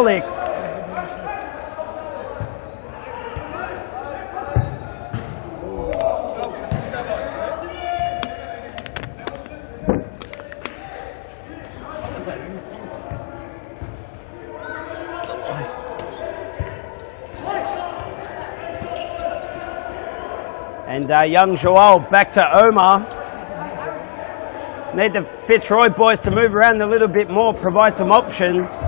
Alex. And young Joel back to Omar. Need the Fitzroy boys to move around a little bit more, provide some options.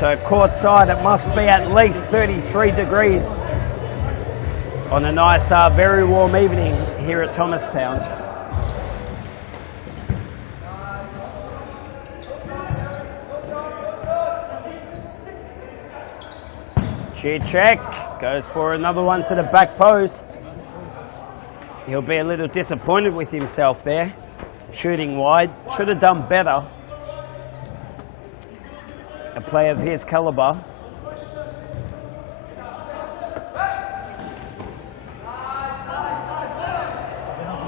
So court side, it must be at least 33 degrees on a nice, very warm evening here at Thomastown. Check, goes for another one to the back post. He'll be a little disappointed with himself there, shooting wide. Should have done better. A play of his caliber.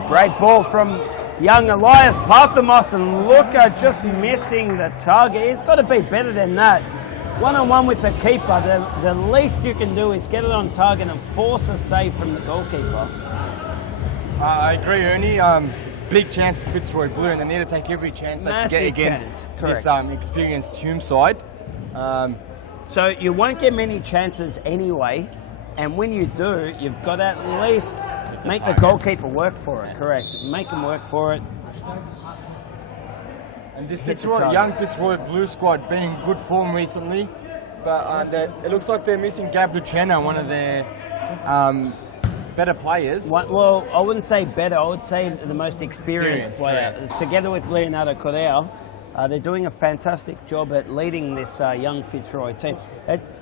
Great ball from young Elias Parthamos, and Luca just missing the target. He's got to be better than that. One-on-one with the keeper, the least you can do is get it on target and force a save from the goalkeeper. I agree, Ernie. Big chance for Fitzroy Blue, and they need to take every chance they can get against this experienced Hume side. So you won't get many chances anyway, and when you do, you've got to at least make the goalkeeper work for it. Correct. Make him work for it. And this young Fitzroy Blue squad been in good form recently, but it looks like they're missing Gab Lucena, one of their better players. Well, I wouldn't say better, I would say the most experienced player. Correct. Together with Leonardo Correa, they're doing a fantastic job at leading this young Fitzroy team.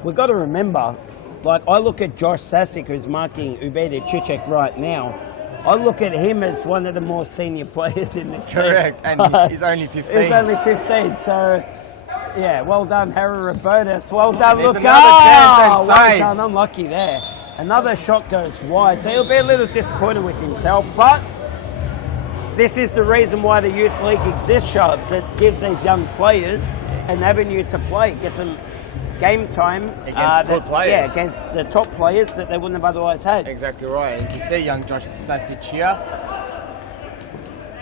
We've got to remember, like I look at Josh Sasic, who's marking Ubeda Cicek right now. I look at him as one of the more senior players in this team. Correct, and he's only 15. He's only 15, so yeah, well done, Harry Robotis. Well done, Luca. Well done, unlucky there. Another shot goes wide, so he'll be a little disappointed with himself, but this is the reason why the Youth League exists, Sharps. It gives these young players an avenue to play, gets them game time against good players. Yeah, against the top players that they wouldn't have otherwise had. Exactly right. As you see, young Josh Sasic here.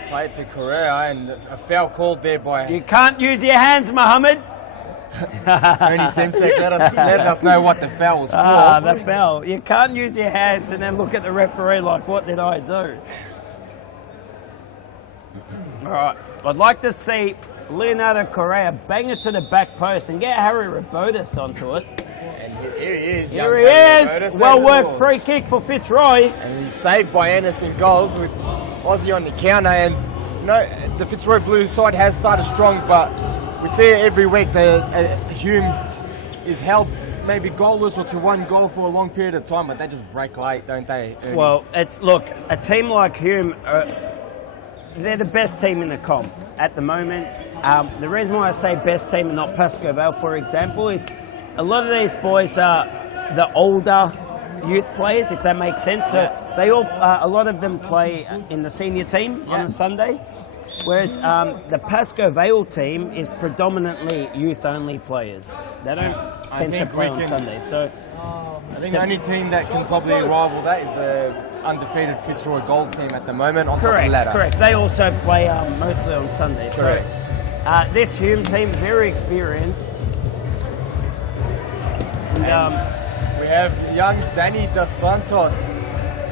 Played to Correa, and a foul called there by... You can't use your hands, Mohammed. Ernie Simsek, let us know what the foul was for. The foul. You can't use your hands and then look at the referee like, what did I do? All right, I'd like to see Leonardo Correa bang it to the back post and get Harry Robotis onto it. And here he is. Here he is. Well worked free kick for Fitzroy. And he's saved by Anderson goals with Aussie on the counter. And you know, the Fitzroy Blue side has started strong, but we see it every week that Hume is held maybe goalless or to one goal for a long period of time, but they just break late, don't they, Ernie? Well, look, a team like Hume, they're the best team in the comp at the moment. The reason why I say best team and not Pascoe Vale, for example, is a lot of these boys are the older youth players, if that makes sense. So they all, a lot of them play in the senior team on a Sunday, whereas the Pascoe Vale team is predominantly youth-only players. They don't tend to play on Sundays. So I think the only team that can probably rival that is the undefeated Fitzroy Gold team at the moment on top of the ladder. Correct. They also play mostly on Sundays. Correct. So this Hume team, very experienced. And we have young Danny Dos Santos.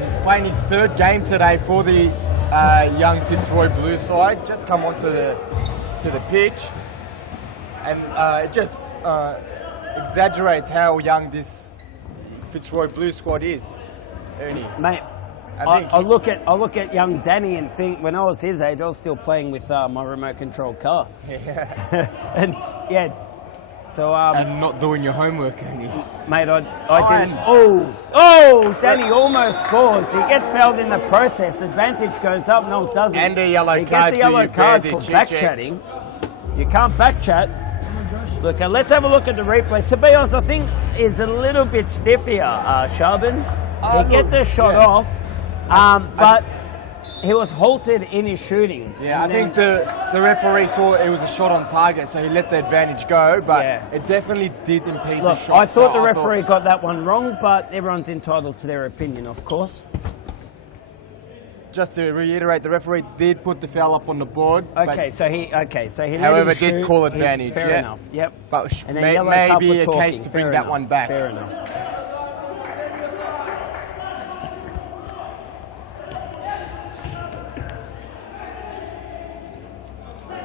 He's playing his third game today for the young Fitzroy Blue side. Just come onto the pitch, and it just exaggerates how young this Fitzroy Blue squad is, Ernie. Mate, I look at young Danny and think, when I was his age, I was still playing with my remote control car. And yeah, so and not doing your homework, Ernie. Mate, I didn't. Oh, Danny almost scores. He gets fouled in the process. Advantage goes up. No, it doesn't. And a yellow he card. Gets a yellow card for backchatting. You can't backchat. Look, let's have a look at the replay. To be honest, I think is a little bit stiff here, Sharbin. He gets a shot off, But he was halted in his shooting. Yeah, I think the referee saw it was a shot on target, so he let the advantage go, but it definitely did impede the shot. I thought the referee got that one wrong, but everyone's entitled to their opinion, of course. Just to reiterate, the referee did put the foul up on the board. So he however, did call advantage. Fair enough. Yep. But And then yellow card maybe for a case talking. to bring Fair that enough. one back. Fair enough.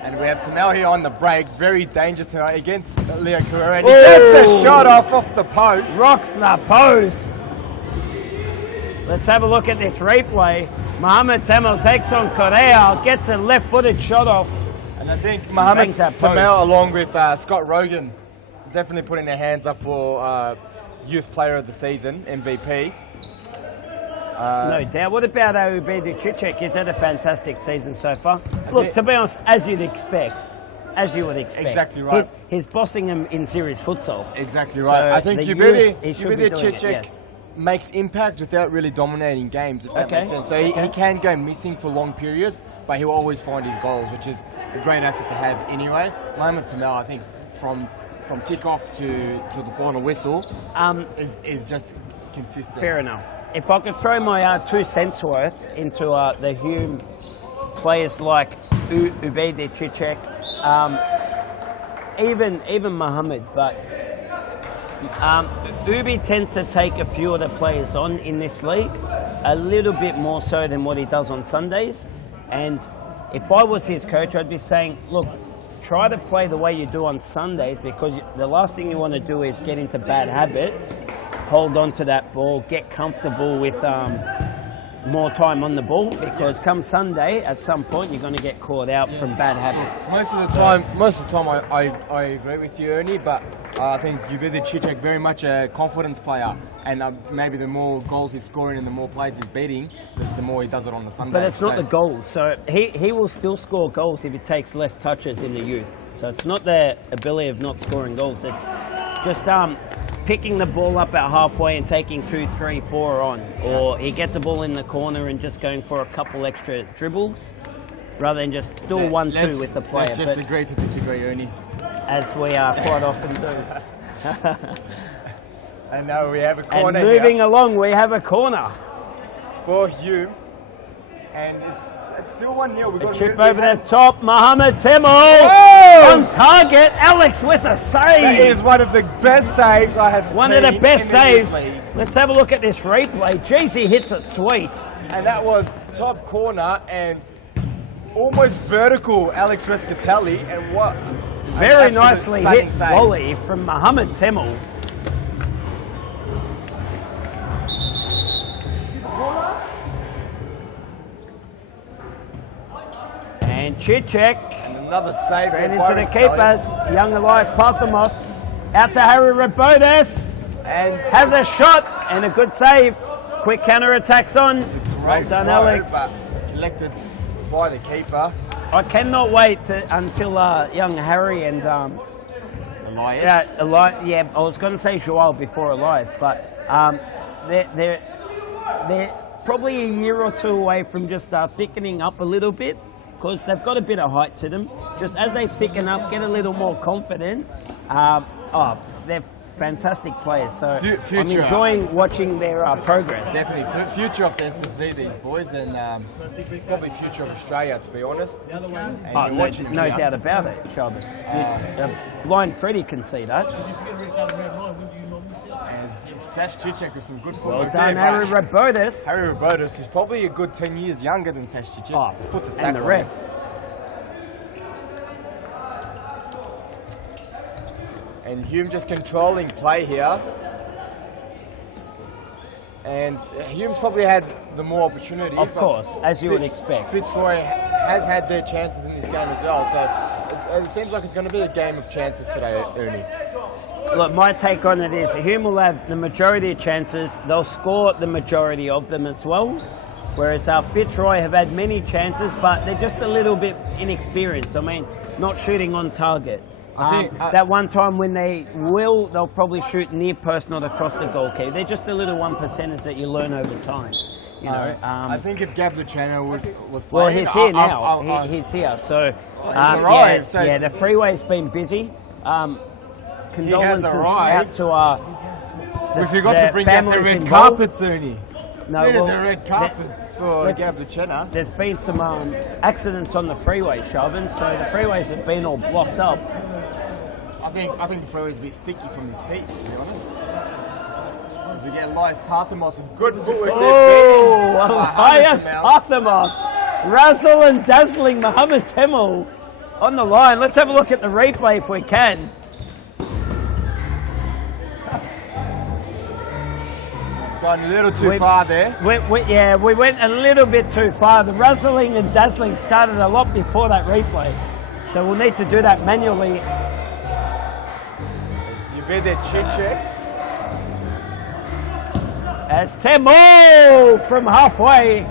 And we have Tamel here on the break, very dangerous tonight against Leo Carrera. And he gets a shot off the post. Rocks the post. Let's have a look at this replay. Mohamed Tamel takes on Correa, gets a left-footed shot off. And I think Mohamed Bangs that Tamel, post. along with Scott Rogan, definitely putting their hands up for Youth Player of the Season, MVP. No doubt. What about Ubedi Cicek? He's had a fantastic season so far. Look, to be honest, as you'd expect. As you would expect. Exactly right. He's bossing them in series futsal. Exactly right. So I think the Ubedi youth, he should be doing it, Cicek yes. makes impact without really dominating games, if that makes sense. So he can go missing for long periods, but he'll always find his goals, which is a great asset to have anyway. Mohamed Tamel, I think, from kickoff to the final whistle, is just consistent. Fair enough. If I could throw my 2 cents worth into the Hume players like Ubedi Cicek, even Mohamed, but Ubi tends to take a few of the players on in this league, a little bit more so than what he does on Sundays. And if I was his coach, I'd be saying, look, try to play the way you do on Sundays, because the last thing you want to do is get into bad habits, hold on to that ball, get comfortable with more time on the ball, because come Sunday, at some point, you're going to get caught out from bad habits. Most of the time, I agree with you, Ernie, but I think Ubedi Cicek very much a confidence player, and maybe the more goals he's scoring and the more players he's beating, the more he does it on the Sunday. But it's not the goals. So he will still score goals if he takes less touches in the youth. So it's not the ability of not scoring goals. It's just picking the ball up at halfway and taking 2, 3, 4 on. Or he gets a ball in the corner and just going for a couple extra dribbles, rather than just do a 1-2 with the player. Let's just agree to disagree, Ernie. As we quite often do. And now we have a corner And moving here along, we have a corner. for Hume. And it's still 1-0. We've got Chip over the top, Mohamed Tamel Oh! on target. Alex with a save. That is one of the best saves I have seen. One of the best in the youth saves. league. Let's have a look at this replay. Jeez, he hits it sweet. And that was top corner and almost vertical Alex Rescatelli. And what Very an absolute nicely stunning hit save. volley from Mohamed Tamel. And Cicek And another save straight there by into the Rescatelli. keepers. Young Elias Parthamos out to Harry Rabodes. And Has a shot and a good save. Quick counter-attacks on. Well great done, throw, Alex. but collected by the keeper. I cannot wait until young Harry and Elias. I was going to say Joel before Elias, but they're probably a year or 2 away from just thickening up a little bit, because they've got a bit of height to them. Just as they thicken up, get a little more confident. They're fantastic players, so I'm Future. enjoying watching their progress. Definitely future of the SFV, these boys, and probably future of Australia, to be honest. And you're watching them No here. doubt about it, Chubb. It's blind Freddie can see that. And Sash Cicek with some good Well footwork done, there, Harry but Rabodes. Harry Rabodes is probably a good 10 years younger than Sash Cicek. Puts a and tackle the on rest. him. And Hume just controlling play here. And Hume's probably had the more opportunities. Of but course, as you would expect. Fitzroy has had their chances in this game as well. So it seems like it's going to be a game of chances today, Ernie. Look, my take on it is Hume will have the majority of chances. They'll score the majority of them as well. Whereas Fitzroy have had many chances, but they're just a little bit inexperienced. I mean, not shooting on target. That one time when they'll probably shoot near post, not across the goal keeper. They're just the little 1%ers that you learn over time. You know, I think if Gab Luciano was well, playing, he's here now. He's here, so arrived, so the freeway's been busy. Condolences out to our. We forgot to bring out the red carpets, Ernie. No, well, the red carpets for Gab Luciano. There's been some accidents on the freeway, Shelvin, so the freeways have been all blocked up. I think the freeway's a bit sticky from this heat, to be honest. As we get Elias Parthamos with good footwork there. Oh, Elias Parthamos. Razzle and dazzling Mohamed Temel on the line. Let's have a look at the replay if we can. Gone a little too far there. We went a little bit too far. The razzling and dazzling started a lot before that replay. So we'll need to do that manually. You bet that check. As Temo from halfway.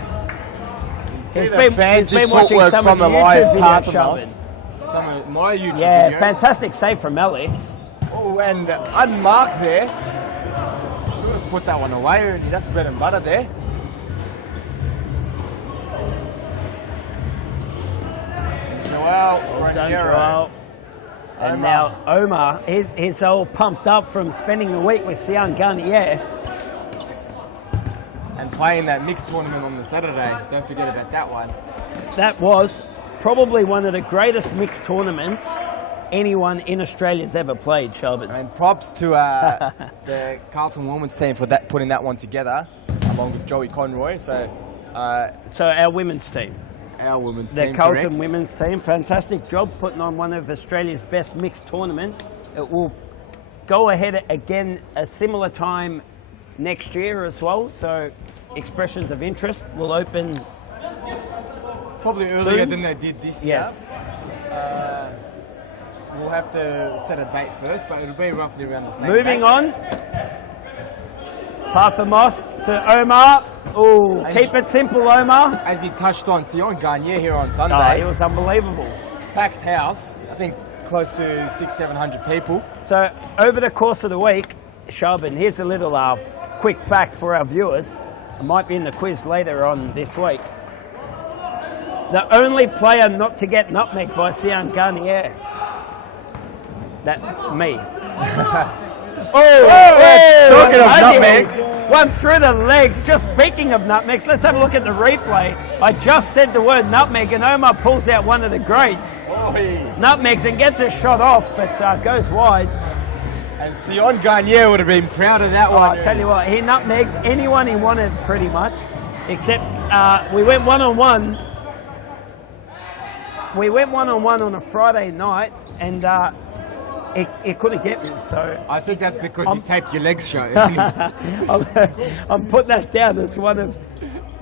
He's been watching some from Elias Parthamos. Some of my YouTube videos. Fantastic save from Alex. Oh, and unmarked there. Should have put that one away. That's bread and butter there. Joel. And now Omar, he's all pumped up from spending the week with Sian Garnier. And playing that mixed tournament on the Saturday. Don't forget about that one. That was probably one of the greatest mixed tournaments anyone in Australia's ever played, Shelvin. And props to the Carlton women's team for putting that one together, along with Joey Conroy. So our women's team. Our women's team, the Carlton correct. women's team, fantastic job putting on one of Australia's best mixed tournaments. It will go ahead again a similar time next year as well. So expressions of interest will open probably earlier than they did this year. Yes. We'll have to set a date first, but it'll be roughly around the same Moving date. on. Parthamos to Omar. Oh, keep it simple, Omar. As he touched on Sian Garnier here on Sunday. It was unbelievable. Packed house. I think close to 600-700 people. So over the course of the week, Shelvin, here's a little quick fact for our viewers. It might be in the quiz later on this week. The only player not to get nutmegged by Sian Garnier. Me. Talking of nutmegs. One through the legs. Just speaking of nutmegs, let's have a look at the replay. I just said the word nutmeg and Omar pulls out one of the greats. Nutmegs and gets a shot off, but goes wide. And Sian Garnier would have been proud of that one. I tell you what, he nutmegged anyone he wanted pretty much, except we went one-on-one. We went one-on-one on a Friday night, and it couldn't get me, so... I think that's because you taped your legs shut. I'm putting that down as one of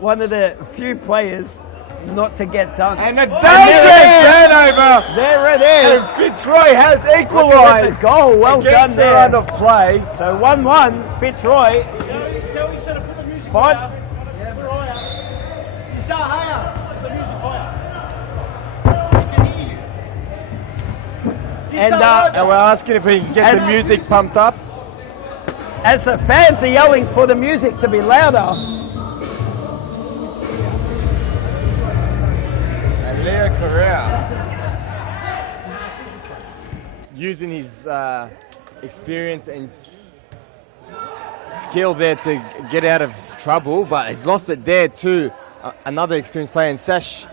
the few players not to get done. And a dangerous turnover! There it is! And Fitzroy has equalised! The goal, well done there. The run of play. So 1-1, Fitzroy. Five. And we're asking if we can get the music pumped up. As the fans are yelling for the music to be louder. And Leo Correa using his experience and skill there to get out of trouble, but he's lost it there to another experienced player in Sash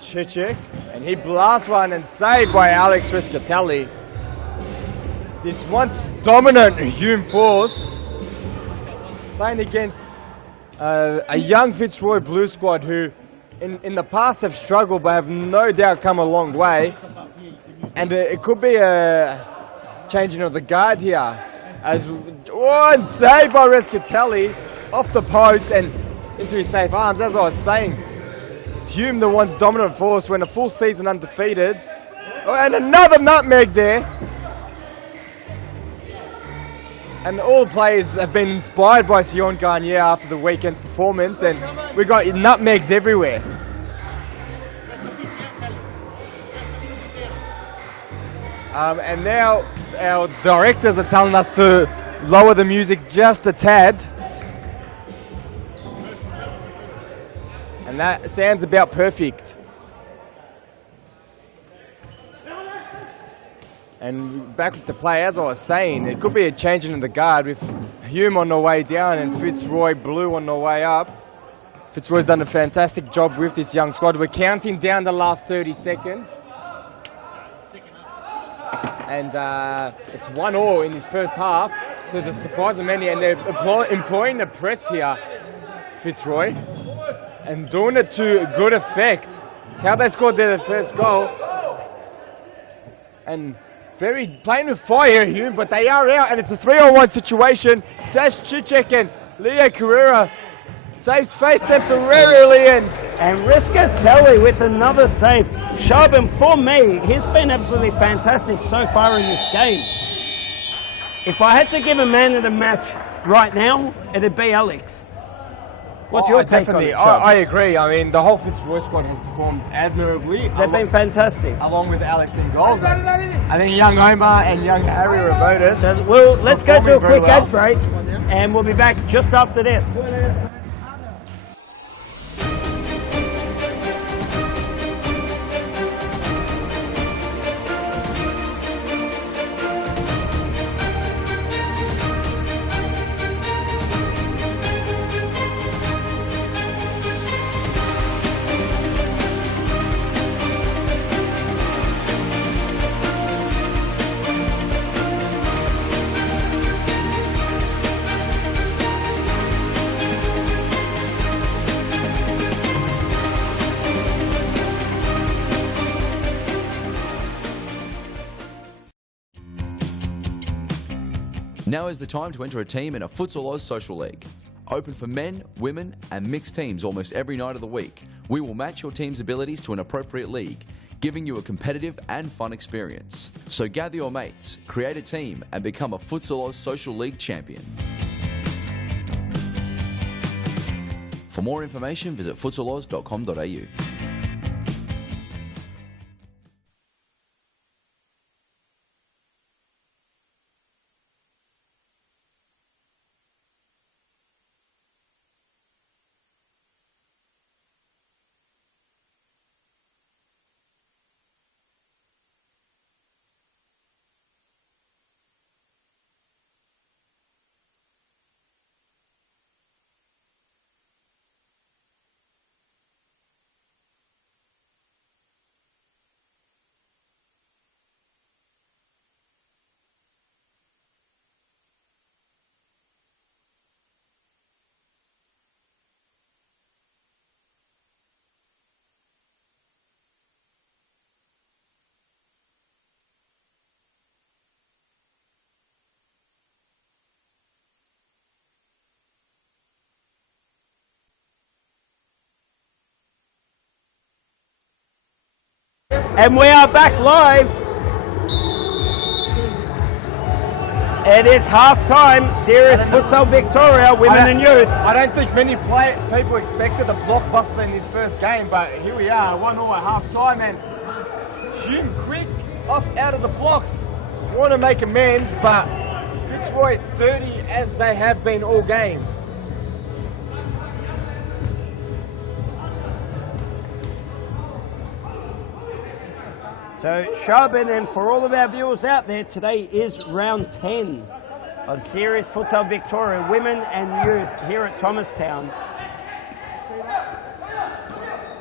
Chichik, and he blasts one and saved by Alex Riscatelli. This once dominant Hume force playing against a young Fitzroy Blue squad who in the past have struggled but have no doubt come a long way, and it could be a changing of the guard here as one saved by Riscatelli off the post and into his safe arms. As I was saying, Hume, the once dominant force, went a full season undefeated. Oh, and another nutmeg there. And all players have been inspired by Sian Garnier after the weekend's performance, and we got nutmegs everywhere. And now our directors are telling us to lower the music just a tad. And that sounds about perfect. And back with the play, as I was saying, it could be a change in the guard with Hume on the way down and Fitzroy Blue on the way up. Fitzroy's done a fantastic job with this young squad. We're counting down the last 30 seconds. And it's 1-1 in this first half to the surprise of many. And they're employing the press here, Fitzroy, and doing it to good effect. It's how they scored their first goal. And playing with fire here, but they are out, and it's a 3-on-1 situation. Sash Chichek and Leo Carrera saves face temporarily, and Riscatelli with another save. Sharben, for me, he's been absolutely fantastic so far in this game. If I had to give a man of the match right now, it'd be Alex. What's your take on it, I agree. I mean, the whole Fitzroy squad has performed admirably. They've been fantastic. Along with Alex in goals. I think young Omar and young Harry Ramotis. So, well, let's go to a quick ad break, and we'll be back just after this. Now is the time to enter a team in a Futsal Oz Social League. Open for men, women and mixed teams almost every night of the week. We will match your team's abilities to an appropriate league, giving you a competitive and fun experience. So gather your mates, create a team and become a Futsal Oz Social League champion. For more information, visit futsaloz.com.au. And we are back live. It is half-time. Serious Futsal Victoria, women and youth. I don't think many people expected a blockbuster in this first game, but here we are, 1-1 at half-time, and Hume quick off out of the blocks. Want to make amends, but Fitzroy 30 as they have been all game. So, Sharben, and for all of our viewers out there, today is round 10 of Serious Futsal Victoria, women and youth here at Thomastown.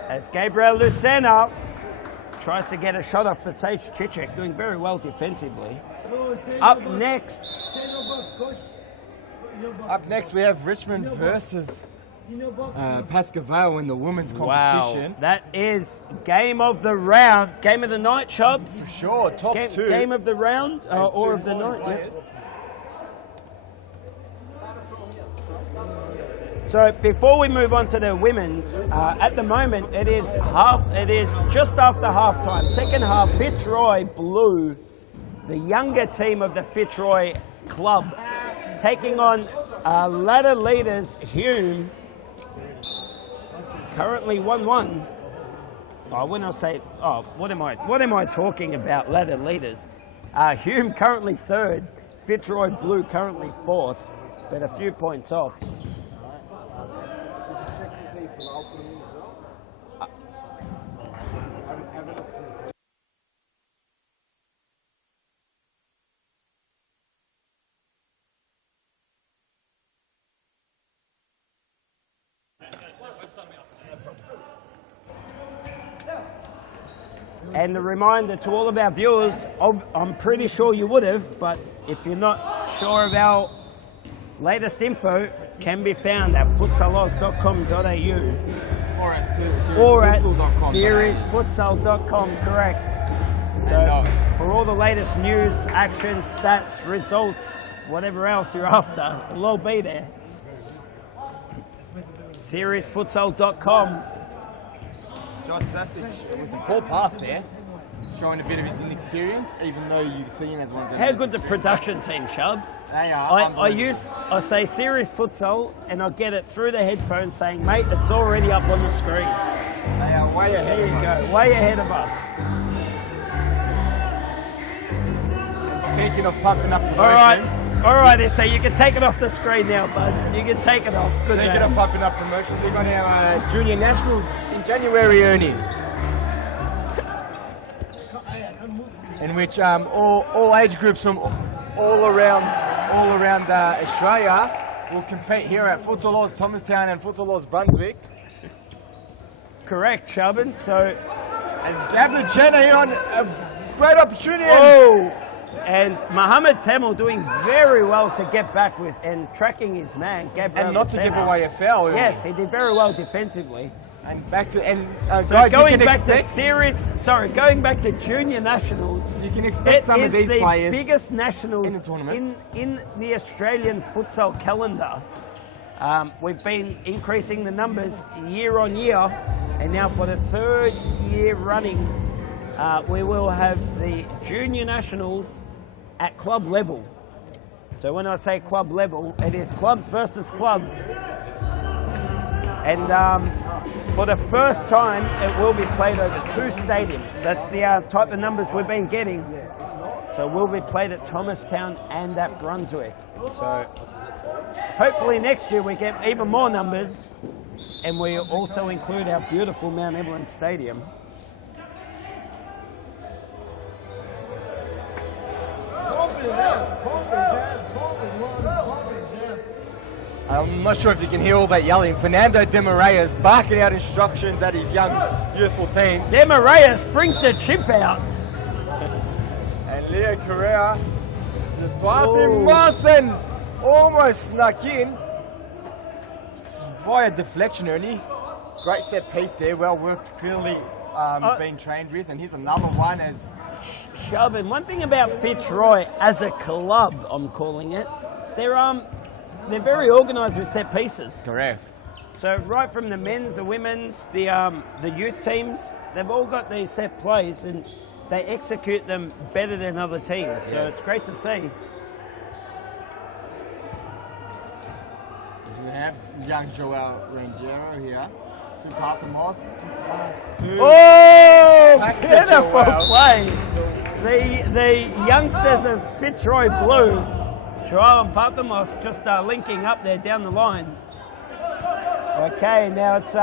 As Gabriel Lucena tries to get a shot off, but Sage Chichek doing very well defensively. Up next, we have Richmond versus Pascoe in the women's competition. Wow, that is game of the round, game of the night, Shubs. For sure, top two. Game of the round or of the night. Yep. So before we move on to the women's, at the moment it is just after half time. Second half, Fitzroy Blue, the younger team of the Fitzroy club, taking on ladder leaders Hume. Currently 1-1. Oh, when I say, what am I talking about? Ladder leaders. Hume currently third. Fitzroy Blue currently fourth, but a few points off. And the reminder to all of our viewers, I'm pretty sure you would have, but if you're not sure of our latest info, can be found at futsaloz.com.au or at seriesfutsal.com, correct. So for all the latest news, action, stats, results, whatever else you're after, it'll all be there. seriesfutsal.com. Josh Sasich with the poor pass there, showing a bit of his inexperience, even though you see him as one of the How good the production team, Shubs. They are. I say Serious Futsal, and I get it through the headphones saying, mate, it's already up on the screen. They are way ahead. There you go, way ahead of us. And speaking of pumping up promotions. All right, so you can take it off the screen now, bud. You can take it off. Good Speaking of pumping up promotions, we've got our Junior Nationals in January, Ernie. In which all age groups from all around Australia will compete here at Futsal Oz Thomastown and Futsal Oz Brunswick. Correct, Shubin. So, as Gabler Jenner here on a great opportunity. And Mohammed Tamil doing very well to get back with and tracking his man. And not to give away a foul. Yes, he did very well defensively. And back to so guys, going back to going back to Junior Nationals, you can expect some of these players. It is the biggest nationals in the tournament in the Australian futsal calendar. We've been increasing the numbers year on year, and now for the third year running, we will have the Junior Nationals at club level. So when I say club level, it is clubs versus clubs. And for the first time, it will be played over 2 stadiums. That's the type of numbers we've been getting. So it will be played at Thomastown and at Brunswick. So hopefully next year we get even more numbers, and we also include our beautiful Mount Evelyn Stadium. I'm not sure if you can hear all that yelling. Fernando De Moraes barking out instructions at his young, beautiful team. De Moraes brings the chip out. And Leo Correa to Barton Marson almost snuck in. Via deflection, Ernie. Great set piece there, well worked, clearly been trained with. And here's another one as... Shelvin, one thing about Fitzroy as a club, I'm calling it, they're very organised with set pieces. Correct. So right from the men's, the women's, the youth teams, they've all got these set plays and they execute them better than other teams. So it's great to see. So we have young Joel Rangero here. To Parthamos. Beautiful play. The youngsters of Fitzroy Blue, Joel and Parthamos, just linking up there down the line. Okay, now it's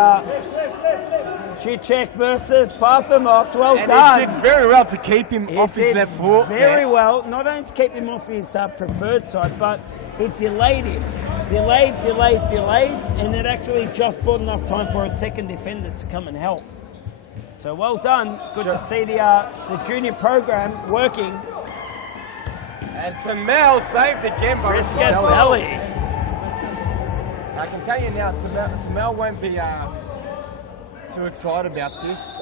Chichek versus Parthamos. Well done. And he did very well to keep him off his left foot. Very well, not only to keep him off his preferred side, but it delayed him. Delayed, and it actually just bought enough time for a second defender to come and help. So well done. Good to see the junior program working. And Tamel saved again by Riscatelli. I can tell you now, Tamel won't be too excited about this.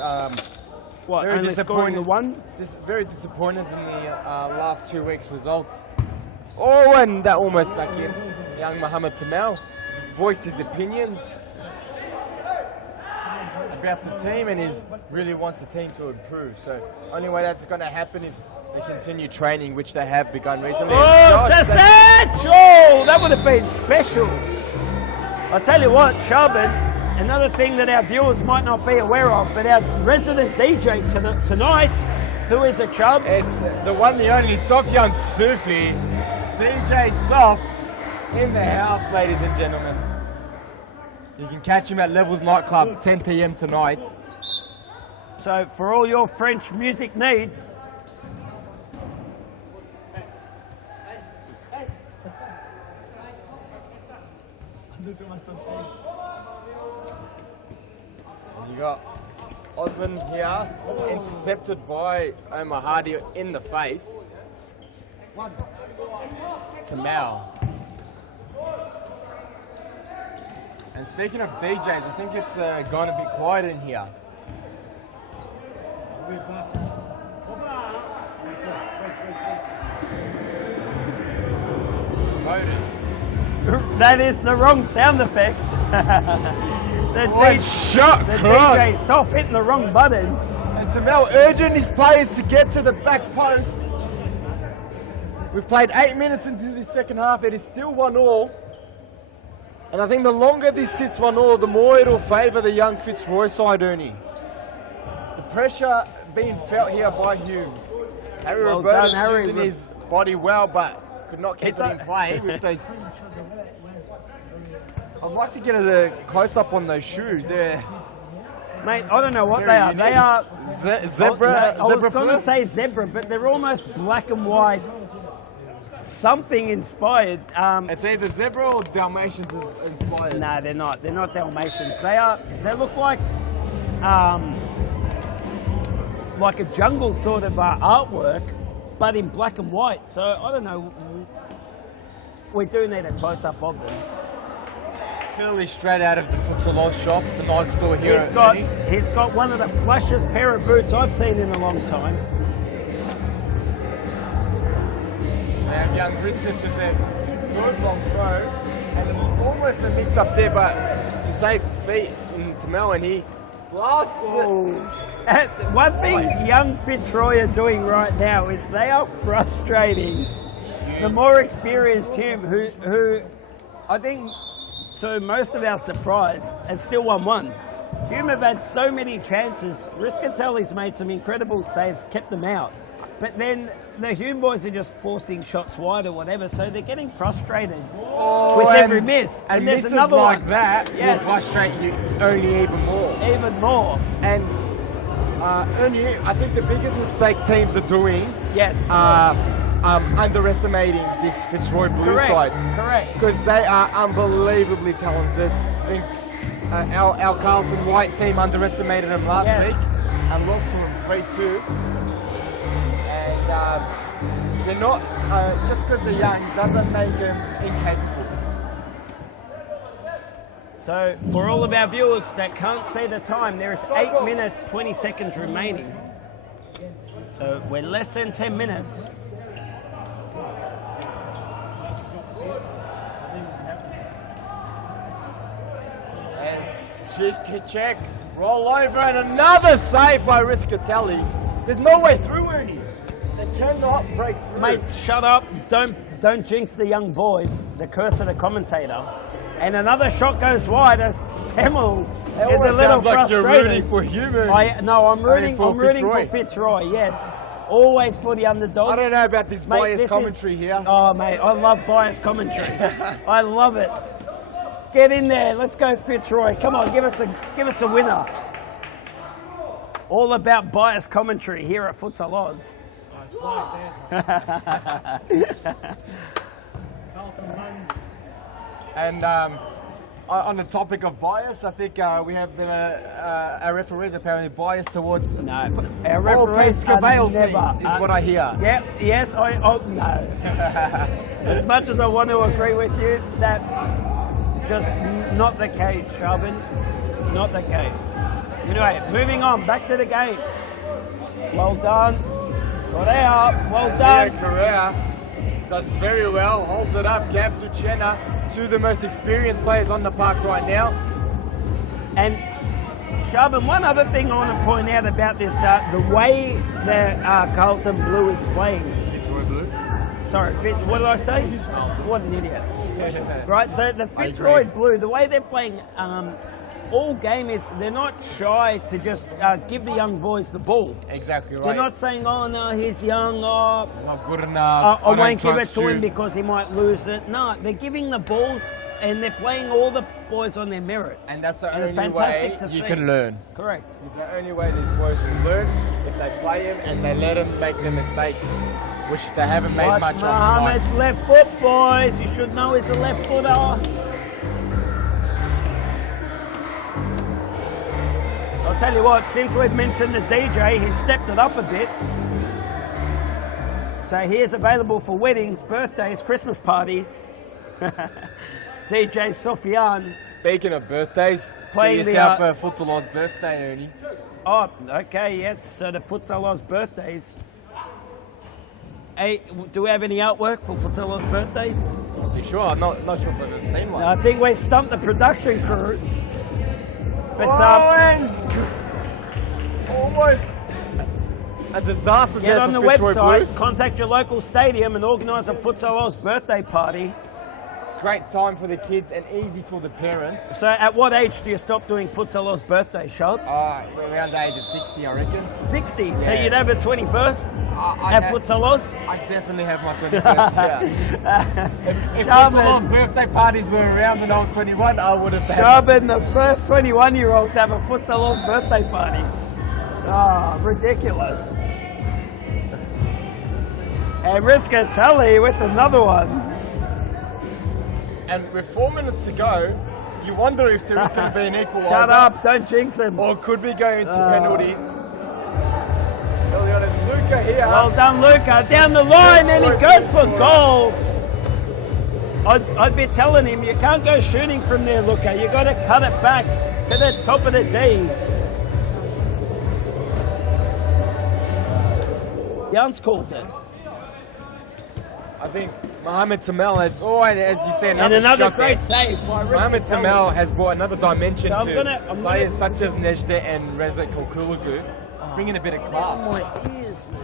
Very disappointed. The one? Very disappointed in the last 2 weeks' results. Oh, and that almost back in. Young Mohammed Tamel voiced his opinions about the team and really wants the team to improve. So only way that's going to happen if they continue training, which they have begun recently. Oh, Sasach! Oh, that would have been special. I'll tell you what, Shabin, another thing that our viewers might not be aware of, but our resident DJ tonight, who is a Chubb? It's the one, the only Sofyan Sufi, DJ Sof, in the house, ladies and gentlemen. You can catch him at Levels Nightclub, 10 p.m. tonight. So for all your French music needs, and you got Osman here, intercepted by Omar Hardy in the face. To Mal. And speaking of DJs, I think it's going to be quiet in here. Motors. That is the wrong sound effects. What shot the cross. DJ's off hitting the wrong button. And Tamel urging his players to get to the back post. We've played 8 minutes into the second half. It is still 1-1. And I think the longer this sits 1-1, the more it'll favour the young Fitzroy side, Ernie. The pressure being felt here by Hume. Harry Well Roberta's done, Harry. using his body well, but could not keep it in play with those. I'd like to get a close-up on those shoes. They're Mate, I don't know what very they are. unique. They are Zebra. I was zebra going to fur? say zebra, but they're almost black and white. Something inspired. It's either zebra or Dalmatians inspired. No, they're not. They're not Dalmatians. They look like a jungle sort of artwork, but in black and white. So I don't know. We do need a close-up of them. Clearly straight out of the Futsal Oz shop, the Nike store here. He's got one of the flushest pair of boots I've seen in a long time. They have young Riskus with their good long throw, and almost a mix-up there, but to save feet in Tamel, and he blasts it. One thing young Fitzroy are doing right now is they are frustrating the more experienced Hume, who I think, to most of our surprise, has still won one. Hume have had so many chances. Riscatelli's made some incredible saves, kept them out. But then the Hume boys are just forcing shots wide or whatever, so they're getting frustrated with every miss. And there's misses another like one. that Yes. will frustrate you only even more. Even more. And only, I think the biggest mistake teams are doing Yes. underestimating this Fitzroy Blue Correct. side. Correct. Because they are unbelievably talented. I think our Carlton White team underestimated them last Yes. week and lost to them 3-2. And they're not, just because they're young doesn't make them incapable. So, for all of our viewers that can't see the time, there is 8 minutes, 20 seconds remaining. So, we're less than 10 minutes. As check, roll over, and another save by Riscatelli. There's no way through, Ernie. They cannot break through. Mate, shut up. Don't jinx the young boys. The curse of the commentator. And another shot goes wide as Tamil It is a almost little sounds like you're frustrated. rooting for Human. I'm rooting for Fitzroy. for Fitzroy, yes. Always for the underdogs. I don't know about this Mate, biased this commentary is, here. Oh, mate, I love biased commentary. I love it. Get in there. Let's go, Fitzroy. Come on, give us a winner. All about biased commentary here at Futsal Oz. And on the topic of bias, I think we have our referees apparently biased towards No, our all referees are Cavale never. teams, is what I hear. Yep, yes, no. As much as I want to agree with you, that just not the case, Sharvin. Not the case. Anyway, moving on, back to the game. Well done. Got out. Well done. Correa does very well, holds it up. Gab Lucena, two of the most experienced players on the park right now. And Sharvin, one other thing I want to point out about this, the way that Carlton Blue is playing. Fitzroy Blue. Sorry, what did I say? What an idiot. Right, so the Fitzroy Blue, the way they're playing all game is they're not shy to just give the young boys the ball. Exactly right. They're not saying, oh no, he's young, oh, not good enough. I won't give it to him because he might lose it. No, they're giving the balls and they're playing all the boys on their merit. And that's the And it's only way fantastic to you see. can learn. Correct. It's the only way these boys will learn if they play him and they let him make their mistakes, which they haven't made But much of Mohammed's tonight. left foot, boys. You should know he's a left footer. I'll tell you what, since we've mentioned the DJ, he's stepped it up a bit. So he is available for weddings, birthdays, Christmas parties. DJ Sofian. Speaking of birthdays, Playing get yourself a Futsal Oz birthday, Ernie. Oh, okay, yes. So the Futsal Oz birthdays. Hey, do we have any artwork for Futsal Oz birthdays? Not too sure. I'm not sure if I've ever seen one. I think we stumped the production crew. But and almost a disaster get there on the for Fitzroy website, Blue. contact your local stadium and organise a Futsal Oz birthday party. It's a great time for the kids and easy for the parents. So at what age do you stop doing Futsal Oz birthday shots? Around the age of 60, I reckon. 60. So Yeah. you'd have a 21st at Futsal Oz? I definitely have my 21st, yeah. If Sharman. Futsal Oz birthday parties were around when I was 21, I would have had Sharman, the first 21-year-old to have a Futsal Oz birthday party. Oh, ridiculous. And Riscatelli with another one. And with 4 minutes to go, you wonder if there is going to be an equaliser. Shut up, don't jinx him. Or could we go into penalties? Early on, it's Luca here. Well done, Luca. Down the line, and he goes for goal. I'd be telling him, you can't go shooting from there, Luca. You've got to cut it back to the top of the D. Jan's called it. I think Mohamed Tamel has, and as you say, And another another shot great there. save by Mohamed Riscatelli. Tamel has brought another dimension So to I'm players gonna- such as Nejde and Reza Kokulugu, bringing a bit of class. Oh, my ears, man.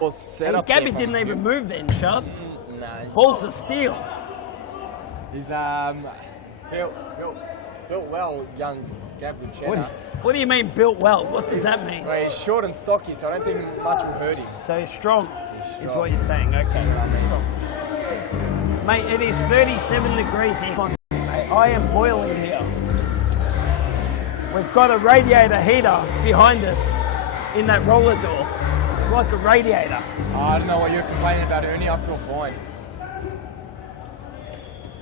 Well, set And up Gabby there from didn't even him. move then, Sharps. No, Holds a steal. he's built well, young Gab Lucena. What do you mean built well? What does that mean? Well, he's short and stocky, so I don't think much will hurt him. So he's strong, He's is strong. what you're saying. Okay. Mate, it is 37 degrees here. I am boiling here. We've got a radiator heater behind us in that roller door. It's like a radiator. I don't know what you're complaining about, Ernie. I feel fine.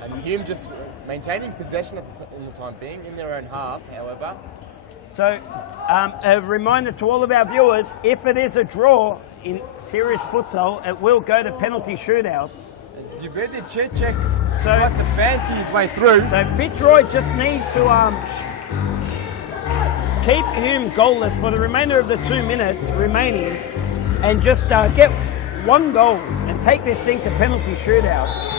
And him just maintaining possession in the time being, in their own half, however. So, a reminder to all of our viewers, if it is a draw in serious futsal, it will go to penalty shootouts. Zubedi Cecek So- tries to fancy his way through. So Fitzroy just need to keep him goalless for the remainder of the 2 minutes remaining and just get one goal and take this thing to penalty shootouts.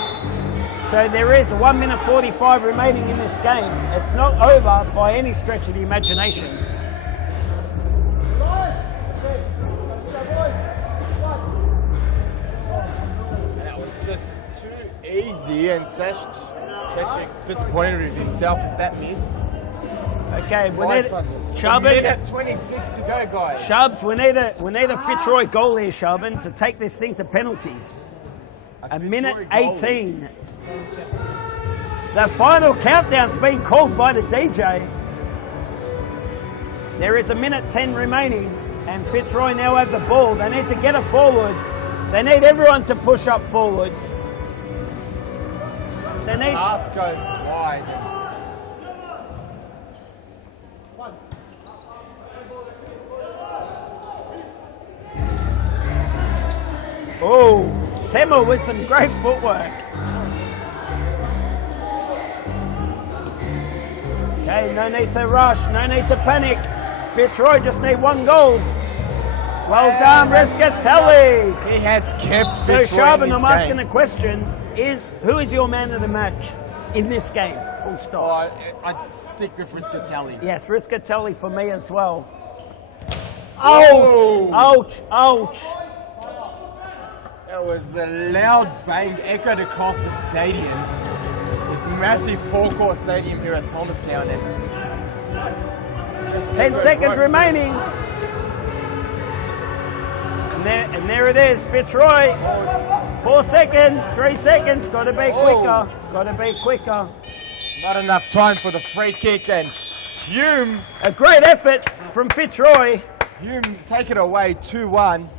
So there is 1 minute 45 remaining in this game. It's not over by any stretch of the imagination. That was just too easy, and Cecek disappointed with himself with that miss. Okay, we Nice need one. Sharban. Minute 26 to go, guys. Shubs, we need a Fitzroy goal here, Sharban, to take this thing to penalties. A minute Fitzroy goal. 18. The final countdown's been called by the DJ. There is a minute 10 remaining, and Fitzroy now have the ball. They need to get it forward. They need everyone to push up forward. They need. Pass goes wide. Oh, Temo with some great footwork. Okay, no need to rush, no need to panic. Fitzroy just need one goal. Well done, Riscatelli. He has kept So Fitzroy in Sharban, this I'm asking game. a question: who is your man of the match in this game? Full stop. I'd stick with Riscatelli. Yes, Riscatelli for me as well. Oh! Ouch! Ouch! Ouch! That was a loud bang echoed across the stadium. This massive four-court stadium here at Thomastown. And just 10 echoed seconds right remaining. And there it is, Fitzroy. 4 seconds, 3 seconds. Got to be quicker. Got to be quicker. through. Not enough time for the free kick, and Hume A great effort from Fitzroy. take it away 2-1.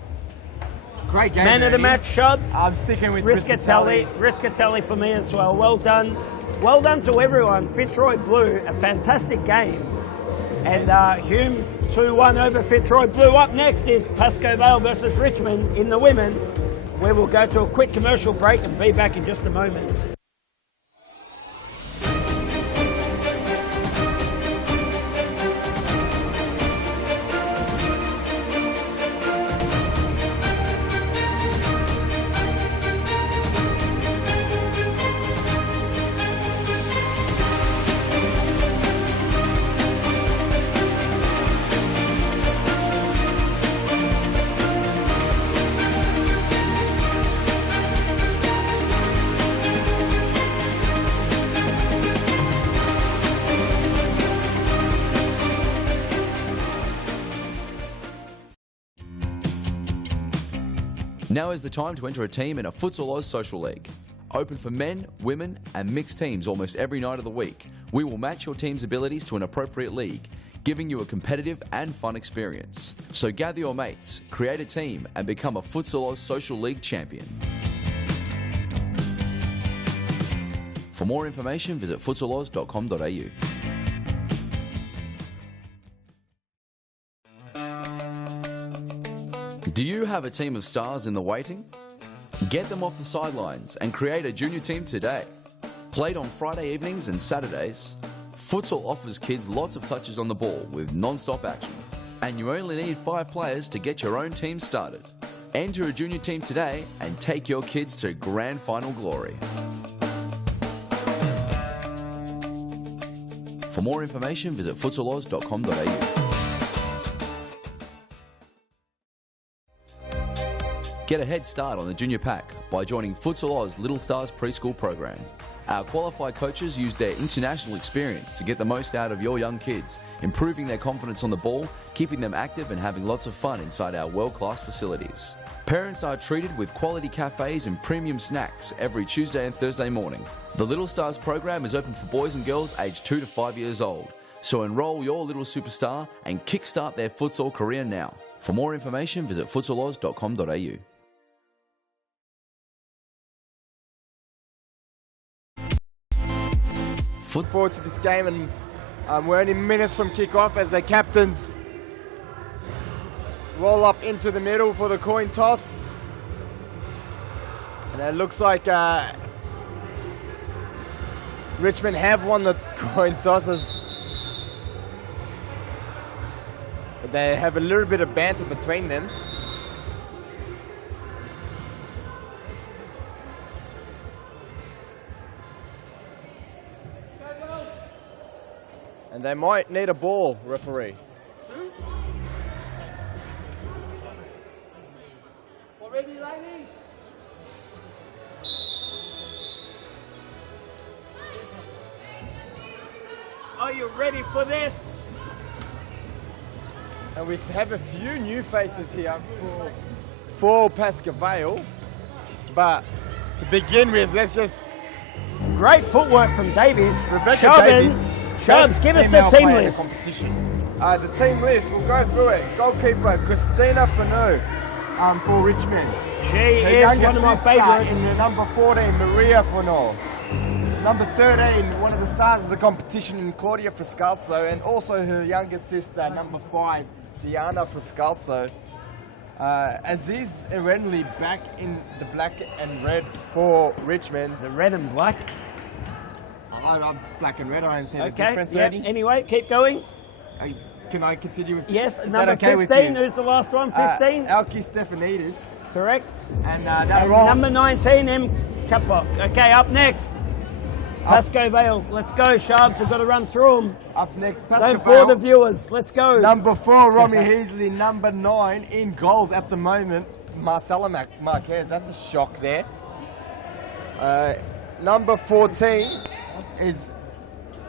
Great game, Man of the Ernie. match, Shubs. I'm sticking with Riscatelli. Riscatelli for me as well. Well done. Well done to everyone. Fitzroy Blue, a fantastic game. And Hume 2-1 over Fitzroy Blue. Up next is Pascoe Vale versus Richmond in the women. We will go to a quick commercial break and be back in just a moment. Now is the time to enter a team in a Futsal Oz Social League. Open for men, women and mixed teams almost every night of the week. We will match your team's abilities to an appropriate league, giving you a competitive and fun experience. So gather your mates, create a team and become a Futsal Oz Social League champion. For more information, visit futsaloz.com.au. Do you have a team of stars in the waiting? Get them off the sidelines and create a junior team today. Played on Friday evenings and Saturdays, futsal offers kids lots of touches on the ball with non-stop action. And you only need 5 players to get your own team started. Enter a junior team today and take your kids to grand final glory. For more information, visit futsaloz.com.au. Get a head start on the junior pack by joining Futsal Oz Little Stars preschool program. Our qualified coaches use their international experience to get the most out of your young kids, improving their confidence on the ball, keeping them active and having lots of fun inside our world-class facilities. Parents are treated with quality cafes and premium snacks every Tuesday and Thursday morning. The Little Stars program is open for boys and girls aged 2 to 5 years old. So enroll your little superstar and kickstart their futsal career now. For more information, visit futsaloz.com.au. Look forward to this game, and we're only minutes from kick-off as the captains roll up into the middle for the coin toss. And it looks like Richmond have won the coin tosses. They have a little bit of banter between them. And they might need a ball, referee. Ready, ladies? Are you ready for this? And we have a few new faces here for Pascoe Vale. But to begin with, let's just... Great footwork from Davies. Rebecca Davies. Shubs, give us the team list. The team list, we'll go through it. Goalkeeper, Christina Fanu for Richmond. She Her is younger one of my sister favourites. in the number 14, Maria Fanu. Number 13, one of the stars of the competition in Claudia Friscalzo, and also her younger sister, number 5, Diana Friscalzo. Aziz Erenli back in the black and red for Richmond. The red and black. I'm black and red, I understand the Okay, difference yeah. already. Anyway, keep going. Can I continue with this? Yes, Is number that okay with 15, you? who's the last one? 15? Alki Stefanidis. Correct. And that And roll. number 19, M. Kapok. Okay, up next. Pascoe Vale. Let's go, Sharps. We've got to run through them. Up next, Pascoe Don't bore the Vale. viewers. Let's go. Number 4, Romy Heasley. Number 9, in goals at the moment, Marcela Marquez. That's a shock there. Number 14 is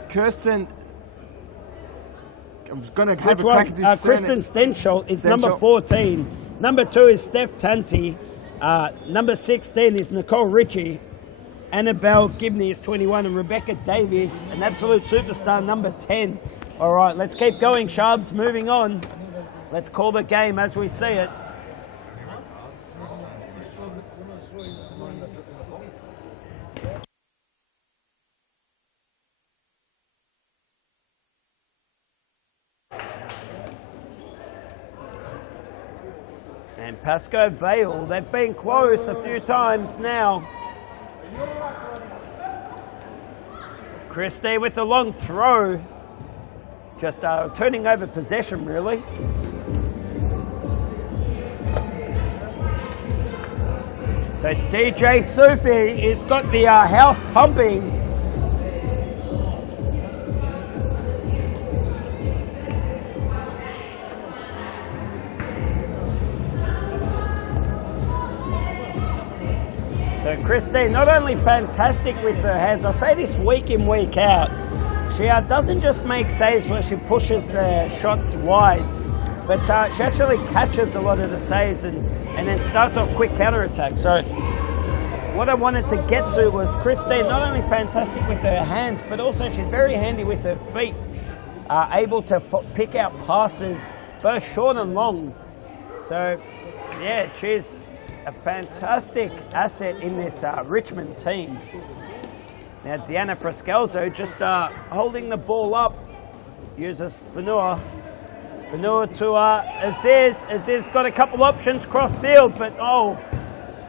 Kirsten. I'm going to have a crack at this. Kristen Stenschult is number Stenschult. 14. Number 2 is Steph Tanti. Number 16 is Nicole Ritchie. Annabelle Gibney is 21. And Rebecca Davies, an absolute superstar, number 10. All right, let's keep going, Sharps. Moving on. Let's call the game as we see it. And Pascoe Vale, they've been close a few times now. Christie with the long throw. Just turning over possession, really. So DJ Sufi has got the house pumping. So Christine, not only fantastic with her hands, I say this week in, week out, she doesn't just make saves where she pushes the shots wide, but she actually catches a lot of the saves and then starts off quick counter-attack. So what I wanted to get to was Christine, not only fantastic with her hands, but also she's very handy with her feet, able to pick out passes, both short and long. So yeah, she's a fantastic asset in this Richmond team. Now Deanna Frascalzo just holding the ball up, uses Fanua to Aziz. Aziz got a couple options cross field, but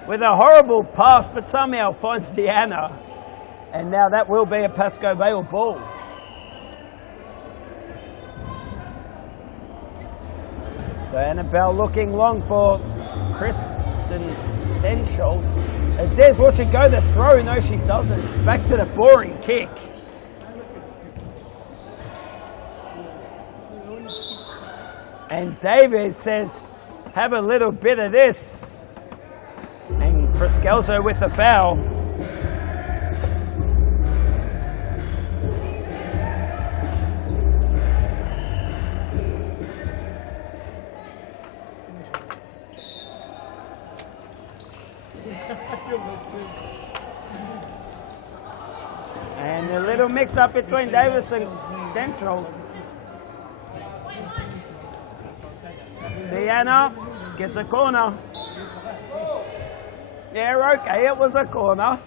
with a horrible pass, but somehow finds Deanna. And now that will be a Pascoe Vale ball. So Annabelle looking long for Kristen Stensholt. Aziz, will she go the throw? No, she doesn't. Back to the boring kick. And David says, have a little bit of this. And Frascalzo with the foul. And a little mix-up between Davis and Stensholt. Deanna gets a corner. Yeah, okay, it was a corner.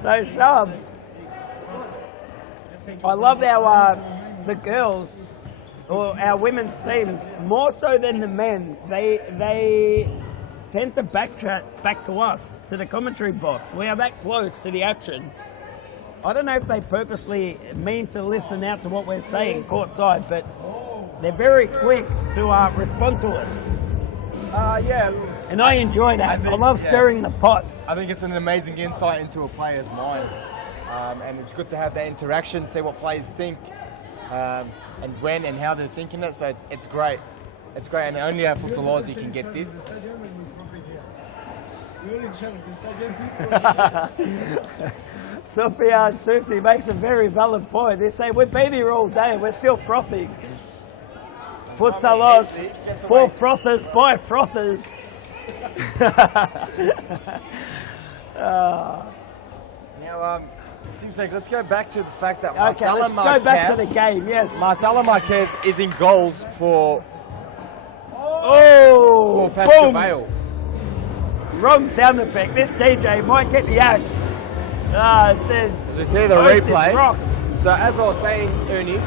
So shoves. I love the girls, or our women's teams, more so than the men. They tend to backtrack back to us, to the commentary box. We are that close to the action. I don't know if they purposely mean to listen out to what we're saying courtside, but they're very quick to respond to us. Yeah. And I enjoy that. I love stirring the pot. I think it's an amazing insight into a player's mind. And it's good to have that interaction, see what players think, and when and how they're thinking it. So it's great. It's great, and only at Futsal Oz you can get this. Sophia and Sufi makes a very valid point. They say, we've been here all day and we're still frothing. Futsal Oz, for frothers, by frothers. Now, seems like let's go back to the fact that Marcella let's go back to the game, yes. Marcella Marquez is in goals for Pascoe boom. Vale. Wrong sound effect. This DJ might get the axe. As we see the replay. So as I was saying, Ernie,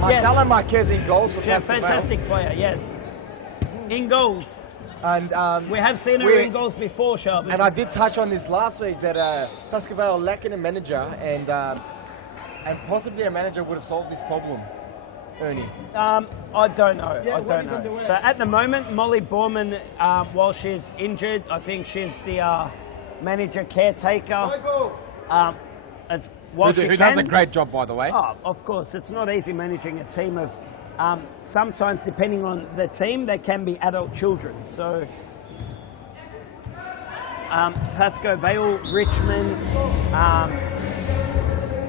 Marcella Marquez in goals for Pascoe Vale. Fantastic player, yes. In goals. And we have seen her in goals before, Shelby. And I did touch on this last week that Pascoe Vale lacking a manager, and possibly a manager would have solved this problem. Ernie? I don't know. I don't know. So at the moment, Molly Borman, while she's injured, I think she's the manager caretaker. Who does a great job, by the way. Oh, of course. It's not easy managing a team of, sometimes depending on the team, they can be adult children. So Pascoe Vale, Richmond,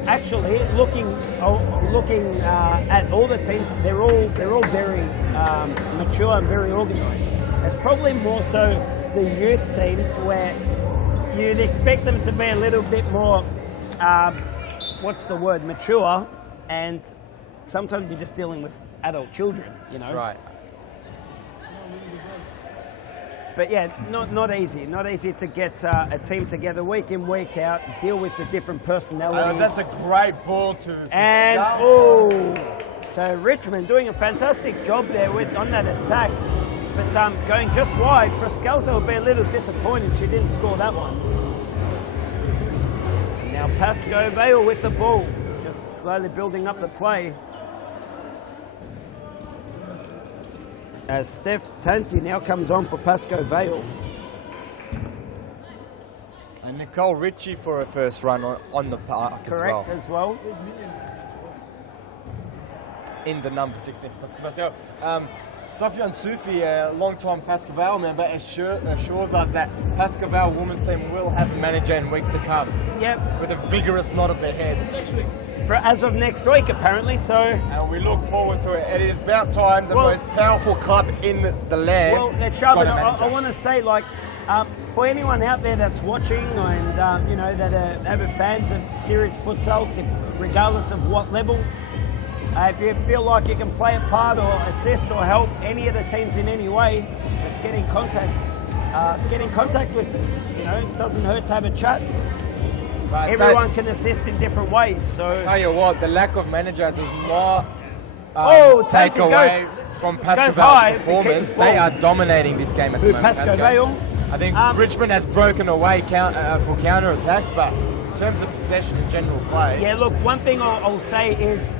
actually looking at all the teams, they're all very mature and very organised. It's probably more so the youth teams where you'd expect them to be a little bit more, mature, and sometimes you're just dealing with adult children, you know. That's right. But yeah, not easy. Not easy to get a team together week in, week out, deal with the different personalities. That's a great ball to... And, oh, so Richmond doing a fantastic job there on that attack. But going just wide, Frascalzo will be a little disappointed she didn't score that one. Now Pascoe Vale with the ball, just slowly building up the play. As Steph Tanti now comes on for Pascoe Vale. And Nicole Ritchie for her first run on the park Correct as well. In the number 16 for Pascoe Vale. Sofiane Soufi, a long-time Pascoe Vale member, assures us that Pascoe Vale women's team will have a manager in weeks to come. Yep. With a vigorous nod of their head. As of next week, apparently, so... And we look forward to it. It is about time the most powerful club in the land... Well, I want to say, like, for anyone out there that's watching and, you know, that are avid fans of serious futsal, regardless of what level, if you feel like you can play a part or assist or help any of the teams in any way, just get in contact. Get in contact with us. You know, it doesn't hurt to have a chat. But everyone can assist in different ways. So tell you what, the lack of manager does not take away from Pascoe Vale's performance. They are dominating this game at the moment. Pascoe Vale. I think Richmond has broken away for counter attacks, but in terms of possession and general play. Yeah, look, one thing I'll say is,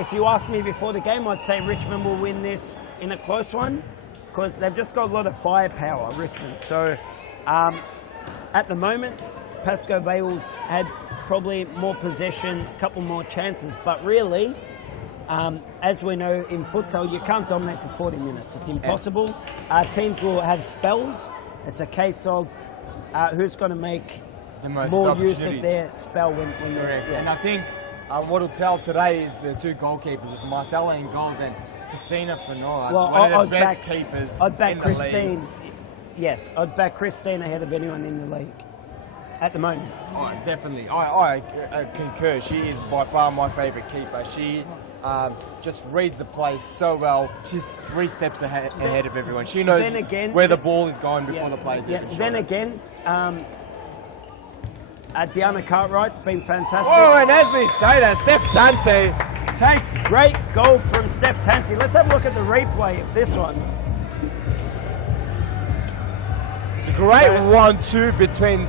if you asked me before the game, I'd say Richmond will win this in a close one because they've just got a lot of firepower, Richmond. So at the moment, Pascoe Vale's had probably more possession, a couple more chances, but really, as we know in futsal, you can't dominate for 40 minutes. It's impossible. Teams will have spells. It's a case of who's going to make more use of their spell when you're... Yeah. And I think what will tell today is the two goalkeepers, with Marcella in goals and Christina Fanoa, one of the best keepers I'd back in Christine. the league. Yes, I'd back Christine ahead of anyone in the league at the moment. Oh, definitely. I concur. She is by far my favourite keeper. She just reads the play so well. She's 3 steps ahead of everyone. She knows where the ball is going before the play is even Then again, Deanna Cartwright's been fantastic. Oh, and as we say that, Steph Tante takes... Great goal from Steph Tante. Let's have a look at the replay of this one. It's a great 1-2 between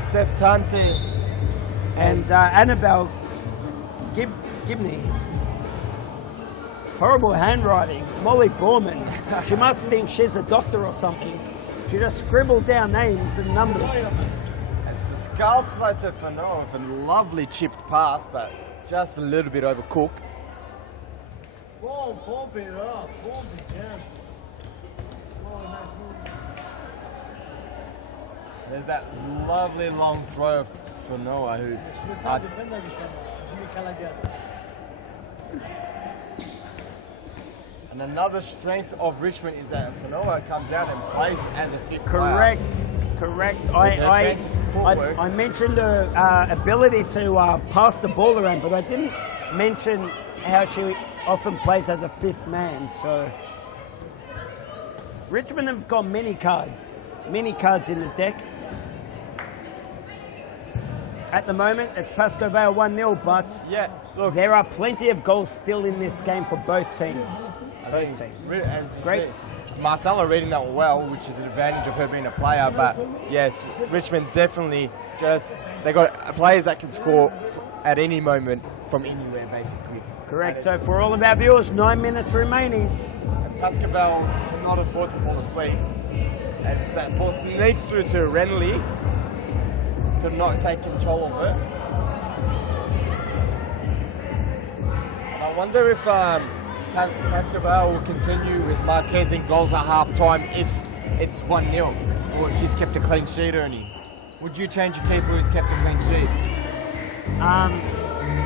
Steph Tante and Annabelle Gibney. Horrible handwriting. Molly Borman. She must think she's a doctor or something. She just scribbled down names and numbers. As for Frascalzo to Fanoa with a lovely chipped pass, but just a little bit overcooked. There's that lovely long throw for Noah who... and another strength of Richmond is that Fanoa comes out and plays as a fifth player. Correct. I mentioned her ability to pass the ball around, but I didn't mention how she often plays as a fifth man. So Richmond have got many cards in the deck. At the moment, it's Pascoe Vale 1-0, but yeah, look, there are plenty of goals still in this game for both teams. Great. Marcella reading that well, which is an advantage of her being a player, but yes, Richmond definitely they got players that can score at any moment from anywhere, basically. Correct. So for all of our viewers, 9 minutes remaining. And Pascoe Vale cannot afford to fall asleep, as that ball sneaks through to Renly. Could not take control of it. And I wonder if Pascoe Vale will continue with Marquez in goals at half-time if it's 1-0, or if she's kept a clean sheet, Ernie. Would you change a keeper who's kept a clean sheet?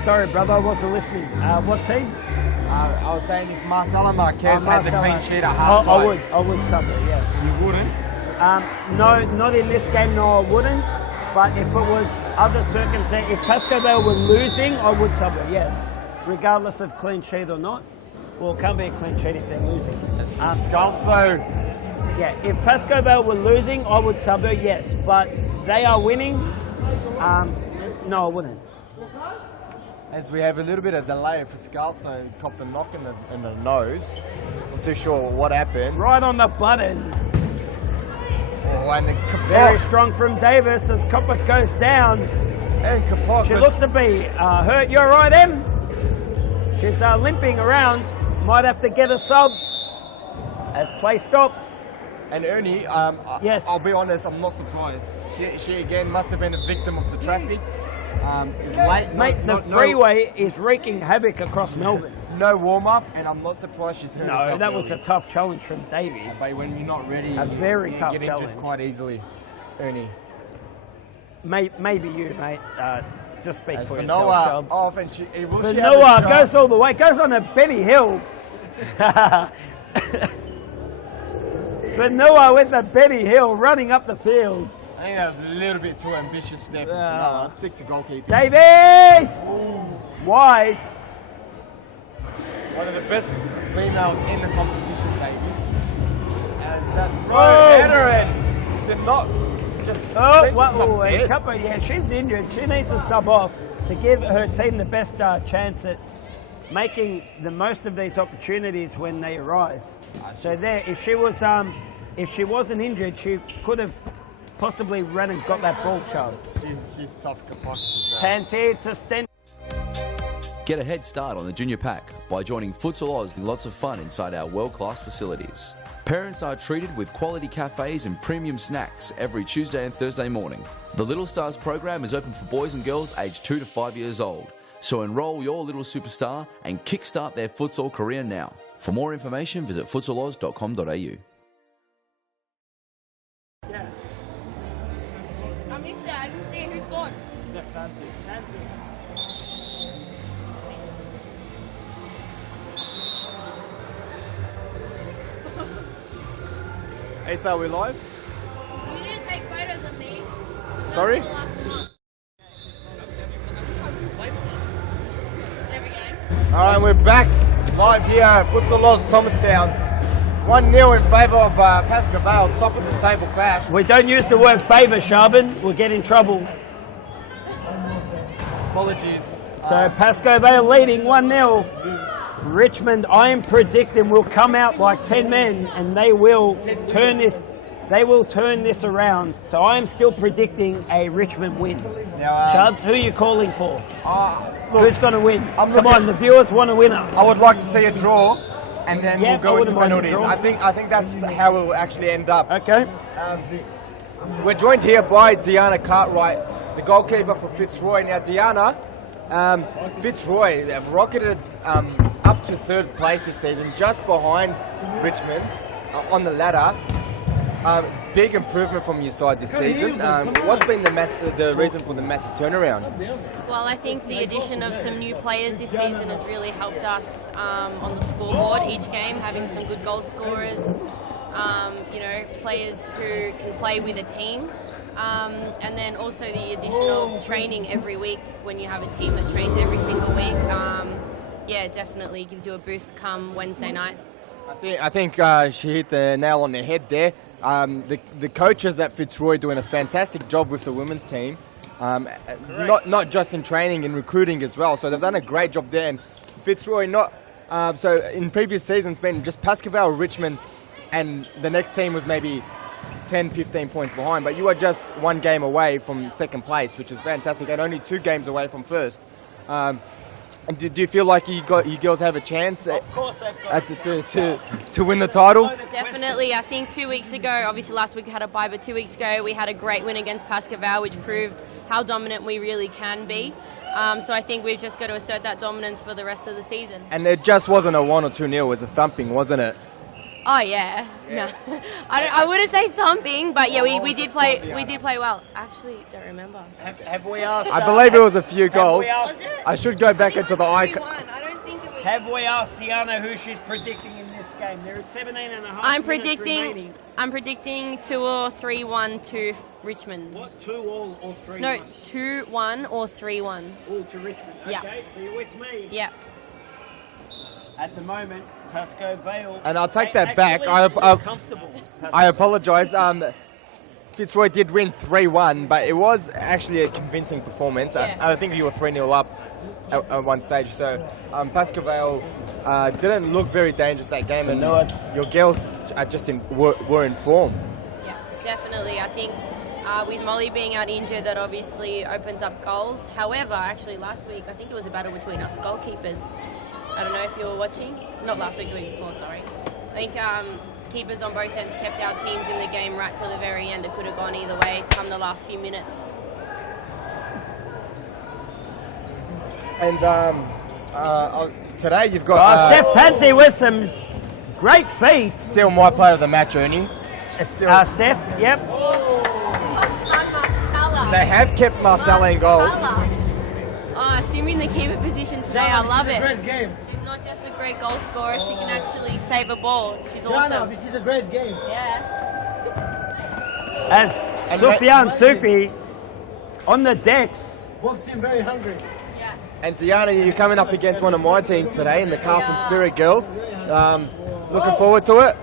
Sorry, brother, I wasn't listening. What team? I was saying if Marcella Marquez has a clean sheet at half-time. I would sub her, yes. You wouldn't? No, not in this game, no, I wouldn't. But if it was other circumstances, if Pascoe Vale were losing, I would sub her, yes. Regardless of clean sheet or not. Well, it can't be a clean sheet if they're losing. That's from Scalzo. Yeah, if Pascoe Vale were losing, I would sub her, yes. But they are winning. No, I wouldn't. As we have a little bit of delay for Scalzo, copped a knock in the nose. Not too sure what happened. Right on the button. Oh, and then Very Kapok. strong from Davis as Copper goes down. And Kapok. She looks to be hurt. You're right, Em. She's limping around. Might have to get a sub as play stops. And Ernie, Yes. I'll be honest, I'm not surprised. She again must have been a victim of the traffic. Is late. Mate, the freeway is wreaking havoc across Melbourne. No warm up, and I'm not surprised she's hurt No, herself that was a early. tough challenge from Davies. But when you're not ready, A very you tough get injured challenge. quite easily, Ernie. Maybe you, mate. Just speak As for for yourself, Noah, Chubbs. off and she will But she have a Noah shot? goes all the way, goes on a Betty Hill. But Noah with the Betty Hill running up the field. I think that was a little bit too ambitious there for Yeah. Noah. Stick to goalkeeping. Davies! Ooh, Wide. one of the best females in the competition, Davies. As that throw Oh. header and did not just Oh, sent well, some oh, bit. Cuppa, yeah, she's injured. She needs to sub off to give her team the best chance at making the most of these opportunities when they arise. So there, if she wasn't injured, she could have possibly run and got that ball, Chubbs. She's tough, Kapok. Tanti to Sten. Get a head start on the junior pack by joining Futsal Oz and lots of fun inside our world-class facilities. Parents are treated with quality cafes and premium snacks every Tuesday and Thursday morning. The Little Stars program is open for boys and girls aged 2 to 5 years old. So enrol your little superstar and kickstart their futsal career now. For more information, visit futsaloz.com.au. I missed it. I didn't see who's gone. Hey, so are we live? You didn't take photos of me. Sorry? Every game. All right, we're back live here at Futsal Oz Thomastown. 1-0 in favour of Pascoe Vale, top of the table clash. We don't use the word favour, Sharbin. We'll get in trouble. Apologies. So Pascoe Vale leading 1-0. Richmond, I am predicting, will come out like 10 men and they will turn this. They will turn this around. So I am still predicting a Richmond win. Now, Chubbs, who are you calling for? look, Who's going to win? I'm Come looking- on, the viewers want a winner. I would like to see a draw, and then Yeah, we'll I go wouldn't into mind a penalties. draw. I think that's how it will actually end up. Okay. We're joined here by Deanna Cartwright, the goalkeeper for Fitzroy. Now, Deanna, Fitzroy have rocketed up to third place this season, just behind Richmond on the ladder. Big improvement from your side this season. What's been the reason for the massive turnaround? Well, I think the addition of some new players this season has really helped us on the scoreboard each game, having some good goal scorers, players who can play with a team. And then also the addition of training every week when you have a team that trains every single week. It definitely gives you a boost come Wednesday night. I think she hit the nail on the head there. The coaches at Fitzroy doing a fantastic job with the women's team, not just in training, in recruiting as well. So they've done a great job there. And Fitzroy, so in previous seasons, been just Pascoe Vale, Richmond, and the next team was maybe 10, 15 points behind. But you are just one game away from second place, which is fantastic, and only 2 games away from first. And do you feel like you girls have a chance Of course they've got to win the title? Definitely. I think 2 weeks ago, obviously last week we had a bye, but 2 weeks ago we had a great win against Pascoe Vale, which proved how dominant we really can be. So I think we've just got to assert that dominance for the rest of the season. And it just wasn't a 1 or 2-0, it was a thumping, wasn't it? Oh yeah. No, I wouldn't say thumping, but yeah, we did play well. Actually, don't remember. Have we asked? I believe it was a few goals. we asked- Was it? I should go back into the I icon. don't think it was. Have we asked Deanna who she's predicting in this game? There is 17 and a half I'm minutes predicting. remaining. I'm predicting 2 or 3-1 to Richmond. What, 2 all or 3? No, 2-1 or 3-1. All to Richmond. Yeah. Okay, so you're with me. Yeah. At the moment, Pasco Vale. And I'll take that actually back. comfortable. I apologise. Fitzroy did win 3-1, but it was actually a convincing performance. Yeah. I think you were 3-0 up at one stage. So Pasco Vale didn't look very dangerous that game, and your girls are just were in form. Yeah, definitely. I think with Molly being out injured, that obviously opens up goals. However, actually last week, I think it was a battle between us goalkeepers. I don't know if you were watching. Not last week, the week before, sorry. I think keepers on both ends kept our teams in the game right till the very end. It could have gone either way come the last few minutes. And today you've got Steph Tanti with some great feet. still my player of the match, Ernie. Steph, yep. They have kept Marcella in goals. Assuming the keeper position today, I love it. Great game. She's not just a great goal scorer, she can actually save a ball. She's awesome. This is a great game. Yeah. As Sufyan Sufi on the decks. Both teams very hungry. Yeah. And Diana, you're coming up against one of my teams today in the Carlton Spirit Girls. Looking forward to it.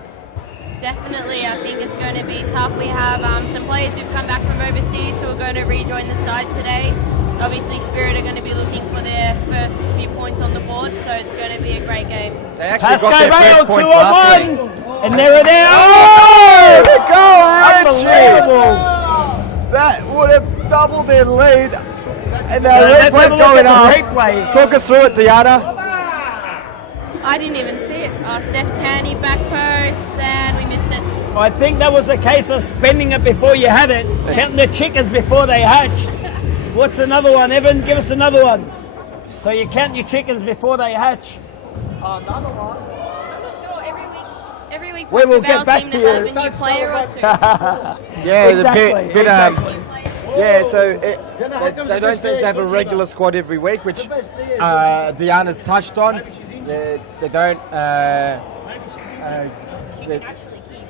Definitely, I think it's going to be tough. We have some players who've come back from overseas who are going to rejoin the side today. Obviously, Spirit are going to be looking for their first few points on the board, so it's going to be a great game. They actually Pasco got their Vale first points last 2-1, week. and they were there. Oh, the goal, Unbelievable! That would have doubled their lead. And the Let's have a replay's look going at on. the replay. Talk us through it, Diana. I didn't even see it. Steph Tanny back post, and we missed it. I think that was a case of spending it before you had it, counting the chickens before they hatched. What's another one, Evan? Give us another one. So you count your chickens before they hatch. Another one. I'm not sure. Every week We will Pasco get back seem to to have you. a new player or two. Yeah, Exactly, the exactly. yeah, so they don't seem to have a regular squad every week, which Diana's touched on. They don't. She can actually keep.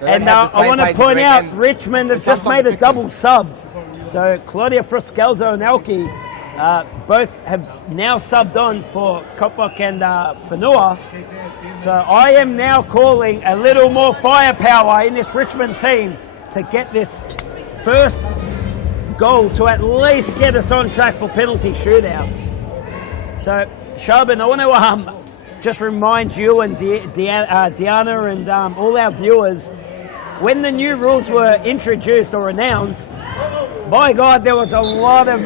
And I want to point out, Richmond has just made a double sub. So Claudia Fruscalzo and Elke both have now subbed on for Kopok and Whanua. So I am now calling a little more firepower in this Richmond team to get this first goal to at least get us on track for penalty shootouts. So Shaban, I want to just remind you and Diana and all our viewers, when the new rules were introduced or announced, by God, there was a lot of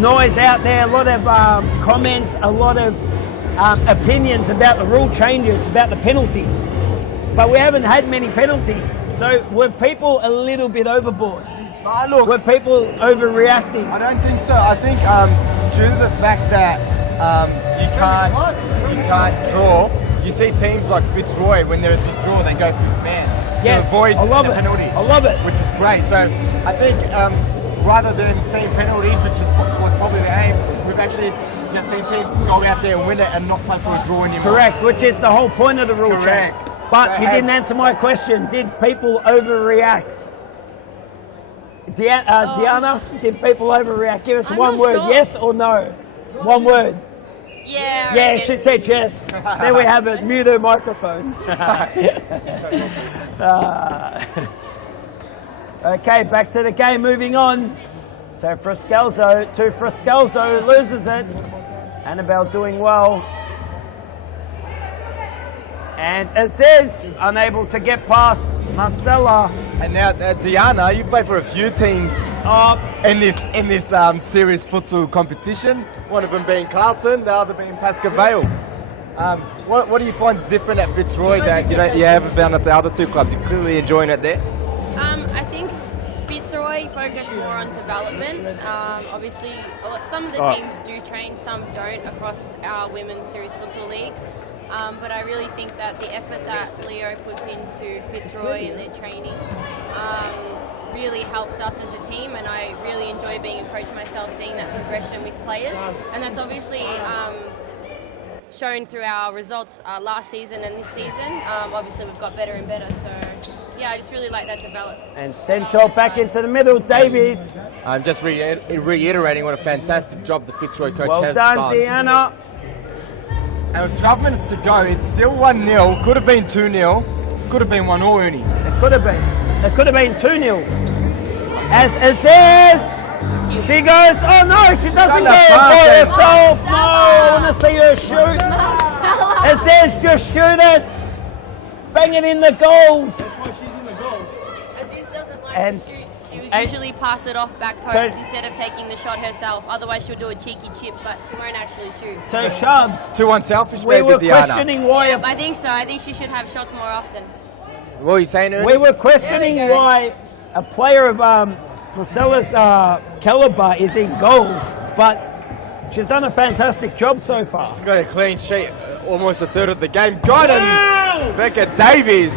noise out there, a lot of comments, a lot of opinions about the rule changes, about the penalties. But we haven't had many penalties. So were people a little bit overboard? Look, Were people overreacting? I don't think so. I think due to the fact that you can't draw, you see teams like Fitzroy, when they're to draw, they go for the man to avoid the penalty. I love it. Which is great. So I think rather than seeing penalties, which was probably the aim, we've actually just seen teams go out there and win it and not play for a draw anymore. Correct, which is the whole point of the rule change. But you didn't answer my question. Did people overreact? Diana, did people overreact? Give us one word, sure. yes or no? One word. Yeah. I Yeah, reckon. she said yes. There we have it. Mute her microphone. Okay, back to the game. Moving on. So Fruscalzo loses it. Annabelle doing well. And Aziz unable to get past Marcella. And now, Diana, you've played for a few teams in this series futsal competition. One of them being Carlton, the other being Pasco Vale. What do you find is different at Fitzroy that you haven't found at the other two clubs? You're clearly enjoying it there. I think Fitzroy focus more on development. Obviously, some of the teams do train, some don't across our women's series futsal league. But I really think that the effort that Leo puts into Fitzroy and their training really helps us as a team, and I really enjoy being a coach myself, seeing that progression with players, and that's obviously shown through our results last season and this season. Obviously we've got better and better, so yeah, I just really like that development. And Stenshall back into the middle, Davies. I'm just reiterating what a fantastic job the Fitzroy coach Well has done, done. Diana. And with 12 minutes to go, it's still 1-0. Could have been 2-0. Could have been 1-0, Ernie. It could have been. It could have been 2-0. As says, she goes, oh no, she doesn't go for herself. No, I want to see her shoot. It says, just shoot it. Bang it in the goals. Aziz doesn't like And- to shoot. She would usually pass it off back post instead of taking the shot herself. Otherwise, she'll do a cheeky chip, but she won't actually shoot. So Shubs, Too unselfish, we maybe, were Diana. questioning why. I think so. I think she should have shots more often. What are you saying, Ernie? We were questioning There we go. why a player of Marcella's caliber is in goals, but she's done a fantastic job so far. Got a clean sheet, almost a third of the game. Got him! Becca Davies.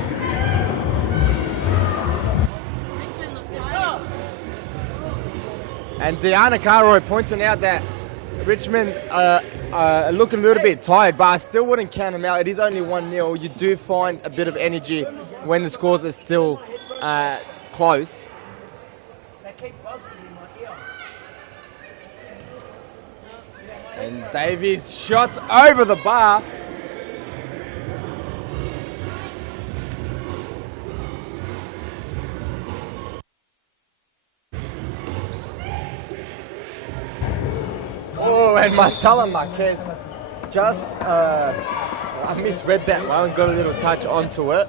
Richmond looked tired. And Diana Carroy pointing out that Richmond look a little bit tired, but I still wouldn't count them out. It is only 1-0. You do find a bit of energy when the scores are still close. And Davies shot over the bar. Oh, and Marcela Marquez just, I misread that one, got a little touch onto it.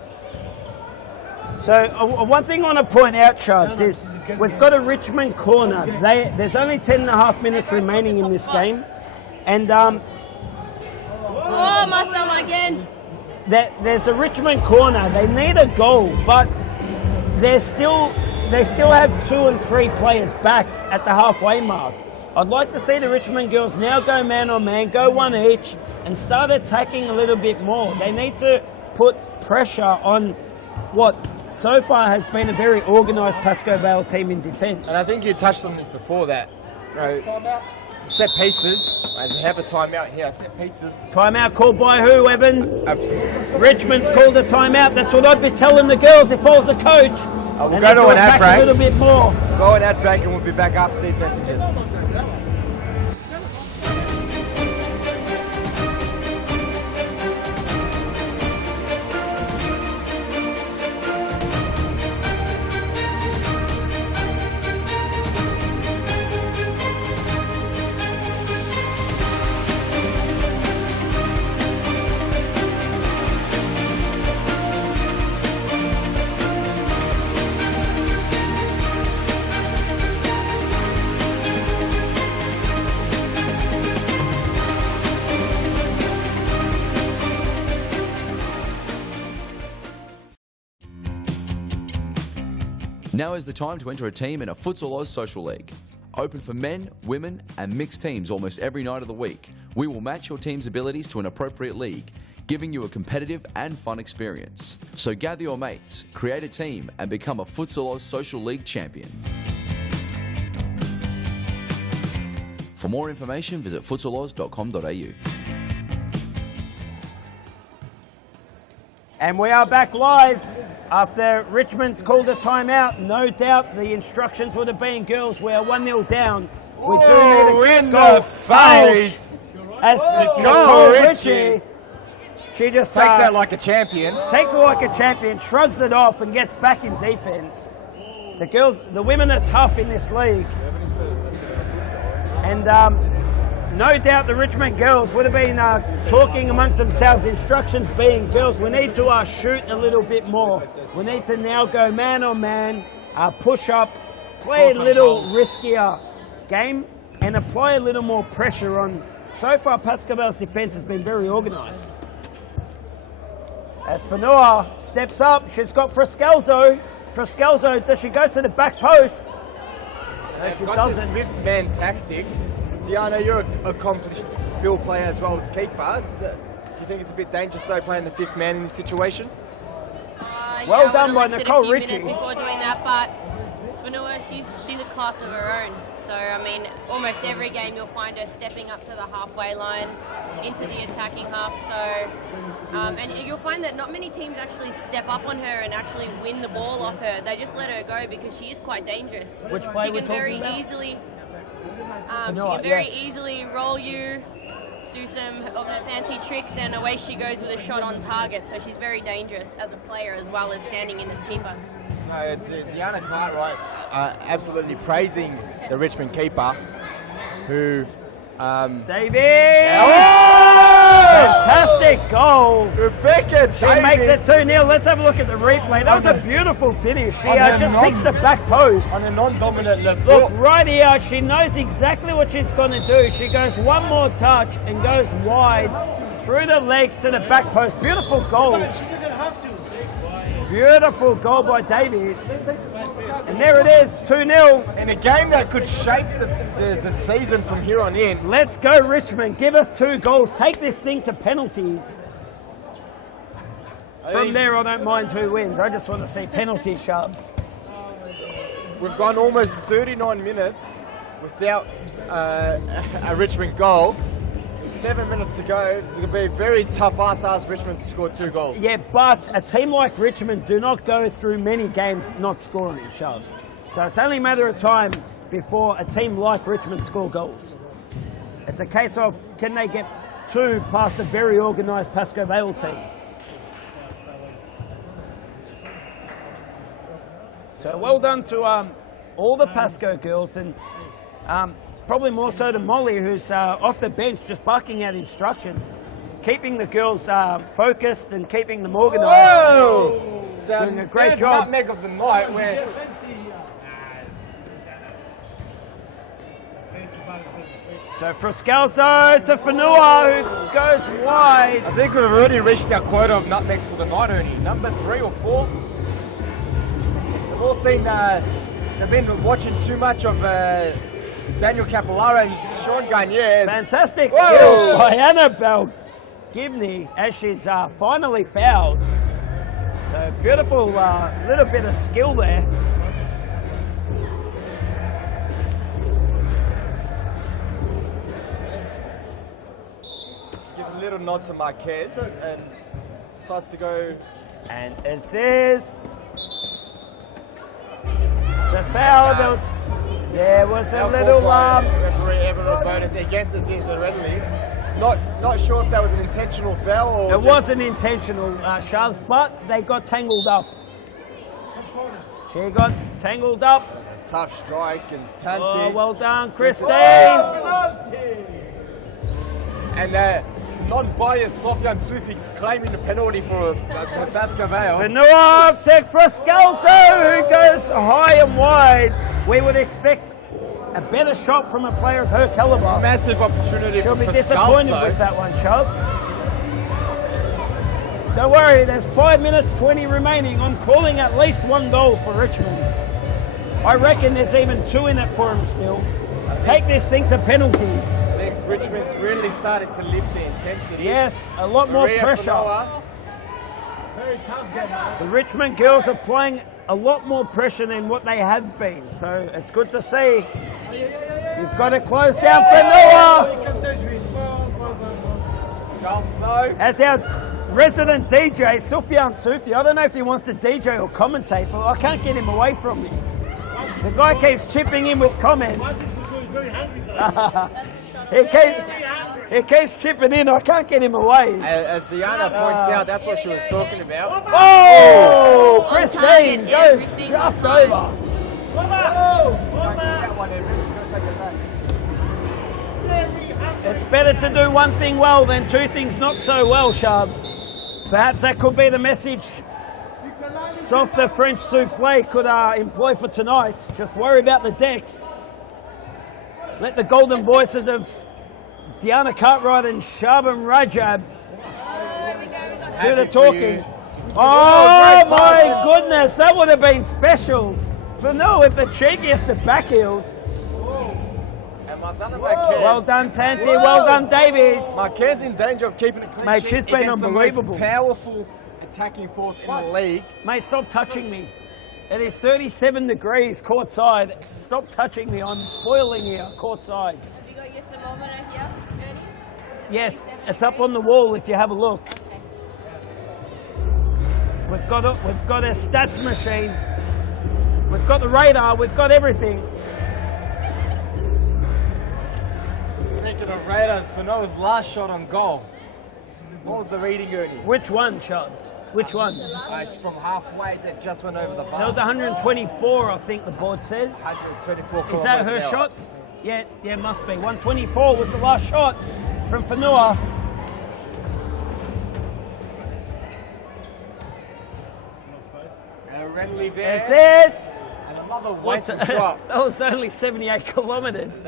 So one thing I want to point out, Chubbs, is we've got a Richmond corner. There's only 10.5 minutes remaining in this game, and Oh, Marcella again. there's a Richmond corner. They need a goal, but they still have 2 and 3 players back at the halfway mark. I'd like to see the Richmond girls now go man on man, go one each, and start attacking a little bit more. They need to put pressure on what so far has been a very organised Pascoe Vale team in defence. And I think you touched on this before that, set pieces, as we have a timeout here, set pieces. Timeout called by who, Evan? Richmond's called a timeout. That's what I'd be telling the girls if I was a coach. We'll They go need to an ad attack break. a little bit more. Go on ad break and we'll be back after these messages. Now is the time to enter a team in a Futsal Oz Social League. Open for men, women and mixed teams almost every night of the week. We will match your team's abilities to an appropriate league, giving you a competitive and fun experience. So gather your mates, create a team and become a Futsal Oz Social League champion. For more information, visit futsaloz.com.au. And we are back live after Richmond's called a timeout. No doubt the instructions would have been, girls, we are 1-0 down. We do Oh, need a in goal. the face! As Nicole Nicole Ritchie Ritchie, she just Takes that like a champion. takes it like a champion, shrugs it off and gets back in defence. The women are tough in this league. And no doubt the Richmond girls would have been talking amongst themselves, instructions being, girls, we need to shoot a little bit more. We need to now go man on man, push up, play a some little goals. riskier game and apply a little more pressure on. So far, Pascoe Vale's defence has been very organised. As Fanua steps up, she's got Frascalzo. Frascalzo, does she go to the back post? No, They've she got doesn't. this fifth man tactic. Diana, you're an accomplished field player as well as keeper. Do you think it's a bit dangerous though playing the fifth man in this situation? Well I done would've by left it Nicole a few Ritchie. minutes before doing that, but Fanua, she's a class of her own. So, I mean, almost every game you'll find her stepping up to the halfway line, into the attacking half. So, and you'll find that not many teams actually step up on her and actually win the ball off her. They just let her go because she is quite dangerous. Which play she we're can very talking about? easily, Fanua, yes. easily roll you, do some of her fancy tricks, and away she goes with a shot on target. So she's very dangerous as a player as well as standing in as keeper. Deanna Cartwright absolutely praising the Richmond keeper, who Davies! Oh! Fantastic goal! Rebecca She makes it 2-0. Let's have a look at the replay. That was a beautiful finish. She just picks the back post. on a non-dominant left Look, foot. right here, she knows exactly what she's going to do. She goes one more touch and goes wide through the legs to the back post. Beautiful goal. She doesn't have to. Beautiful goal by Davies. And there it is, 2-0. In a game that could shape the season from here on in. Let's go, Richmond. Give us 2 goals. Take this thing to penalties. From there, I don't mind who wins. I just want to see penalty shoves. We've gone almost 39 minutes without a Richmond goal. 7 minutes to go. It's going to be a very tough ask Richmond to score 2 goals. Yeah, but a team like Richmond do not go through many games not scoring shoves. So it's only a matter of time before a team like Richmond score goals. It's a case of, can they get 2 past a very organised Pascoe Vale team? So well done to all the Pascoe girls, and probably more so to Molly, who's off the bench just barking out instructions, keeping the girls focused and keeping them organised. Whoa! Doing a great third job. nutmeg of the night where So Fruscalzo to Whanua, who goes wide. I think we've already reached our quota of nutmegs for the night, Ernie. Number 3 or 4. We've all seen, they've been watching too much of Daniel Capillara and Sean Gagne. Fantastic Whoa! skills by Annabelle Gibney as she's finally fouled. So beautiful little bit of skill there. She gives a little nod to Marquez and starts to go. And assist. It's a foul. There was a little referee ever bonus against us readily. Not sure if that was an intentional foul or it wasn't intentional shoves, but they got tangled up. She got tangled up. tough strike and Tanti. Oh, well done, Christine. And non-biased Sofian Sufix claiming the penalty for Pascoe Vale. Whanua take Fruscalzo, who goes high and wide. We would expect a better shot from a player of her calibre. Massive opportunity She'll for be disappointed Fruscalzo. with that one, Schultz. Don't worry, there's 5 minutes 20 remaining. I'm calling at least one goal for Richmond. I reckon there's even 2 in it for them still. Take this thing to penalties. I think Richmond's really started to lift the intensity. Yes, a lot more Maria pressure. Whanua. Very tough game. The Richmond girls are playing a lot more pressure than what they have been, so it's good to see. You've got to close down Whanua. Fruscalzo. As our resident DJ, Sufyan Sufi, I don't know if he wants to DJ or commentate, but I can't get him away from me. The guy keeps chipping in with comments. he keeps chipping in, I can't get him away. As Diana points out, that's what she was talking about. Oh! On Christine target goes every single just time. over. It's better to do one thing well than 2 things not so well, Shabs. Perhaps that could be the message Soft the French souffle could employ for tonight. Just worry about the decks. Let the golden voices of Diana Cartwright and Shaban Rajab do the talking. Oh my goodness, that would have been special. Whanua with the cheekiest of back heels. And Marcella Marquez. Well done, Tanti. Well done, Davies. Marquez in danger of keeping a clean Mate, sheet she's been against unbelievable. the most powerful attacking force in the league. Mate, stop touching me. It is 37 degrees courtside. Stop touching me. I'm boiling here courtside. Have you got your thermometer here, Ernie? Yes, it's up on the wall if you have a look. We've got a stats machine. We've got the radar. We've got everything. Speaking of Raiders, Fanoa's last shot on goal. What was the reading, Ernie? Which one, Chubbs? Which one? It's from halfway that just went over the bar. That was 124, I think the board says. 124 Is that her shot? Yeah, must be. 124 was the last shot from Fanoa. Readily there. That's it. And another wasteful shot. That was only 78 kilometres.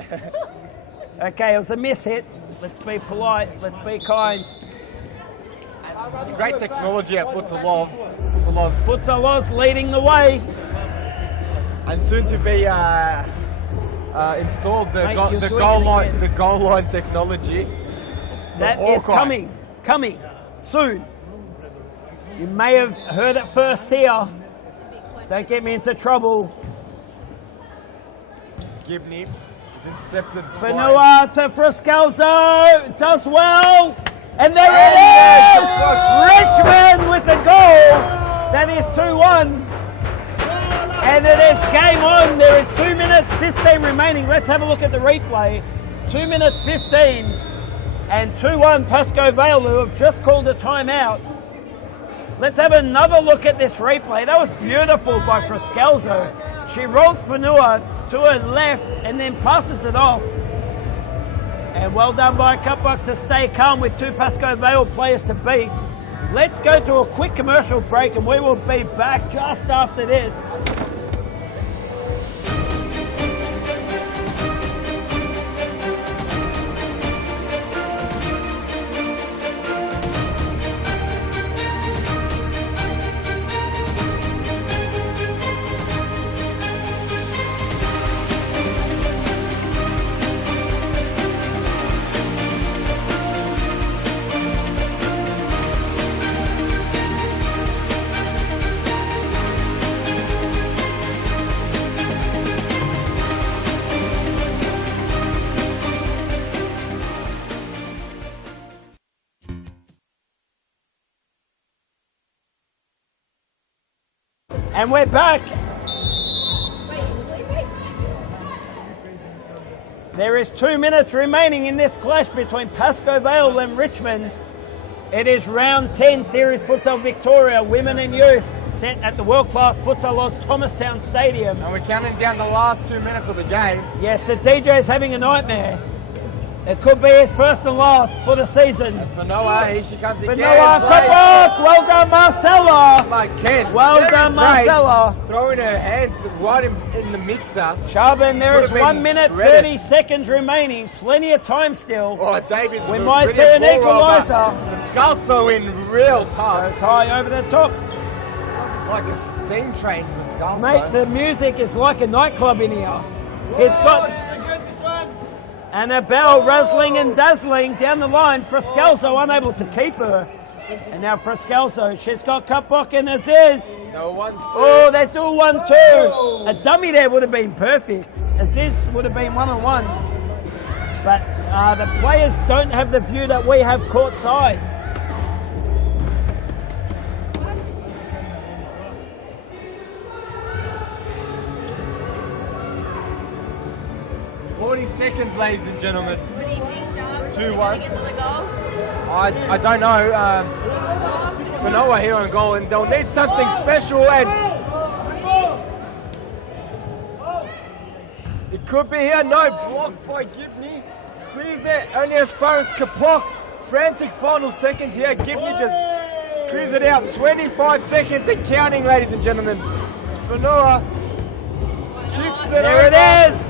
Okay, it was a miss hit. Let's be polite. Let's be kind. It's great technology at Futsal Oz. Futsal Oz leading the way. And soon to be installed Mate, the goal line technology. That is coming soon. You may have heard it first here. Don't get me into trouble. Gibney is intercepted. Fanoa to Frascalzo, does well, and there it is! Richmond with the goal. That is 2-1. And it is game on. There is 2 minutes 15 remaining. Let's have a look at the replay. 2 minutes 15 and 2-1 Pascoe Vale, who have just called a timeout. Let's have another look at this replay. That was beautiful by Frascalzo. She rolls Fanoa to her left and then passes it off. And well done by Cupbuck to stay calm with 2 Pascoe Vale players to beat. Let's go to a quick commercial break and we will be back just after this. And we're back. There is 2 minutes remaining in this clash between Pascoe Vale and Richmond. It is round 10 Series Futsal Victoria, women and youth, set at the world-class Futsal Oz Thomastown Stadium. And we're counting down the last 2 minutes of the game. Yes, the DJ's having a nightmare. It could be his first and last for the season. Fanoa, here she comes again. Fanoa, Cupbuck, well done Marcella. Like Kes, well done Marcella. Throwing her hands right in the mixer. Charbon, there is 1 minute shredded. 30 seconds remaining. Plenty of time still. Oh, Davies We might see an equaliser. Scalzo in real time. Goes high over the top. Like a steam train for Scalzo. Mate, the music is like a nightclub in here. It's got Annabelle razzling and dazzling down the line. Frascalzo unable to keep her. And now Frascalzo, she's got Cupbuck and Aziz. No 1-2. Oh, they do 1-2. A dummy there would have been perfect. Aziz would have been 1-on-1. But the players don't have the view that we have courtside. Seconds, ladies and gentlemen. What do you think, Sharp? 2-1. Get another goal? I don't know. Fanoa here on goal, and they'll need something special. And it could be here. No, blocked by Gibney. Clears it only as far as Kapok. Frantic final seconds here. Gibney just clears it out. 25 seconds and counting, ladies and gentlemen. Fanoa chips it There over. it is.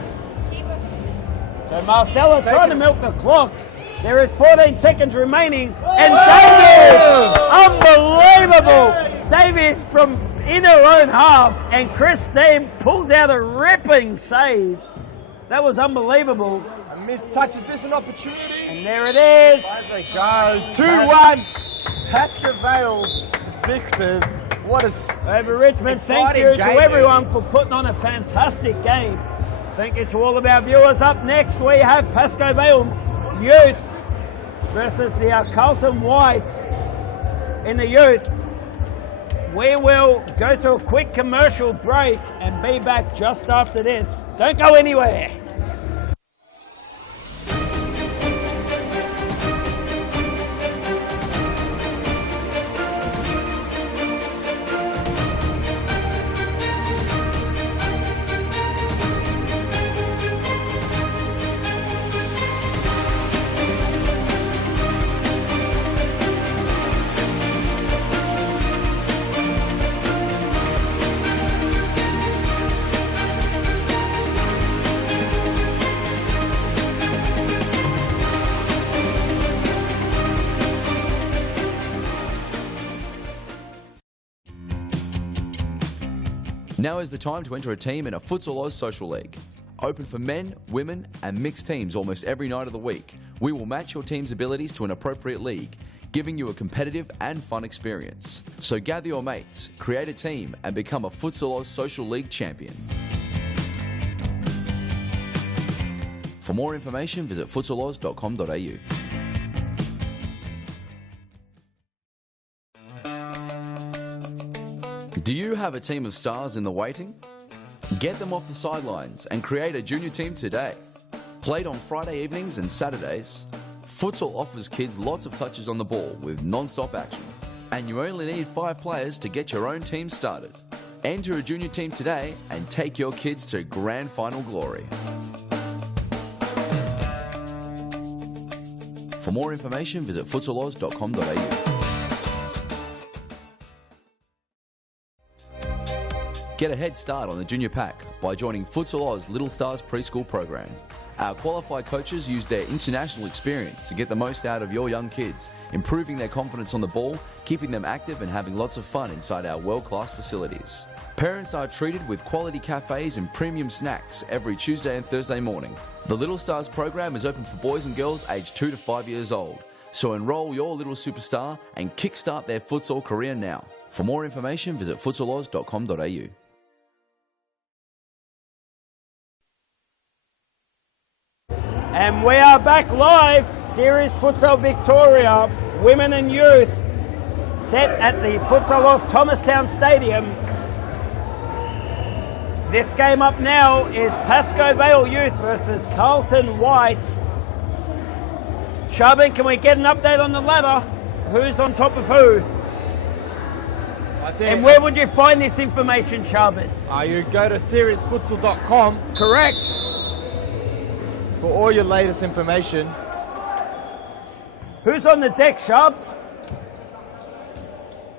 So Marcella's trying to milk the clock. There is 14 seconds remaining. And Davies! Unbelievable! Davies from in her own half. And Christine pulls out a ripping save. That was unbelievable. A missed touch. Is this an opportunity? And there it is. As it goes. 2-1. Pascoe Vale victors. What a Over Richmond. Thank exciting you to game. everyone for putting on a fantastic game. Thank you to all of our viewers. Up next, we have Pascoe Vale Youth versus the Carlton Whites in the youth. We will go to a quick commercial break and be back just after this. Don't go anywhere. Now is the time to enter a team in a Futsal Oz Social League. Open for men, women and mixed teams almost every night of the week. We will match your team's abilities to an appropriate league, giving you a competitive and fun experience. So gather your mates, create a team and become a Futsal Oz Social League champion. For more information, visit futsaloz.com.au. Do you have a team of stars in the waiting? Get them off the sidelines and create a junior team today. Played on Friday evenings and Saturdays, futsal offers kids lots of touches on the ball with non-stop action. And you only need 5 players to get your own team started. Enter a junior team today and take your kids to grand final glory. For more information, visit futsaloz.com.au. Get a head start on the junior pack by joining Futsal Oz Little Stars preschool program. Our qualified coaches use their international experience to get the most out of your young kids, improving their confidence on the ball, keeping them active and having lots of fun inside our world-class facilities. Parents are treated with quality cafes and premium snacks every Tuesday and Thursday morning. The Little Stars program is open for boys and girls aged 2 to 5 years old. So enroll your little superstar and kickstart their futsal career now. For more information, visit futsaloz.com.au. And we are back live. Series Futsal Victoria, women and youth, set at the Futsal Oz Thomastown Stadium. This game up now is Pascoe Vale Youth versus Carlton White. Sharbin, can we get an update on the ladder? Who's on top of who? And where would you find this information, Sharbin? You go to seriesfutsal.com. Correct. For all your latest information. Who's on the deck, Shubs?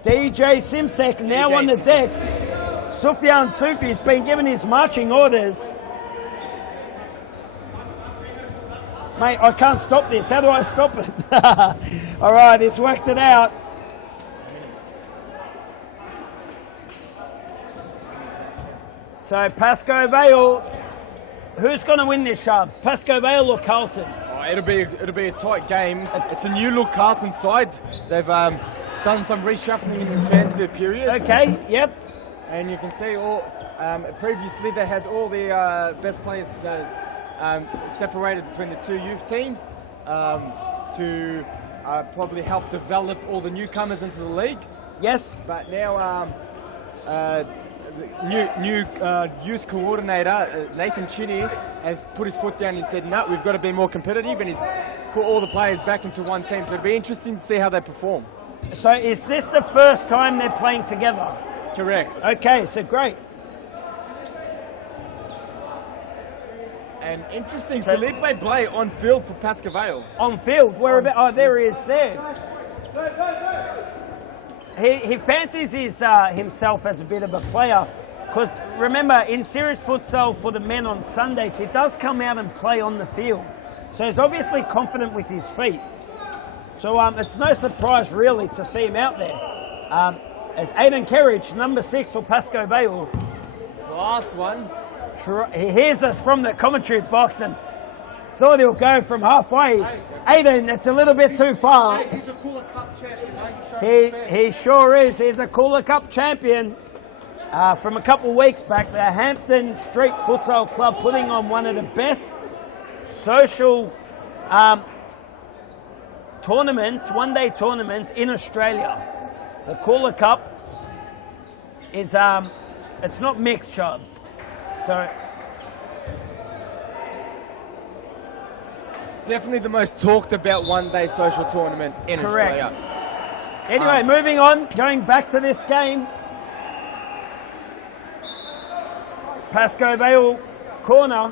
DJ Simsek now on the decks. Sufyan Sufi's been given his marching orders. Mate, I can't stop this. How do I stop it? All right, he's worked it out. So Pascoe Vale. Who's going to win this, Sharps? Pascoe Vale or Carlton? It'll be a tight game. It's a new look Carlton side. They've done some reshuffling in the transfer period. Okay, yep. And you can see all previously they had all the best players separated between the 2 youth teams to probably help develop all the newcomers into the league. Yes. But now new youth coordinator Nathan Chinny has put his foot down and said, no, we've got to be more competitive, and he's put all the players back into one team. So it'll be interesting to see how they perform. So is this the first time they're playing together? Correct. Okay, so great. And interesting, Felipe Blay on field for Pascoe Vale. On field? Where about? Oh, there he is there. He fancies himself as a bit of a player, because remember, in series futsal for the men on Sundays, he does come out and play on the field. So he's obviously confident with his feet. So it's no surprise really to see him out there. As Aidan Kerridge, number 6 for Pascoe Vale. Last one. He hears us from the commentary box and thought he'll go from halfway. Aidan, it's a little bit too far. He's a Cooler Cup champion. He sure is. He's a Cooler Cup champion from a couple of weeks back. The Hampton Street Futsal Club putting on one of the best social tournaments, one-day tournaments in Australia. The Cooler Cup is it's not mixed, Chubbs. So definitely the most talked about one-day social tournament in Australia. Anyway, moving on, going back to this game. Pascoe Vale corner.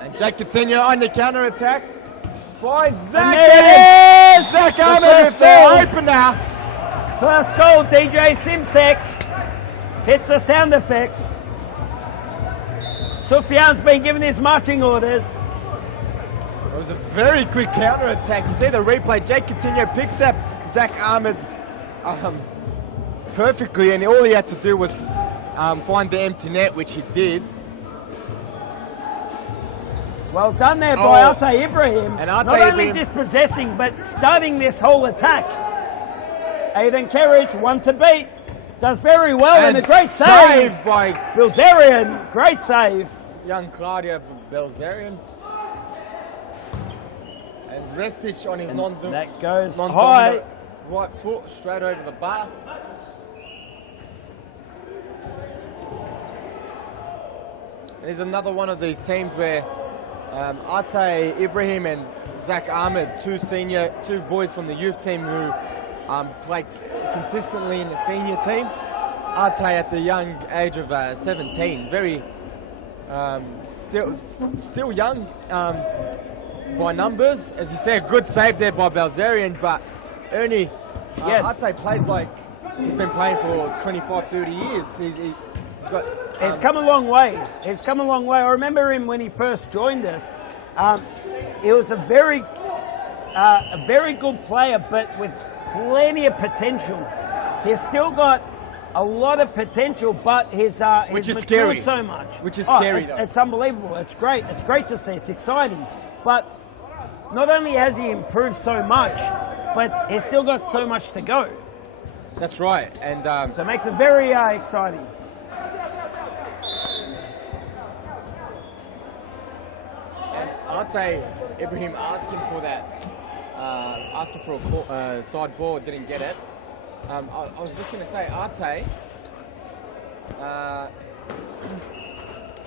And Jake Coutinho on the counter-attack. Finds Zach. There Zach Ahmed with the opener. First goal, DJ Simsek. Hits the sound effects. Sufyan's been given his marching orders. It was a very quick counter-attack. You see the replay. Jake Coutinho picks up Zach Ahmed. perfectly, and all he had to do was find the empty net, which he did. Well done there by Oh. Ate Ibrahim. And Not Ate only Ibrahim- dispossessing, but starting this whole attack. Aidan Kerridge, one to beat. Does very well and a great save. Saved by Bilzerian, great save. young Claudia Belzerian. And Restic on his That goes high. non-dominant right foot straight over the bar. There's another one of these teams where Ate Ibrahim and Zach Ahmed, two boys from the youth team who play consistently in the senior team. Ate at the young age of 17, very still young by numbers. As you say, a good save there by Belzerian, but Ernie, Yes. Ate plays like he's been playing for 25, 30 years. He's got... He's come a long way. He's come a long way. I remember him when he first joined us. He was a very good player, but with plenty of potential. He's still got a lot of potential, but he's Which is matured scary. so much. Which is scary, It's, though. it's unbelievable. It's great. It's great to see. It's exciting. But not only has he improved so much, but he's still got so much to go. That's right. And So it makes it very exciting. Ate Ibrahim asking for that, asking for a side ball, didn't get it. I was just going to say, Ate,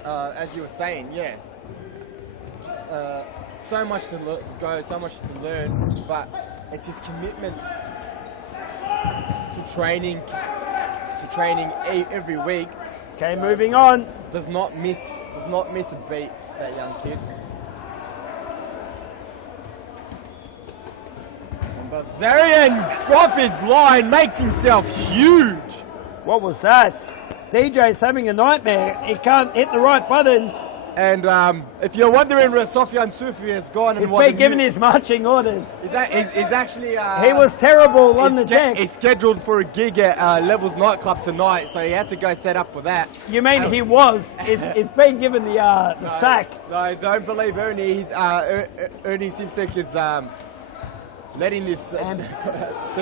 as you were saying, yeah, so much to go, so much to learn, but it's his commitment to training every week. Okay, moving on. Does not miss a beat, that young kid. And Bazarian off his line makes himself huge. What was that? DJ's having a nightmare. He can't hit the right buttons. And if you're wondering where Sofian Sufi has gone and He's what been given his marching orders. he's actually He was terrible on the deck. He's scheduled for a gig at Levels nightclub tonight, so he had to go set up for that. You mean he was? He's been given the sack. No, don't believe Ernie. Ernie Simsek is letting this DJ.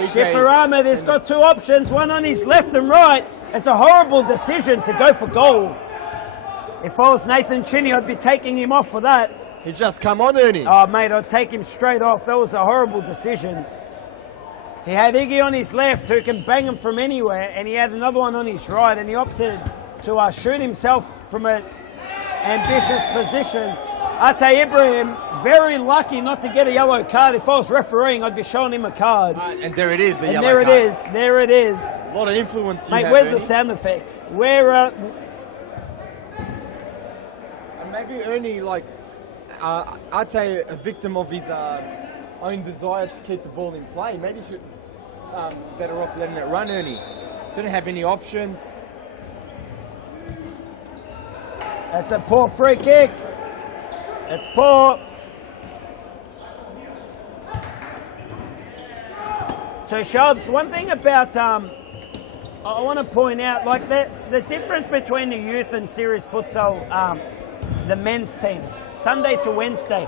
Shifarama, there's got two options, one on his left and right. It's a horrible decision to go for goal. If I was Nathan Chinney, I'd be taking him off for that. He's just come on, Ernie. Oh, mate, I'd take him straight off. That was a horrible decision. He had Iggy on his left, who can bang him from anywhere, and he had another one on his right, and he opted to shoot himself from an ambitious position. Ate Ibrahim, very lucky not to get a yellow card. If I was refereeing, I'd be showing him a card. And there it is, the And yellow there it card. is, there it is. A lot of influence you Mate, have, where's the Ernie. sound effects? Where, And maybe Ernie, like, Ate, a victim of his own desire to keep the ball in play. Maybe he should better off letting it run, Ernie. Didn't have any options. That's a poor free kick. It's poor. So Shubs, one thing about I want to point out, like the difference between the youth and series futsal, the men's teams, Sunday to Wednesday,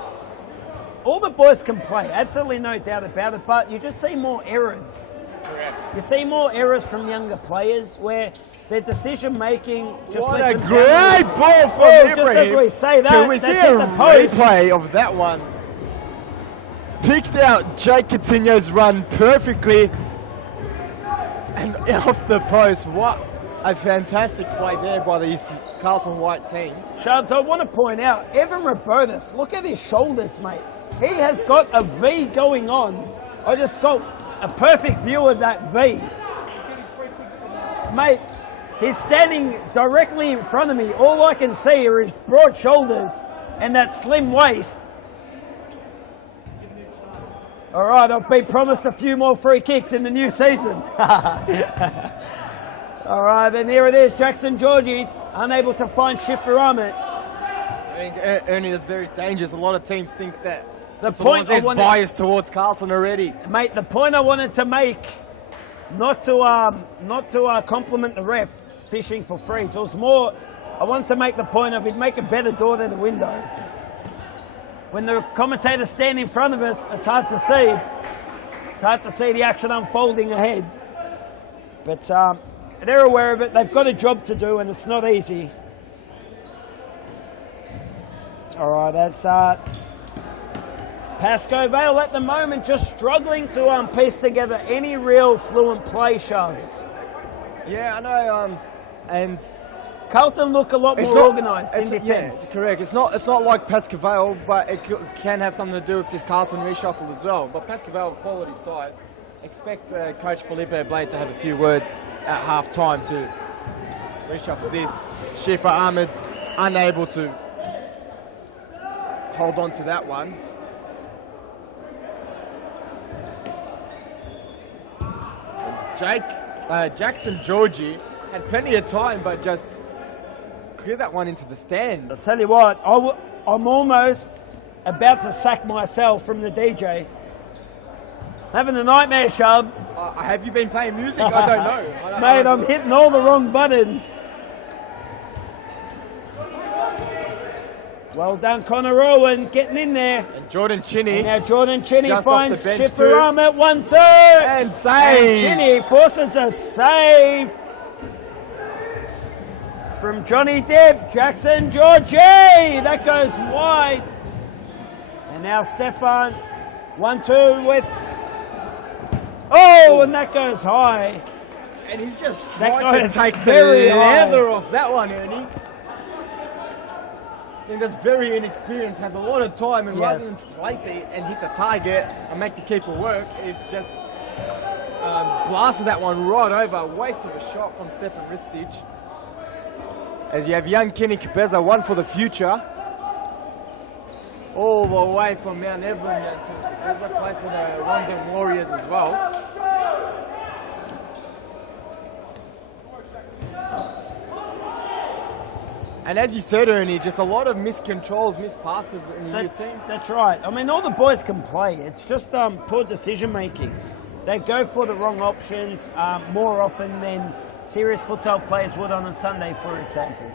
all the boys can play, absolutely no doubt about it, but you just see more errors. Correct. You see more errors from younger players where their decision making just What lets a them great down. ball from Well, just Ibrahim. as we say that, Can we see that's a in the post. replay of that one? Picked out Jake Coutinho's run perfectly and off the post. What a fantastic play there by the Carlton White team. Shubs, I want to point out, Evan Robertus, look at his shoulders, mate. He has got a V going on. I just got a perfect view of that V. Mate, he's standing directly in front of me. All I can see are his broad shoulders and that slim waist. All right, I've been promised a few more free kicks in the new season. All right, then here it is, Jackson Georgie, unable to find Shifter Ahmed. I think Ernie, that's very dangerous. A lot of teams think that The point I there's wanted- bias towards Carlton already. Mate, the point I wanted to make not to compliment the ref fishing for frees. It was more, I wanted to make the point of he'd make a better door than a window. When the commentators stand in front of us, it's hard to see. It's hard to see the action unfolding ahead. But they're aware of it. They've got a job to do, and it's not easy. All right, that's Pascoe Vale at the moment just struggling to piece together any real fluent play shows. Yeah, I know. And Carlton look a lot more organised in defence. Yeah, it's correct. It's not like Pascoe Vale, but it can have something to do with this Carlton reshuffle as well. But Pascoe Vale, quality side. Expect Coach Felipe Blade to have a few words at half time to reshuffle this. Shifa Ahmed unable to hold on to that one. Jackson Georgie had plenty of time, but just cleared that one into the stands. I'll tell you what, I'm almost about to sack myself from the DJ. Having a nightmare, Shubs. Have you been playing music? I don't know. Mate, I'm hitting all the wrong buttons. Well done, Connor Owen, getting in there. And Jordan Chinney. And now Jordan Chinney just finds off the bench Shipper Arm at 1-2. And save. And Chinney forces a save from Johnny Depp. Jackson Georgie. That goes wide. And now Stefan. 1-2 with... Oh, and that goes high. And he's just trying to take the leather off that one, Ernie. I think that's very inexperienced, had a lot of time, and rather than place it and hit the target and make the keeper work, it's just blasted that one right over. Waste of a shot from Stefan Ristic. As you have young Kenny Cabeza, one for the future. All the way from Mount Evelyn, young Kenny Cabeza, plays for the London Warriors as well. And as you said, Ernie, just a lot of miscontrols, mispasses in your team. That's right. I mean, all the boys can play. It's just poor decision making. They go for the wrong options more often than serious futsal players would on a Sunday, for example.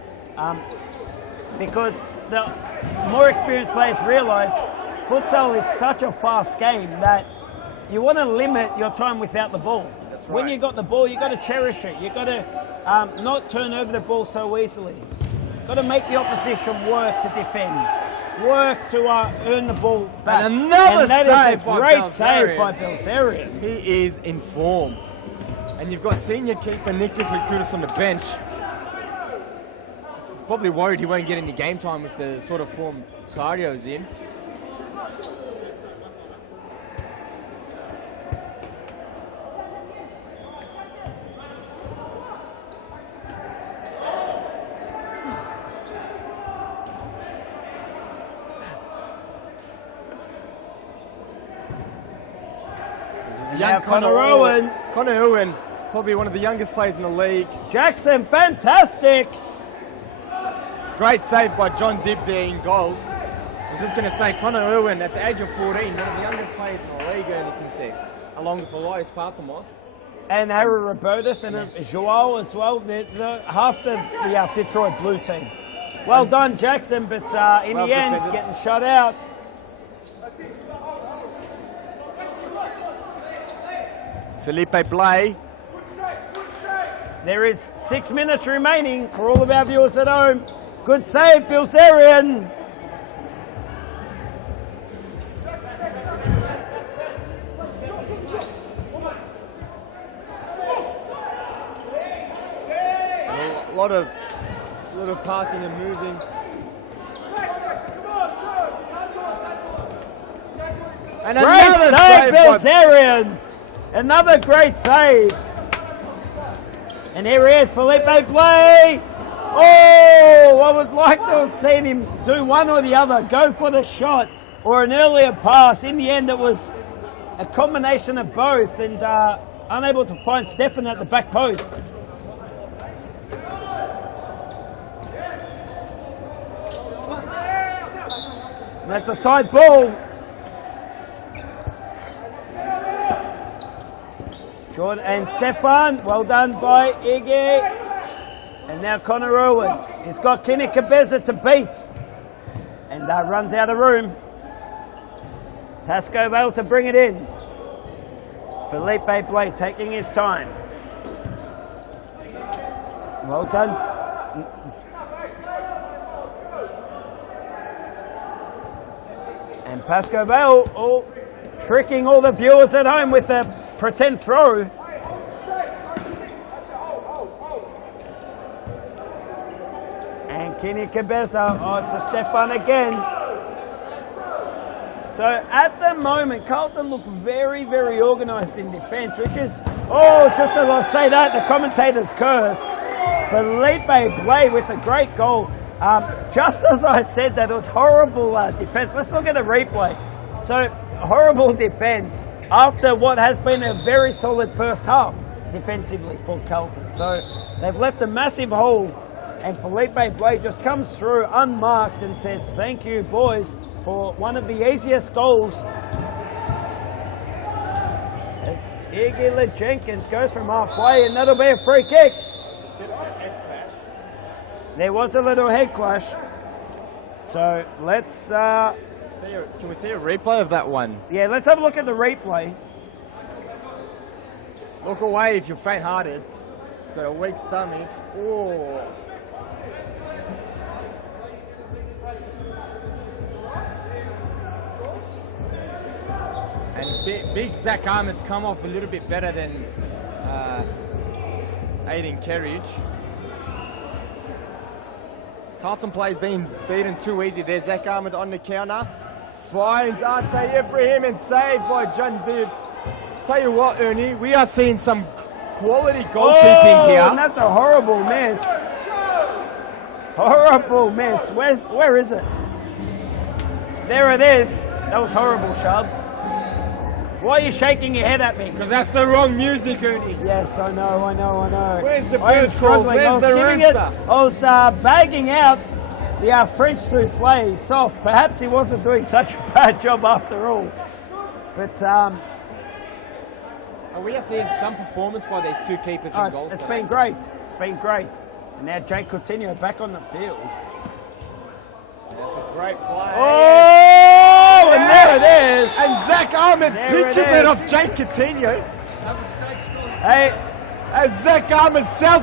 Because the more experienced players realise futsal is such a fast game that you want to limit your time without the ball. That's right. When you got the ball, you got to cherish it. You got to not turn over the ball so easily. Got to make the opposition work to defend, work to earn the ball back. And another save by great save by Belzerian. He is in form. And you've got senior keeper Nick Diflikutis on the bench. Probably worried he won't get any game time with the sort of form Cardio's in. Young Connor Owen. Connor Owen, probably one of the youngest players in the league. Jackson, fantastic. Great save by John Dibb there in goals. I was just going to say, Connor Owen, at the age of 14, one of the youngest players in the league, Ernest himself, along with Elias Partamos. And Harry Robertus and Joao as well. Half the Fitzroy Blue team. Well done, Jackson, but in the end, it's getting shut out. Felipe Blay. There is 6 minutes remaining for all of our viewers at home. Good save, Bilzerian. A lot of passing and moving. And great save, Bilzerian. Another great save. And here he is, Felipe Blay. Oh, I would like to have seen him do one or the other, go for the shot or an earlier pass. In the end, it was a combination of both and unable to find Stefan at the back post. And that's a side ball. Jordan and Stefan, well done by Iggy. And now Connor Irwin. He's got Kenny Cabeza to beat. And runs out of room. Pasco Vale to bring it in. Felipe Blade taking his time. Well done. And Pasco Vale tricking all the viewers at home with a pretend throw. And Kenny Cabeza, to Stefan again. So at the moment, Carlton look very, very organised in defence, which is, just as I say that, the commentator's curse. Felipe Blade with a great goal. Just as I said that, it was horrible defence. Let's look at the replay. So, horrible defence after what has been a very solid first half defensively for Carlton. So, they've left a massive hole, and Felipe Blade just comes through unmarked and says, thank you, boys, for one of the easiest goals. As Iggy Jenkins goes from halfway, and that'll be a free kick. There was a little head clash. So let's... Can we see a replay of that one? Yeah, let's have a look at the replay. Look away if you're faint-hearted. Got a weak stomach. Oh. And big Zach Ahmed's come off a little bit better than Aiden Kerridge. Carlton players being beaten too easy there. Zach Ahmed on the counter. Finds Arte Ibrahim and saved by John Dib. Tell you what, Ernie, we are seeing some quality goalkeeping here. And that's a horrible miss. Horrible miss. Where is it? There it is. That was horrible, Shubs. Why are you shaking your head at me? Because that's the wrong music, Ernie. Yes, I know. Where's the bird calls? Where's the rooster? I was bagging out the French souffle soft. Perhaps he wasn't doing such a bad job after all. But we are seeing some performance by these two keepers and goals. It's been great. It's been great. And now Jake Coutinho back on the field. That's a great play. Oh, and there it is. And Zach Ahmed pitches it off Jake Coutinho. Hey, and Zach Ahmed, so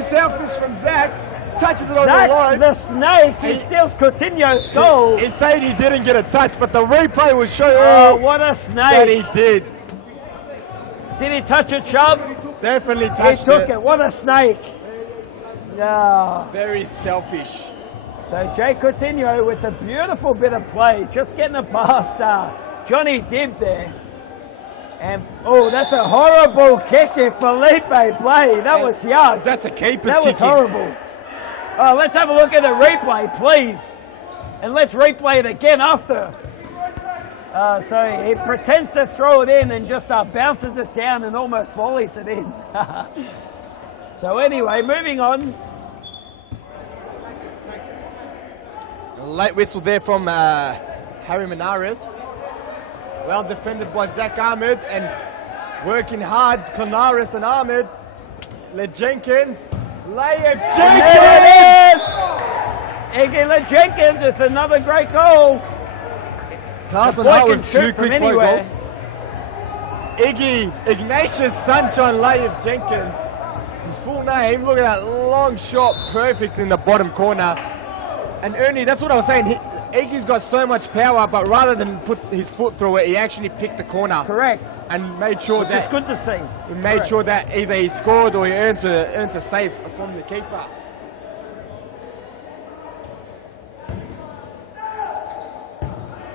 selfish from Zach, touches it on Zach, the line. the snake, he steals Coutinho's goal. It's saying he didn't get a touch, but the replay will show Oh, what a snake. that he did. Did he touch it, Chubbs? Definitely touched He took it. What a snake. Yeah. Very selfish. So Jake Coutinho with a beautiful bit of play, just getting it past Johnny Dibb there. And, that's a horrible kick if Felipe Blade. That was young. That's a keeper's That was kicking. horrible. Oh, let's have a look at the replay, please. And let's replay it again after. So he pretends to throw it in and just bounces it down and almost volleys it in. So anyway, moving on. Late whistle there from Harry Menares. Well defended by Zach Ahmed and working hard, Canaris and Ahmed. Jenkins. Layev Jenkins! Iggy Jenkins with another great goal. Carlton Hart with two quick flow goals. Ignatius Sunshine Layev Jenkins. His full name, look at that long shot, perfect in the bottom corner. And Ernie, that's what I was saying. Iggy's got so much power, but rather than put his foot through it, he actually picked the corner. Correct. And made sure It's good to see. He made sure that either he scored or he earned a save from the keeper.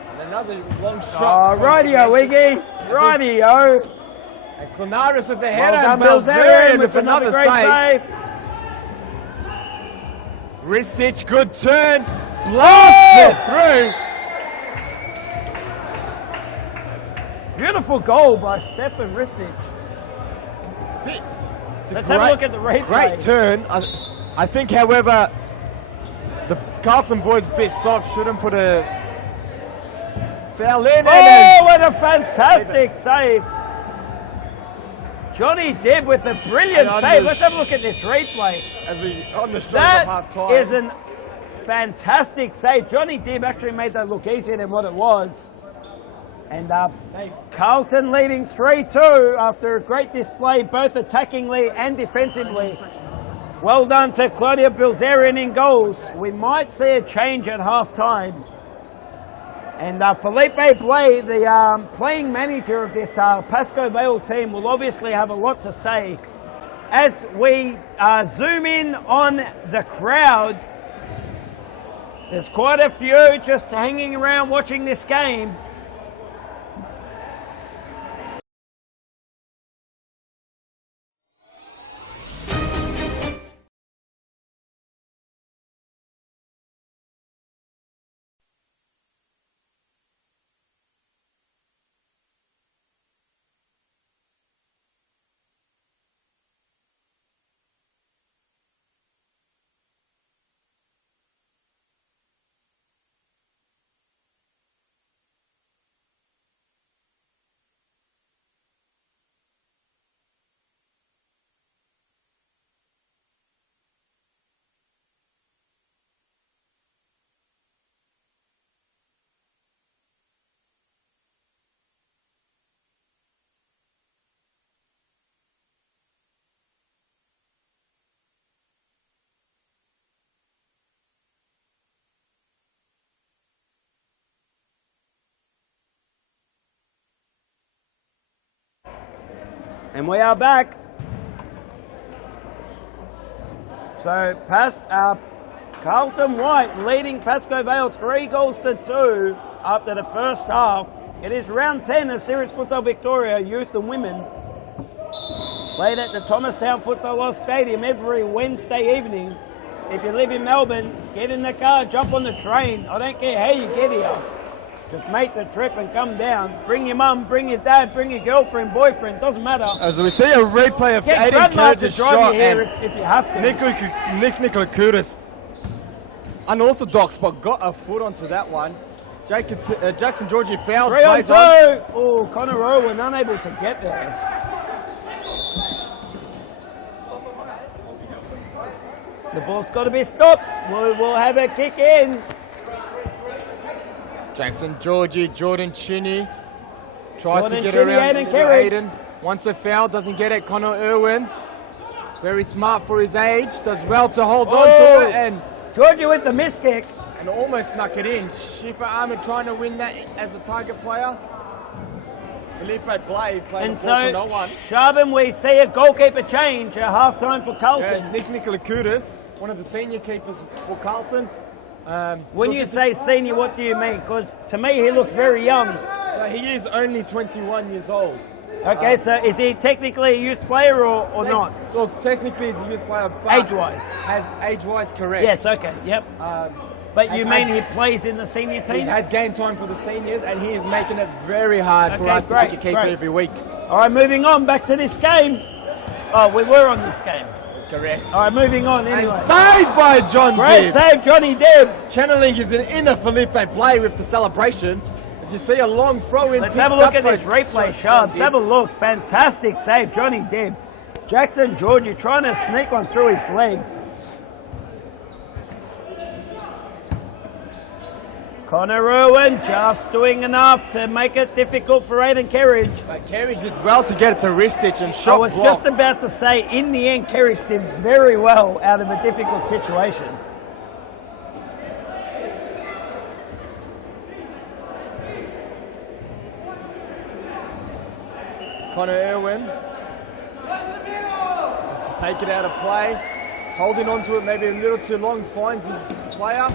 And another long shot. Oh, rightio, Iggy. Rightio. And Clonarus with the header, Well and done, Belzerian with another another great save. save. Ristich, good turn. Blasts it through. Beautiful goal by Stefan Ristich. Let's have a look at the replay. Great turn. I think, however, the Carlton boys a bit soft. Shouldn't put a foul in. Oh, what a fantastic save. Johnny Dibb with a brilliant And on save. the Let's have a look at this replay. As we on the stroke That of half time. is a fantastic save. Johnny Dibb actually made that look easier than what it was. And Carlton leading 3-2 after a great display, both attackingly and defensively. Well done to Claudia Bilzerian in goals. We might see a change at half time. And Felipe Blay, the playing manager of this Pascoe Vale team, will obviously have a lot to say. As we zoom in on the crowd, there's quite a few just hanging around watching this game. And we are back. So Carlton White leading Pascoe Vale 3-2 after the first half. It is round 10 of Series Futsal Victoria, youth and women. Played at the Thomastown Futsal Oz Stadium every Wednesday evening. If you live in Melbourne, get in the car, jump on the train. I don't care how you get here. Just make the trip and come down. Bring your mum, bring your dad, bring your girlfriend, boyfriend, doesn't matter. As we see a replay of Get Aiden Grandma to Kerridge's drive shot, you here and if you have to. Nick Nicolakoutis, unorthodox, but got a foot onto that one. Jackson Georgie fouled. 3-on-2. Oh, Connor Irwin unable to get there. The ball's got to be stopped. We'll have a kick in. Jackson Georgie, Jordan Chinney tries Jordan to get Chinney, around Aiden Kerridge. Aiden. Wants a foul, doesn't get it. Connor Irwin, very smart for his age, does well to hold on to it, and Georgie with the miss kick. almost snuck it in. Shifa Ahmed trying to win that as the target player. Felipe Blay playing And the ball to so, no one. Shaban, we see a goalkeeper change at half-time for Carlton. Yes, Nick Nicolakoutis, one of the senior keepers for Carlton. When you say senior, what do you mean? Because to me, he looks very young. So he is only 21 years old. Okay, so is he technically a youth player or not? Look, technically he's a youth player, but Age-wise? age-wise correct. Yes, okay, yep. But you has mean had- he plays in the senior team? He's had game time for the seniors, and he is making it very hard for Okay, us great, to pick a keeper great. every week. All right, moving on, back to this game. Oh, we were on this game. Correct. All right, moving on anyway. And saved by John Great Dibb. save, Johnny Dibb. Channeling his inner Felipe Blay with the celebration. As you see a long throw in. Let's have a look at this replay, Sharp. Let's have a look. Fantastic save, Johnny Dibb. Jackson Georgie trying to sneak one through his legs. Connor Irwin just doing enough to make it difficult for Aiden Kerridge. But Kerridge did well to get it to Ristich and I shot was blocked. just about to say, in the end, Kerridge did very well out of a difficult situation. Connor Irwin to take it out of play, holding on to it maybe a little too long, finds his player.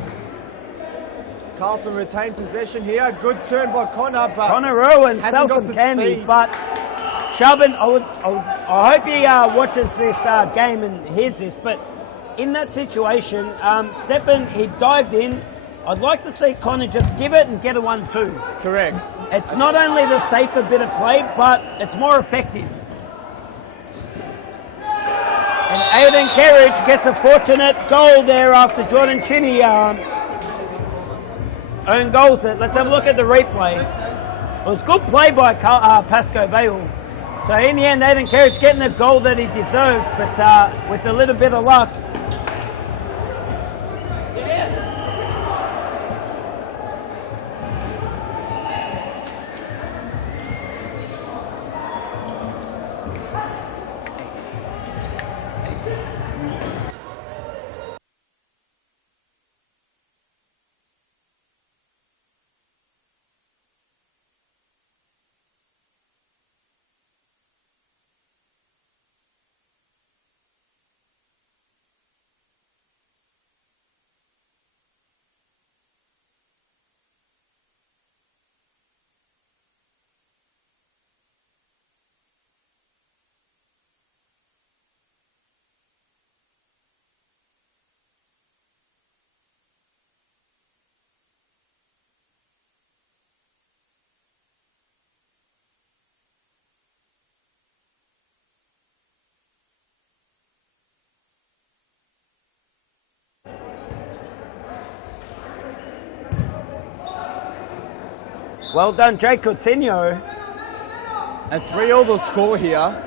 Carlton retained possession here. Good turn by Connor, but Connor Irwin hasn't sells got some the candy, speed. but Shelburne, I hope he watches this game and hears this, but in that situation, Stephen, he dived in. I'd like to see Connor just give it and get a 1-2. Correct. It's not only the safer bit of play, but it's more effective. And Aiden Kerridge gets a fortunate goal there after Jordan Chinney own goals it. Let's have a look at the replay. It was good play by Pascoe Vale. So in the end, Nathan Kerridge getting the goal that he deserves, but with a little bit of luck. Well done, Jake Coutinho. And 3-all the score here.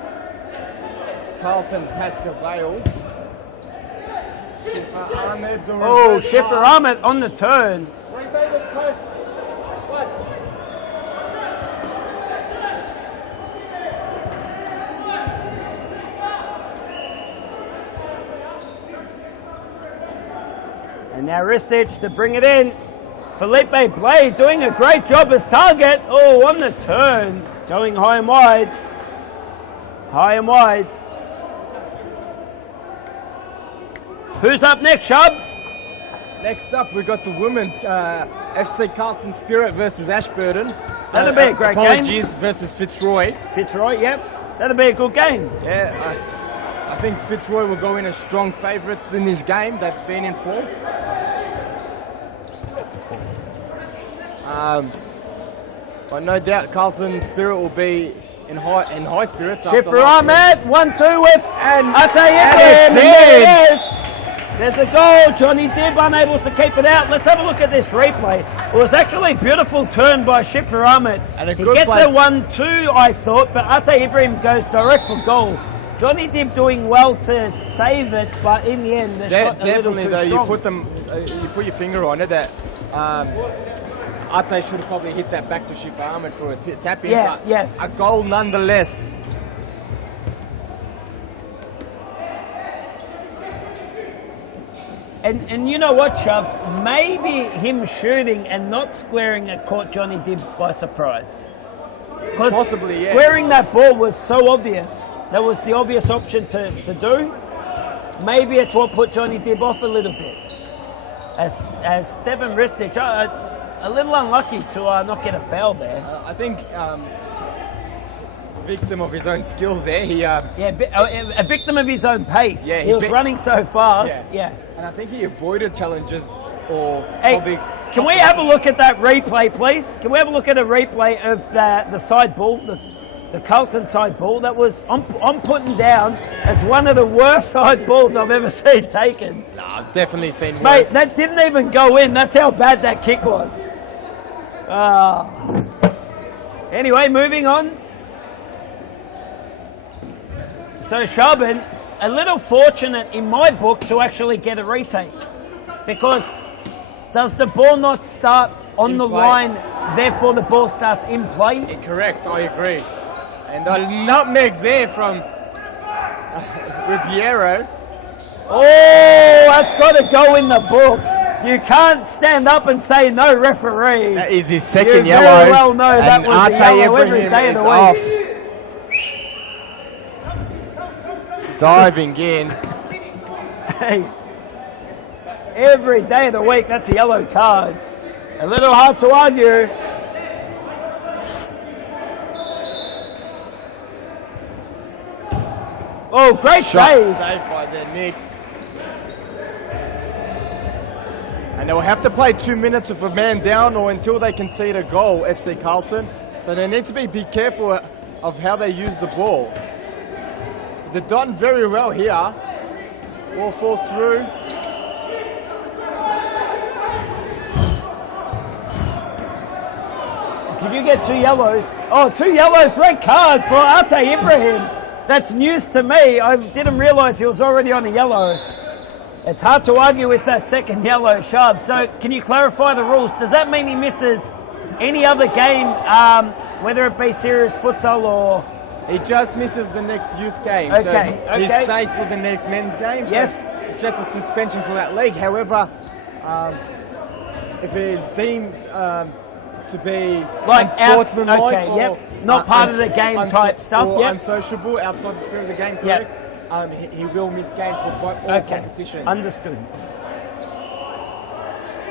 Carlton Pascoe Vale. Ahmed, the Oh, reverse Shifter line. Ahmed on the turn. And now Ristich to bring it in. Felipe Blade doing a great job as target. Oh, on the turn. Going high and wide. High and wide. Who's up next, Shubs? Next up, we got the women's FC Carlton Spirit versus Ashburton. That'll be a great game. Apologies versus Fitzroy. Fitzroy, yep. That'll be a good game. Yeah, I think Fitzroy will go in as strong favourites in this game. They've been in form. But no doubt Carlton Spirit will be in high spirits. Shifter Ahmed, 1-2 with And Atay it's Ibrahim. in. There it is. There's a goal. Johnny Dibb unable to keep it out. Let's have a look at this replay. It was actually a beautiful turn by Shifter Ahmed. And a He good gets play. a 1-2, I thought, but Atay Ibrahim goes direct for goal. Johnny Dibb doing well to save it, but in the end, the shot a little Definitely, too though, strong. you put your finger on it that Ate should have probably hit that back to Shifter Ahmed for a tap in. Yeah, but yes. a goal nonetheless. And you know what, Chubbs? Maybe him shooting and not squaring it caught Johnny Dibb by surprise. 'Cause Possibly, yeah. squaring that ball was so obvious. That was the obvious option to do. Maybe it's what put Johnny Dibb off a little bit. As Steven Ristich, a little unlucky to not get a foul there. I think victim of his own skill there. He A victim of his own pace. Yeah, he was running so fast. Yeah. And I think he avoided challenges or Hey, probably. can we have a look at that replay, please? Can we have a look at a replay of the side ball, the Carlton side ball? That was, I'm putting down as one of the worst side balls I've ever seen taken. Nah, I've definitely seen worse. Mate, that didn't even go in. That's how bad that kick was. Anyway, moving on. So Shaban, a little fortunate in my book to actually get a retake. Because does the ball not start on In the play. line, therefore the ball starts in play? Correct, I agree. And a nutmeg there from Ribeiro. Oh, that's got to go in the book. You can't stand up and say no, referee. That is his second You yellow. very well know that and was a Ate yellow every Ibrahim day of is the off. week. Diving in. Hey, every day of the week, that's a yellow card. A little hard to argue. Oh, great Shot save. saved by the Nick. And they'll have to play 2 minutes with a man down or until they concede a goal, FC Carlton. So they need to be careful of how they use the ball. They've done very well here. Ball falls through. Did you get 2 yellows? Oh, 2 yellows, red card for Ate Ibrahim. That's news to me. I didn't realise he was already on a yellow. It's hard to argue with that second yellow, Shab. So can you clarify the rules? Does that mean he misses any other game, whether it be serious futsal or... He just misses the next youth game. Okay, so he's safe for the next men's game. Yes. So it's just a suspension for that league. However, if it is deemed to be like unsportsmanlike okay, or yep. Not part of the game type stuff, or yep. unsociable outside the spirit of the game, correct? Yep. He will miss games for all competitions. Understood.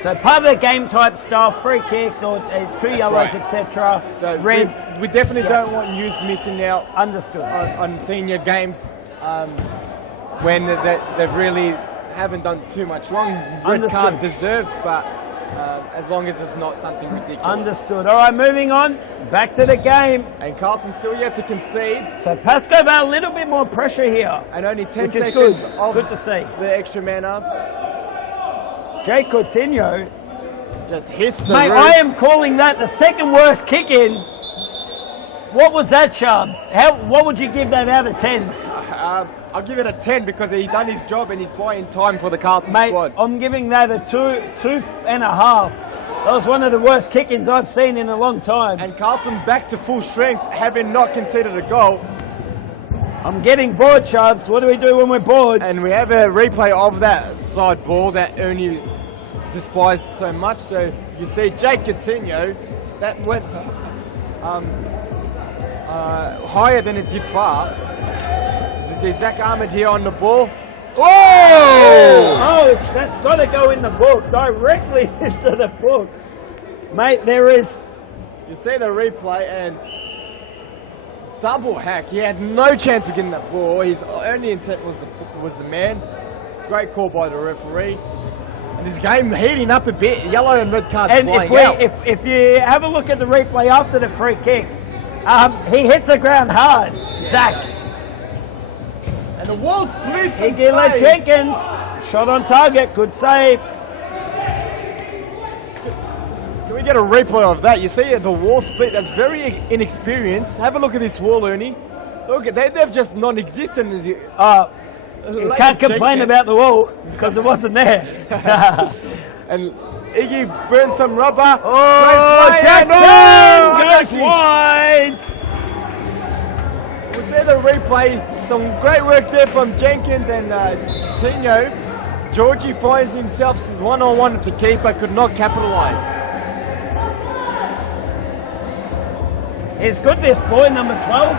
So part of the game type stuff, free kicks or 2 yellows, etc. So reds. we definitely don't want youth missing out. Understood. On senior games when they really haven't done too much wrong. Red card deserved, but as long as it's not something ridiculous. Understood. All right, moving on. Back to the game. And Carlton still yet to concede. So Pascoe Vale, a little bit more pressure here. And only 10 which is seconds good. of Good to see. The extra man up. Jay Coutinho just hits the Mate, roof. I am calling that the second worst kick in. What was that, Chubbs? What would you give that out of 10? I'll give it a 10 because he done his job and he's buying time for the Carlton squad. I'm giving that a 2.5. That was one of the worst kick-ins I've seen in a long time. And Carlton back to full strength, having not conceded a goal. I'm getting bored, Chubbs. What do we do when we're bored? And we have a replay of that side ball that Ernie despised so much. So you see Jake Coutinho, that went higher than it did far. As we see Zach Ahmed here on the ball. Oh! Oh, that's got to go in the book, directly into the book. Mate, there is... You see the replay and double hack. He had no chance of getting that ball. His only intent was the man. Great call by the referee. And this game heating up a bit. Yellow and red cards flying out. If you have a look at the replay after the free kick, he hits the ground hard, Zach. And the wall splits. Igila Jenkins, shot on target, good save. Can we get a replay of that? You see the wall split, that's very inexperienced. Have a look at this wall, Ernie. Look, they've just non-existent as you... You can't complain about the wall because it wasn't there. And Iggy burned some rubber. Oh, Jackson goes wide. We'll see the replay. Some great work there from Jenkins and Coutinho. Georgie finds himself one-on-one with the keeper, could not capitalise. He's good, this boy, number 12,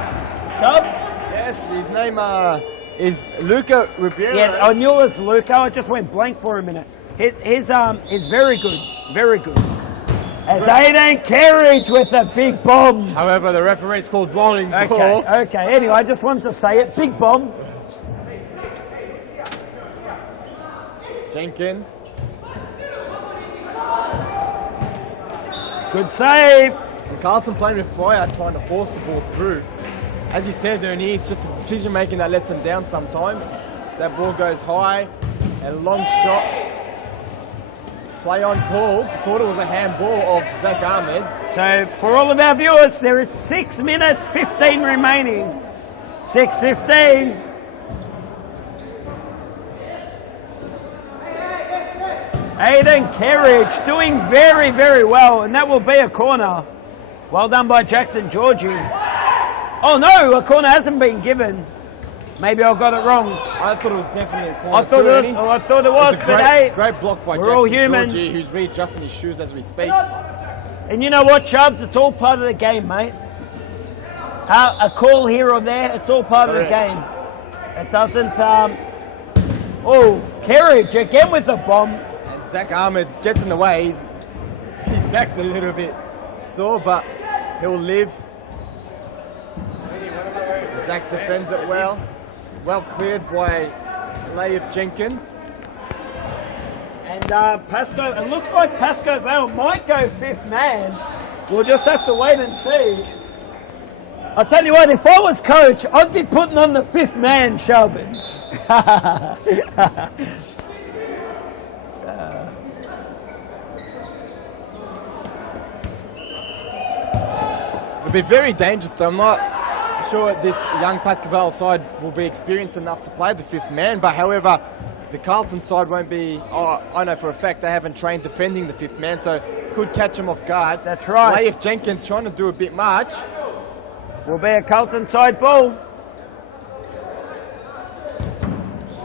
Chubbs. Yes, his name is Luca Ribeiro. Yeah, I knew it was Luca. I just went blank for a minute. He's very good, very good. As Aiden Carriage with a big bomb. However, the referee's called rolling ball. Okay, anyway, I just wanted to say it. Big bomb. Jenkins. Good save. And Carlton playing with fire, trying to force the ball through. As you said, Ernie, it's just the decision making that lets them down sometimes. That ball goes high, a long shot. Play on call. Thought it was a handball of Zach Ahmed. So for all of our viewers, there is 6 minutes 15 remaining. 6:15. Aiden Carriage doing very, very well, and that will be a corner. Well done by Jackson Georgie. Oh no, a corner hasn't been given. Maybe I got it wrong. I thought it was definitely a corner. I thought it was, but hey, great block by we're all Jackson human. Georgie, who's readjusting his shoes as we speak. And you know what, Chubbs? It's all part of the game, mate. A call here or there, it's all part of the game. It doesn't... Oh, Carriage again with the bomb. And Zach Ahmed gets in the way. His back's a little bit sore, but he'll live. Zach defends it well. Well cleared by Laif Jenkins. And Pascoe, it looks like Pascoe Vale might go 5th man. We'll just have to wait and see. I'll tell you what, if I was coach, I'd be putting on the 5th man, Shelby. It'll be very dangerous though. I'm not sure this young Pascoe side will be experienced enough to play the fifth man, but however, the Carlton side won't be, I know for a fact they haven't trained defending the fifth man, so could catch them off guard. That's right. Leif Jenkins trying to do a bit much. Will be a Carlton side ball.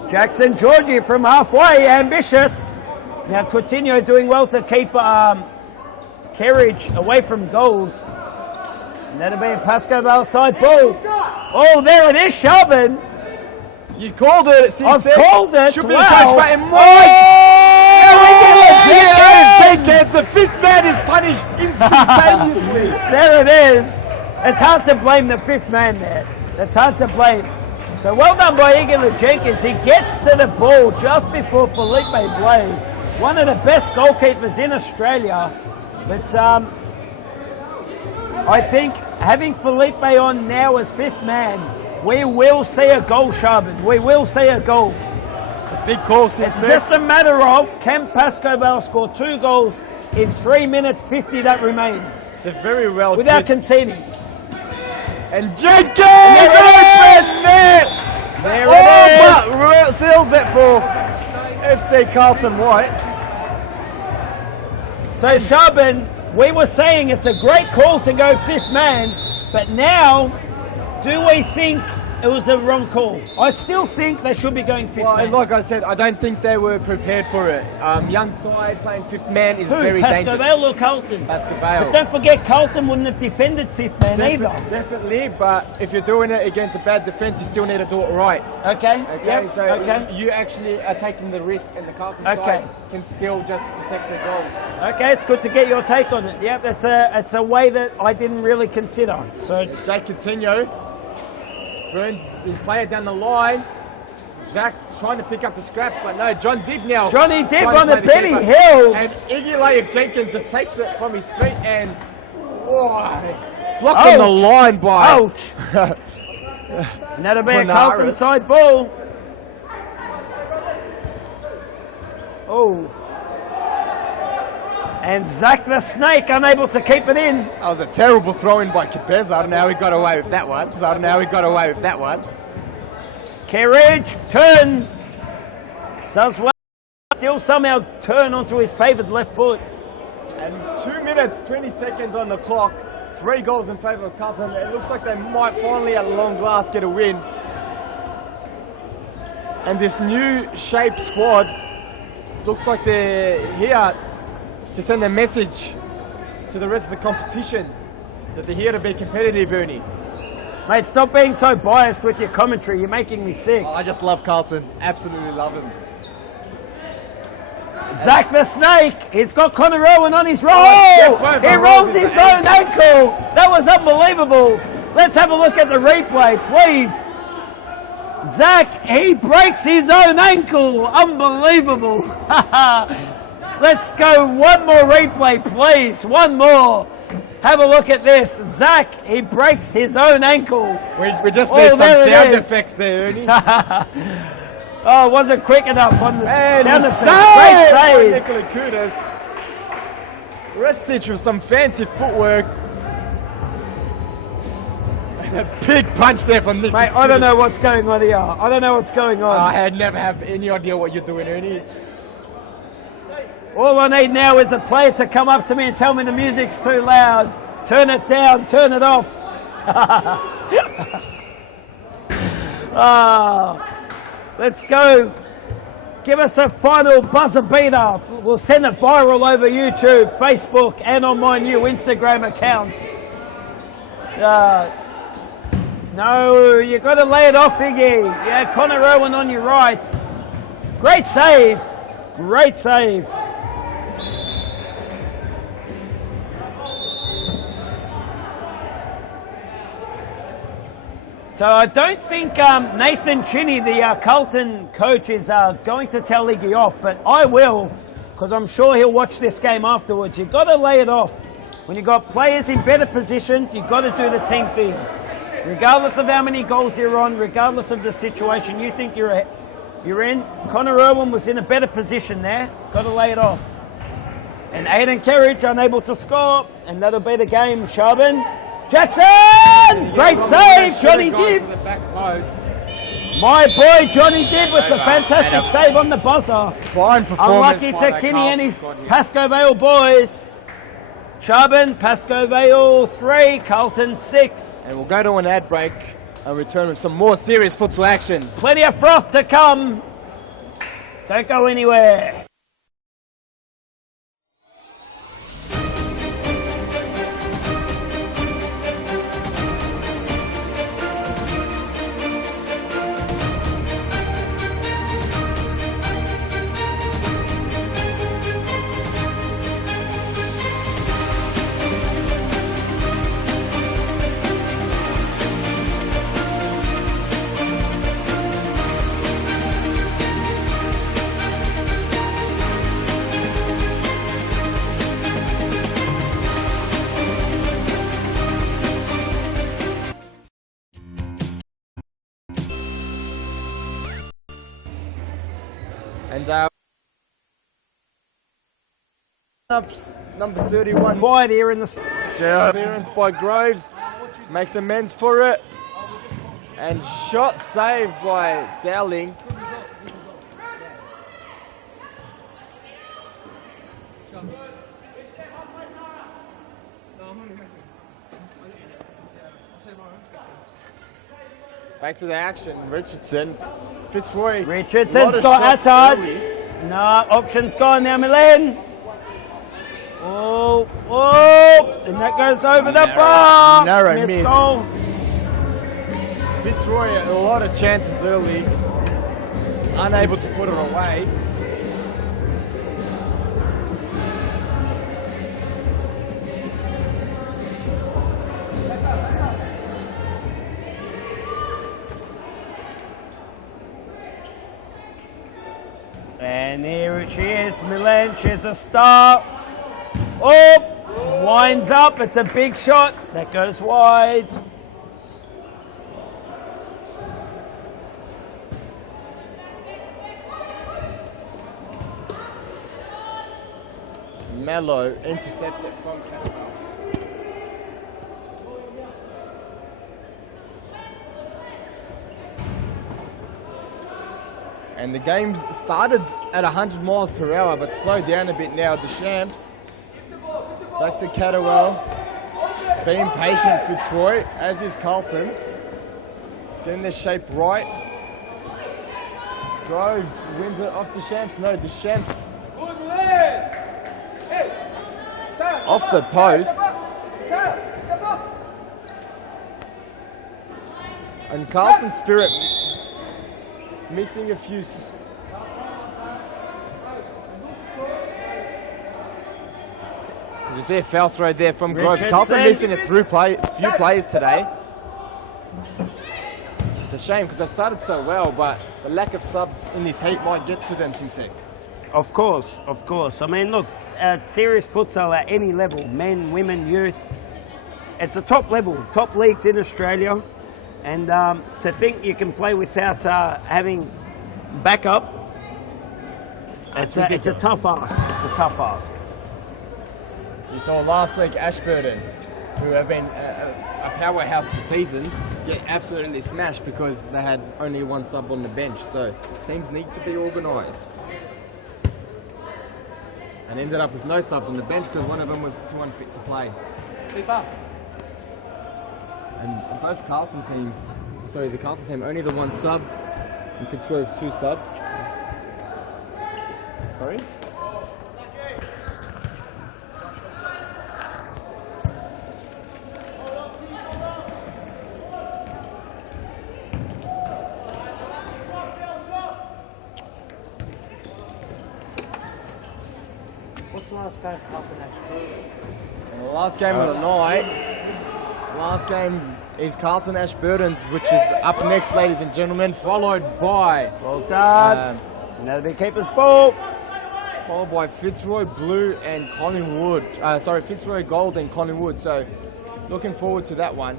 Jackson Georgie from halfway, ambitious. Now Coutinho doing well to keep Kerridge away from goals. And that'll be a Pascoe side ball. Oh, there it is, Shelburne. You called it. I've called it. Should be wow. the coach, but Jenkins, the fifth man is punished instantaneously. There it is. It's hard to blame the fifth man there. It's hard to blame. So well done by Igor Jenkins. He gets to the ball just before Felipe Blade, one of the best goalkeepers in Australia. But I think having Felipe on now as fifth man, we will see a goal, Sharban. We will see a goal. It's a big call, It's just a matter of, can Pascoe score 2 goals in 3 minutes 50 that remains? It's a very well without conceding. And Jenkins! There it is! Seals it for FC Carlton White. So Sharban, we were saying it's a great call to go fifth man, but now, do we think it was a wrong call? I still think they should be going fifth man. Like I said, I don't think they were prepared for it. Young side playing fifth man is very dangerous. Pascoe or Carlton? Pascoe. But don't forget, Carlton wouldn't have defended fifth man either. Definitely, but if you're doing it against a bad defence, you still need to do it right. Okay. Okay, Yep. so okay. you actually are taking the risk, and the Carlton side can still just protect their goals. Okay, it's good to get your take on it. Yep, it's a way that I didn't really consider. So it's Jake Coutinho. Burns his player down the line. Zach trying to pick up the scraps, but no, John Dibb now. Johnny Dibb on the Benny Hill. And Iggy Leif Jenkins just takes it from his feet and blocked on the line by. Ouch. And that'll be a Carlton side ball. Oh. And Zach the Snake unable to keep it in. That was a terrible throw in by Cabeza. I don't know how he got away with that one. Kerridge turns. Does well. Still somehow turn onto his favoured left foot. And 2 minutes, 20 seconds on the clock. 3 goals in favour of Carlton. It looks like they might finally at long last get a win. And this new shaped squad looks like they're here to send a message to the rest of the competition that they're here to be competitive, Ernie. Mate, stop being so biased with your commentary. You're making me sick. I just love Carlton. Absolutely love him. Zach the Snake. He's got Connor Irwin on his right. He rolls his own ankle. That was unbelievable. Let's have a look at the replay, please. Zach, he breaks his own ankle. Unbelievable. Let's go one more replay, please. One more. Have a look at this. Zach, he breaks his own ankle. We just need some sound effects there, Ernie. Oh, wasn't quick enough on the sound effects. Great save. Nicola Kudas. Restage with some fancy footwork. And a big punch there from Nick. Mate, I don't know what's going on here. I don't know what's going on. I never have any idea what you're doing, Ernie. All I need now is a player to come up to me and tell me the music's too loud. Turn it down, turn it off. Let's go. Give us a final buzzer beater. We'll send it viral over YouTube, Facebook, and on my new Instagram account. No, you got to lay it off, Iggy. Yeah, Connor Irwin on your right. Great save. Great save. So I don't think Nathan Chinney, the Carlton coach, is going to tell Iggy off, but I will, because I'm sure he'll watch this game afterwards. You've got to lay it off. When you've got players in better positions, you've got to do the team things. Regardless of how many goals you're on, regardless of the situation you think you're in, Connor Irwin was in a better position there. Got to lay it off. And Aidan Kerridge unable to score, and that'll be the game, Sharban. Jackson! Great save, Johnny Dibb. The back post. My boy Johnny Dibb with the Over. fantastic And a save on the buzzer. Fine performance. Unlucky by to that Kinney Carlton and his squad here. Pascoe Vale boys. Charbon, Pascoe Vale 3, Carlton 6. And we'll go to an ad break and return with some more serious futsal action. Plenty of froth to come. Don't go anywhere. And ups, number 31. Quiet here in the... Clearance by Groves. Makes amends for it. And shot saved by Dowling. Back to the action. Richardson. Fitzroy. Richardson's Lot of got shots Attard. early. No, option's gone now, Milan. Oh, oh, and that goes over the bar. narrow Missed miss. goal. Fitzroy a lot of chances early. Unable to put it away. And here she is, Milan, she's a star. Oh, winds up, it's a big shot. That goes wide. Mello intercepts it from Campbell. And the game started at 100 miles per hour, but slowed down a bit now. Deschamps back to Catterwell. Being patient, Fitzroy, as is Carlton. Getting their shape right. Groves wins it off Deschamps. No, Deschamps off the post. And Carlton Spirit missing a few. As you see a foul throw there from Groves. Richardson. Carlton missing a few players today. It's a shame because they've started so well, but the lack of subs in this heat might get to them, Simsek. Of course, of course. I mean, look, serious futsal at any level, men, women, youth, it's a top level, top leagues in Australia. And to think you can play without having backup, it's a tough ask. It's a tough ask. You saw last week Ashburton, who have been a powerhouse for seasons, get absolutely smashed because they had only one sub on the bench. So teams need to be organised. And ended up with no subs on the bench because one of them was too unfit to play. And both Carlton teams, sorry, the Carlton team only the one sub, and Fitzroy with two subs. Sorry? What's the last game Carlton Ashburton? And the last game of the night, last game is Carlton Ashburton's, which is up next, ladies and gentlemen, followed by Well done. Another big keeper's ball. followed by Fitzroy Blue and Collingwood. Fitzroy Gold and Collingwood. So looking forward to that one.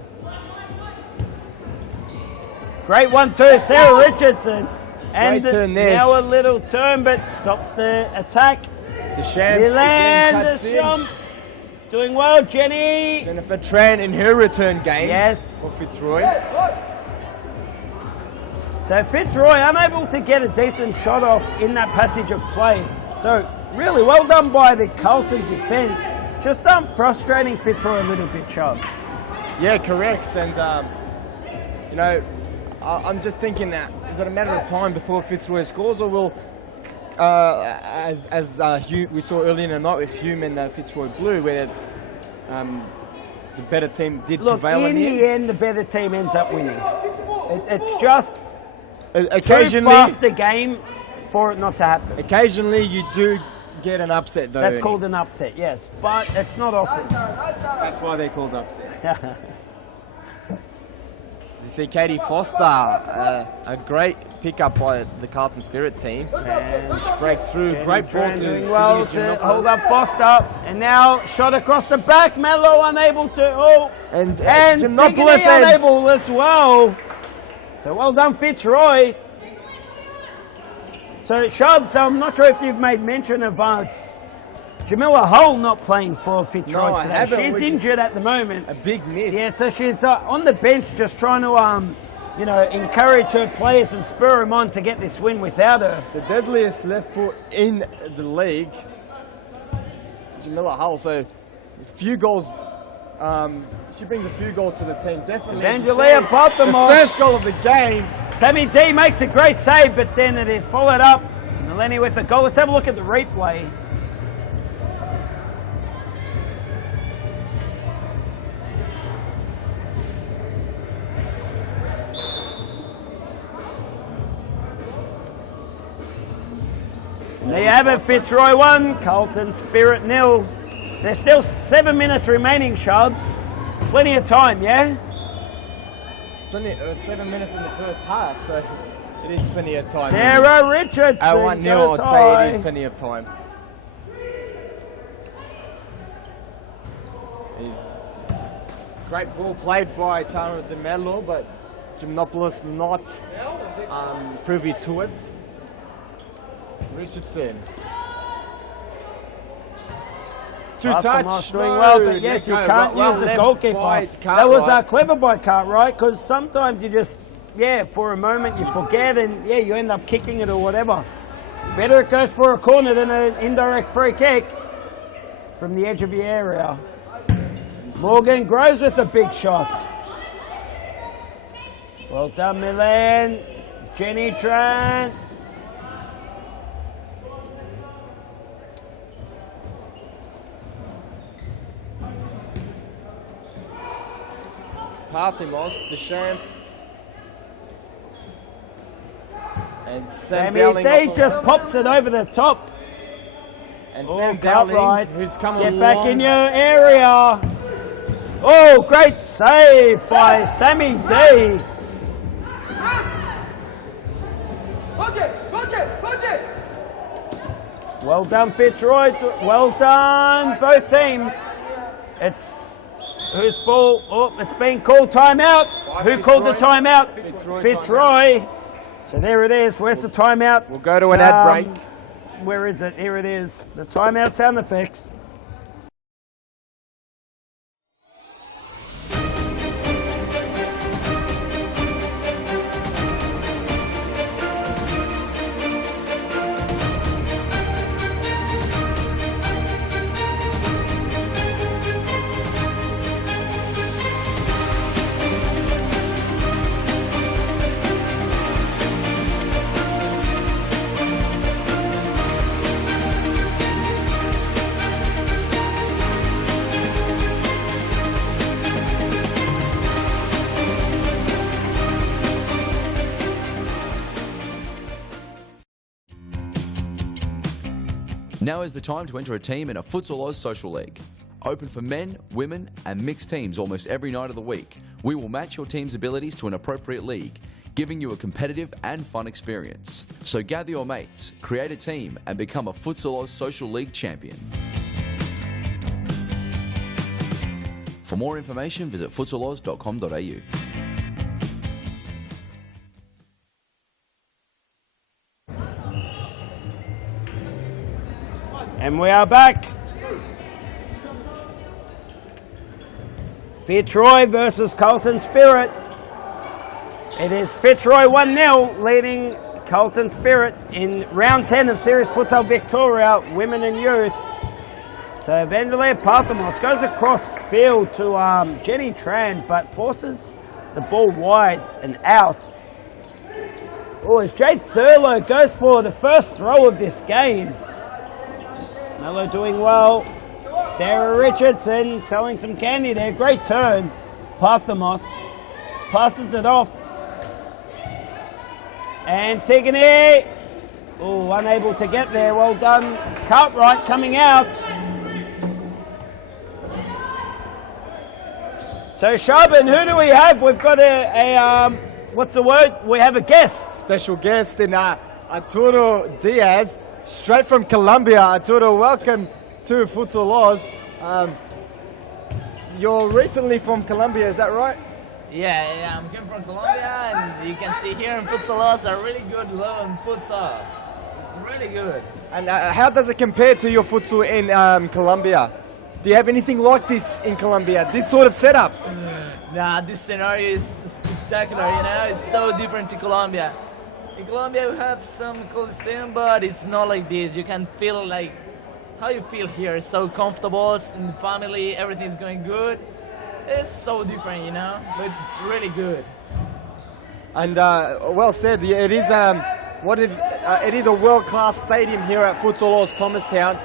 Great one too, Sarah Richardson. And Great turn there. now a little turn, but stops the attack. Deschamps Milan again cuts in. Deschamps doing well. Jenny. Jennifer Tran in her return game. Yes. For Fitzroy. So Fitzroy unable to get a decent shot off in that passage of play. So really well done by the Carlton defence. Just frustrating Fitzroy a little bit, Chubbs. Yeah, correct. And, you know, I'm just thinking that is it a matter of time before Fitzroy scores, or will, we saw earlier in the night with Hume and Fitzroy Blue, where the better team did prevail in the end, the better team ends up winning. It's just occasionally too fast a game for it not to happen. Occasionally, you do get an upset, though. That's called an upset, yes, but it's not often. That's why they're called upsets. You see Katie Foster, a great pickup by the Carlton Spirit team. And she breaks through. Great ball doing well to hold up Foster. And now shot across the back. Mello unable to. And Gymnopoulos unable as well. So well done, Fitzroy. So Shubs, I'm not sure if you've made mention of Jamila Hull not playing for Fitzroy no, today. I haven't, She's injured at the moment. A big miss. Yeah, so she's on the bench just trying to, you know, encourage her players and spur them on to get this win without her. The deadliest left foot in the league, Jamila Hull. So a few goals. She brings a few goals to the team. Definitely. Evangelia Baltimore. The first goal of the game. Sammy D makes a great save, but then it is followed up. Melanie with the goal. Let's have a look at the replay. There you have it, Fitzroy 1, Carlton Spirit 0. There's still 7 minutes remaining, Shubs. Plenty of time, yeah? 7 minutes in the first half, so it is plenty of time. Sarah Richardson. At 1-0, I'd say it is plenty of time. Great ball played by Tara de Mello, but Gymnopoulos not privy to it. Richardson. Touch. Doing well, but yes, you can't use the goalkeeper. That was clever by Cartwright, because sometimes you just, for a moment you forget and you end up kicking it or whatever. Better it goes for a corner than an indirect free kick from the edge of the area. Morgan Groves with a big shot. Well done, Milan. Jenny Tran. Partimos, Deschamps, and Sammy D just pops it over the top. And Sam Dowling, who's come Get back in your area. Oh, great save by Sammy D. Well done, Fitzroy. Well done, both teams. It's whose ball? Oh, it's been called timeout. Who called the timeout? Fitzroy. So there it is. Where's the timeout? We'll go to an ad break. Where is it? Here it is. The timeout sound effects. Now is the time to enter a team in a Futsal Oz Social League. Open for men, women and mixed teams almost every night of the week. We will match your team's abilities to an appropriate league, giving you a competitive and fun experience. So gather your mates, create a team and become a Futsal Oz Social League champion. For more information, visit futsaloz.com.au. And we are back. Fitzroy versus Carlton Spirit. It is Fitzroy 1-0 leading Carlton Spirit in round 10 of Series Futsal Victoria, Women and Youth. So Evangelia Parthamos goes across field to Jenny Tran, but forces the ball wide and out. Oh, as Jade Thurlow goes for the first throw of this game. Mello doing well. Sarah Richardson selling some candy there. Great turn. Parthamos passes it off. Antigone. Oh, unable to get there. Well done. Cartwright coming out. So Shaban, who do we have? We've got a what's the word? We have a guest. Special guest in Arturo Diaz, straight from Colombia. Arturo, welcome to Futsal Oz. You're recently from Colombia, is that right? Yeah, I'm coming from Colombia, and you can see here in Futsal Oz a really good level in futsal. It's really good. And how does it compare to your futsal in Colombia? Do you have anything like this in Colombia, this sort of setup? Nah, this scenario is spectacular, you know, it's so different to Colombia. In Colombia we have some coliseum, but it's not like this. You can feel like how you feel here. It's so comfortable, in the family, everything's going good. It's so different, you know, but it's really good. And well said, it is it is a world-class stadium here at Futsal Oz Thomastown.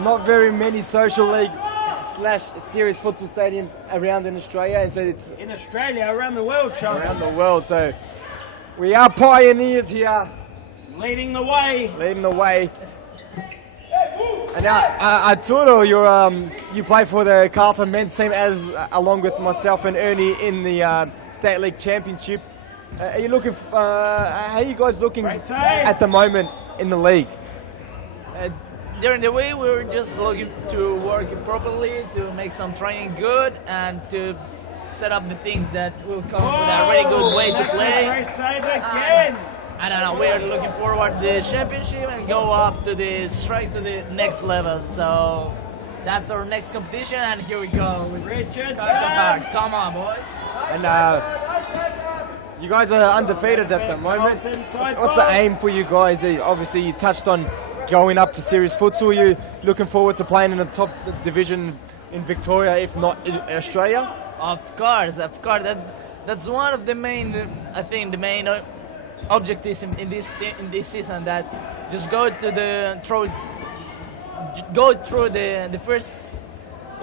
Not very many social league / series futsal stadiums around in Australia, and so it's In Australia, around the world, Shaban. around the world. So we are pioneers here, Leading the way. leading the way. And now, Arturo, you play for the Carlton men's team, as along with myself and Ernie in the State League Championship. Are you looking? How are you guys looking Great save. at the moment in the league? During the week, we were just looking to work it properly, to make some training good, and to set up the things that will come with a really good way to That's a play. great save again. I don't know, we're looking forward to the championship and go up to straight to the next level. So that's our next competition, and here we go. Richardson. Come on, boys. And you guys are undefeated at the moment. What's the aim for you guys? Obviously, you touched on going up to Series Futsal. You looking forward to playing in the top division in Victoria, if not in Australia? Of course. That's one of the main, I think, the main objectives in this season. That just go through the first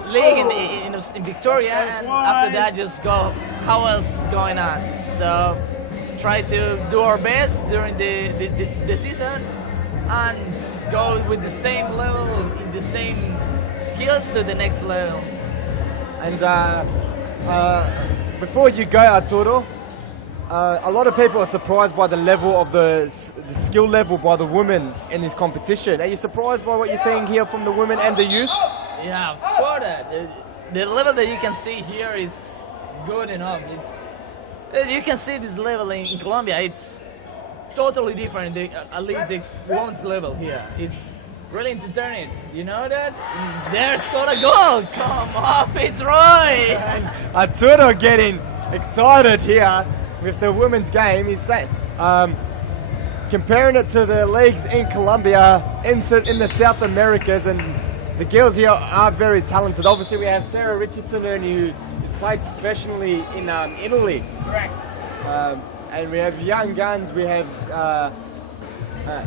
league in Victoria, and after that just go how else going on. So try to do our best during the season and go with the same level, the same skills to the next level. And before you go, Arturo, a lot of people are surprised by the level of the skill level by the women in this competition. Are you surprised by what you're seeing here from the women and the youth? Yeah, of course. The level that you can see here is good enough. You can see this level in Colombia. It's totally different. At least the women's level here. It's really entertaining. You know that? There scored a goal. Come on, Fitzroy. Arturo getting excited here with the women's game. He's saying, comparing it to the leagues in Colombia, in the South Americas, and the girls here are very talented. Obviously, we have Sarah Richardson, who has played professionally in Italy. Correct. And we have young guns. We have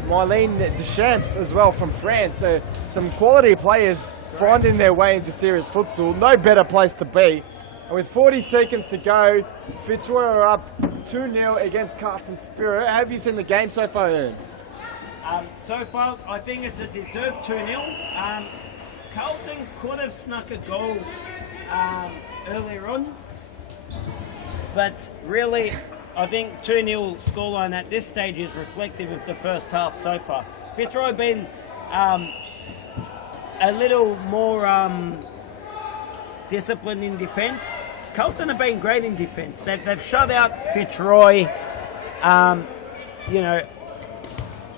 Marlene Deschamps as well from France. So some quality players finding their way into serious futsal. No better place to be. And with 40 seconds to go, Fitzroy are up 2-0 against Carlton Spirit. Have you seen the game so far, Ern? So far, I think it's a deserved 2-0. Carlton could have snuck a goal earlier on, but really, I think 2-0 scoreline at this stage is reflective of the first half so far. Fitzroy have been a little more disciplined in defence. Carlton have been great in defence. They've shut out Fitzroy. You know,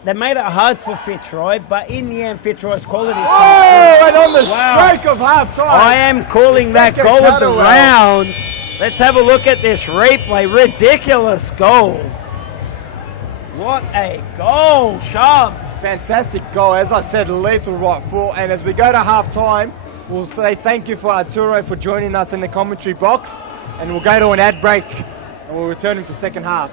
they made it hard for Fitzroy, but in the end, Fitzroy's quality is Oh, and on the Wow. stroke of half-time. I am calling that Rebecca goal of the Catterwell. round. Let's have a look at this replay. Ridiculous goal. What a goal, Sharps. Fantastic goal. As I said, lethal right foot. And as we go to half-time, we'll say thank you for Arturo for joining us in the commentary box. And we'll go to an ad break and we'll return into second half.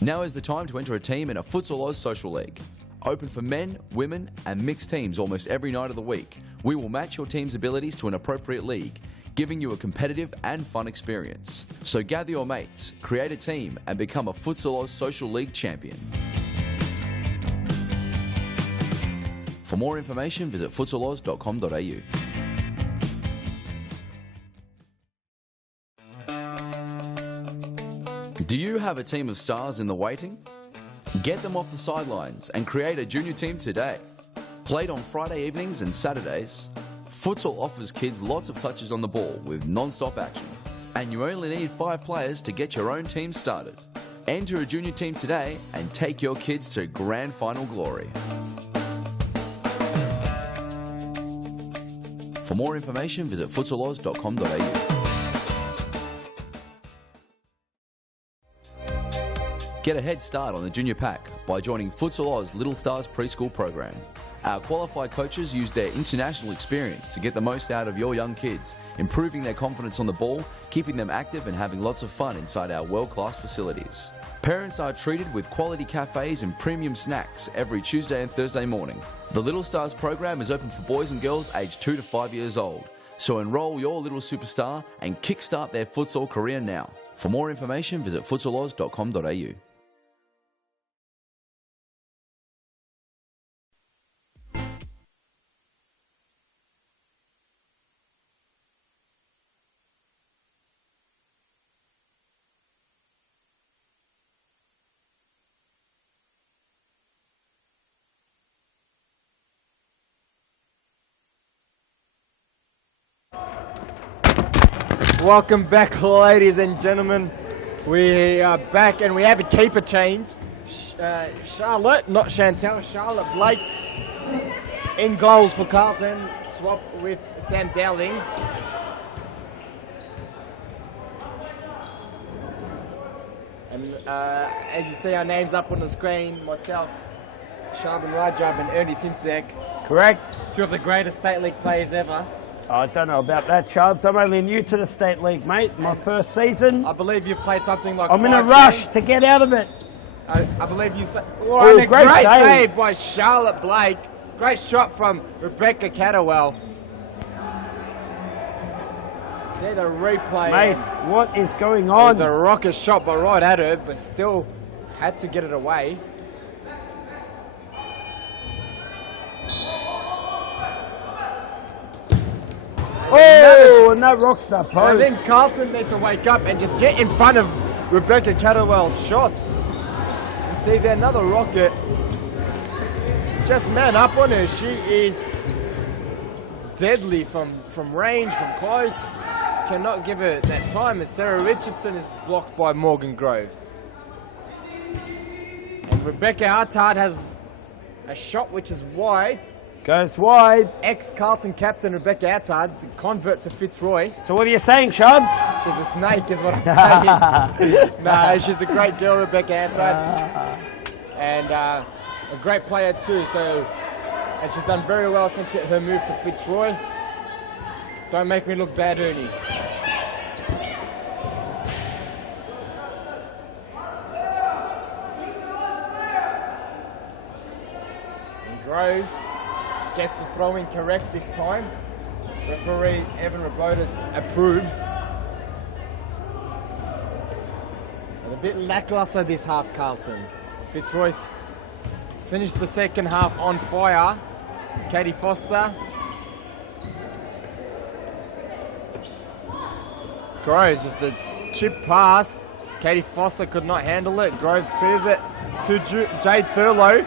Now is the time to enter a team in a Futsal Oz Social League. Open for men, women and mixed teams almost every night of the week. We will match your team's abilities to an appropriate league, giving you a competitive and fun experience. So gather your mates, create a team and become a Futsal Oz Social League champion. For more information, visit futsaloz.com.au. Do you have a team of stars in the waiting? Get them off the sidelines and create a junior team today. Played on Friday evenings and Saturdays, futsal offers kids lots of touches on the ball with non-stop action. And you only need 5 players to get your own team started. Enter a junior team today and take your kids to grand final glory. For more information, visit futsaloz.com.au. Get a head start on the junior pack by joining Futsal Oz Little Stars preschool program. Our qualified coaches use their international experience to get the most out of your young kids, improving their confidence on the ball, keeping them active and having lots of fun inside our world-class facilities. Parents are treated with quality cafes and premium snacks every Tuesday and Thursday morning. The Little Stars program is open for boys and girls aged 2 to 5 years old. So enroll your little superstar and kickstart their futsal career now. For more information, visit futsaloz.com.au. Welcome back, ladies and gentlemen. We are back and we have a keeper change. Charlotte, not Chantel, Charlotte Blake in goals for Carlton. Swap with Sam Dowling. And as you see our names up on the screen, myself, Shaban Rajab and Ernie Simsek. Correct. 2 of the greatest state league players ever. I don't know about that, Chubbs. I'm only new to the state league, mate. My first season. I believe you've played something like I'm in a 5 rush games. to get out of it. I believe you said. Oh, and a great great save. save by Charlotte Blake. Great shot from Rebecca Catterwell. See the replay. Mate, what is going It was on? a rocket shot, but right at her, but still had to get it away. Oh, and that rocks that I post. think Carlton needs to wake up and just get in front of Rebecca Catterwell's shots. And see there, another rocket. Just man up on her. She is deadly from range, from close. Cannot give her that time as Sarah Richardson is blocked by Morgan Groves. And Rebecca Attard has a shot which is wide. Goes wide. Ex-Carlton captain Rebecca Attard, convert to Fitzroy. So what are you saying, Chubbs? She's a snake is what I'm saying. No, she's a great girl, Rebecca Attard. And a great player too. So, and she's done very well since her move to Fitzroy. Don't make me look bad, Ernie. And Groves gets the throw-in correct this time. Referee Evan Robotis approves. And a bit lackluster this half, Carlton. Fitzroy finished the second half on fire. It's Katie Foster. Groves with the chip pass. Katie Foster could not handle it. Groves clears it to Jade Thurlow,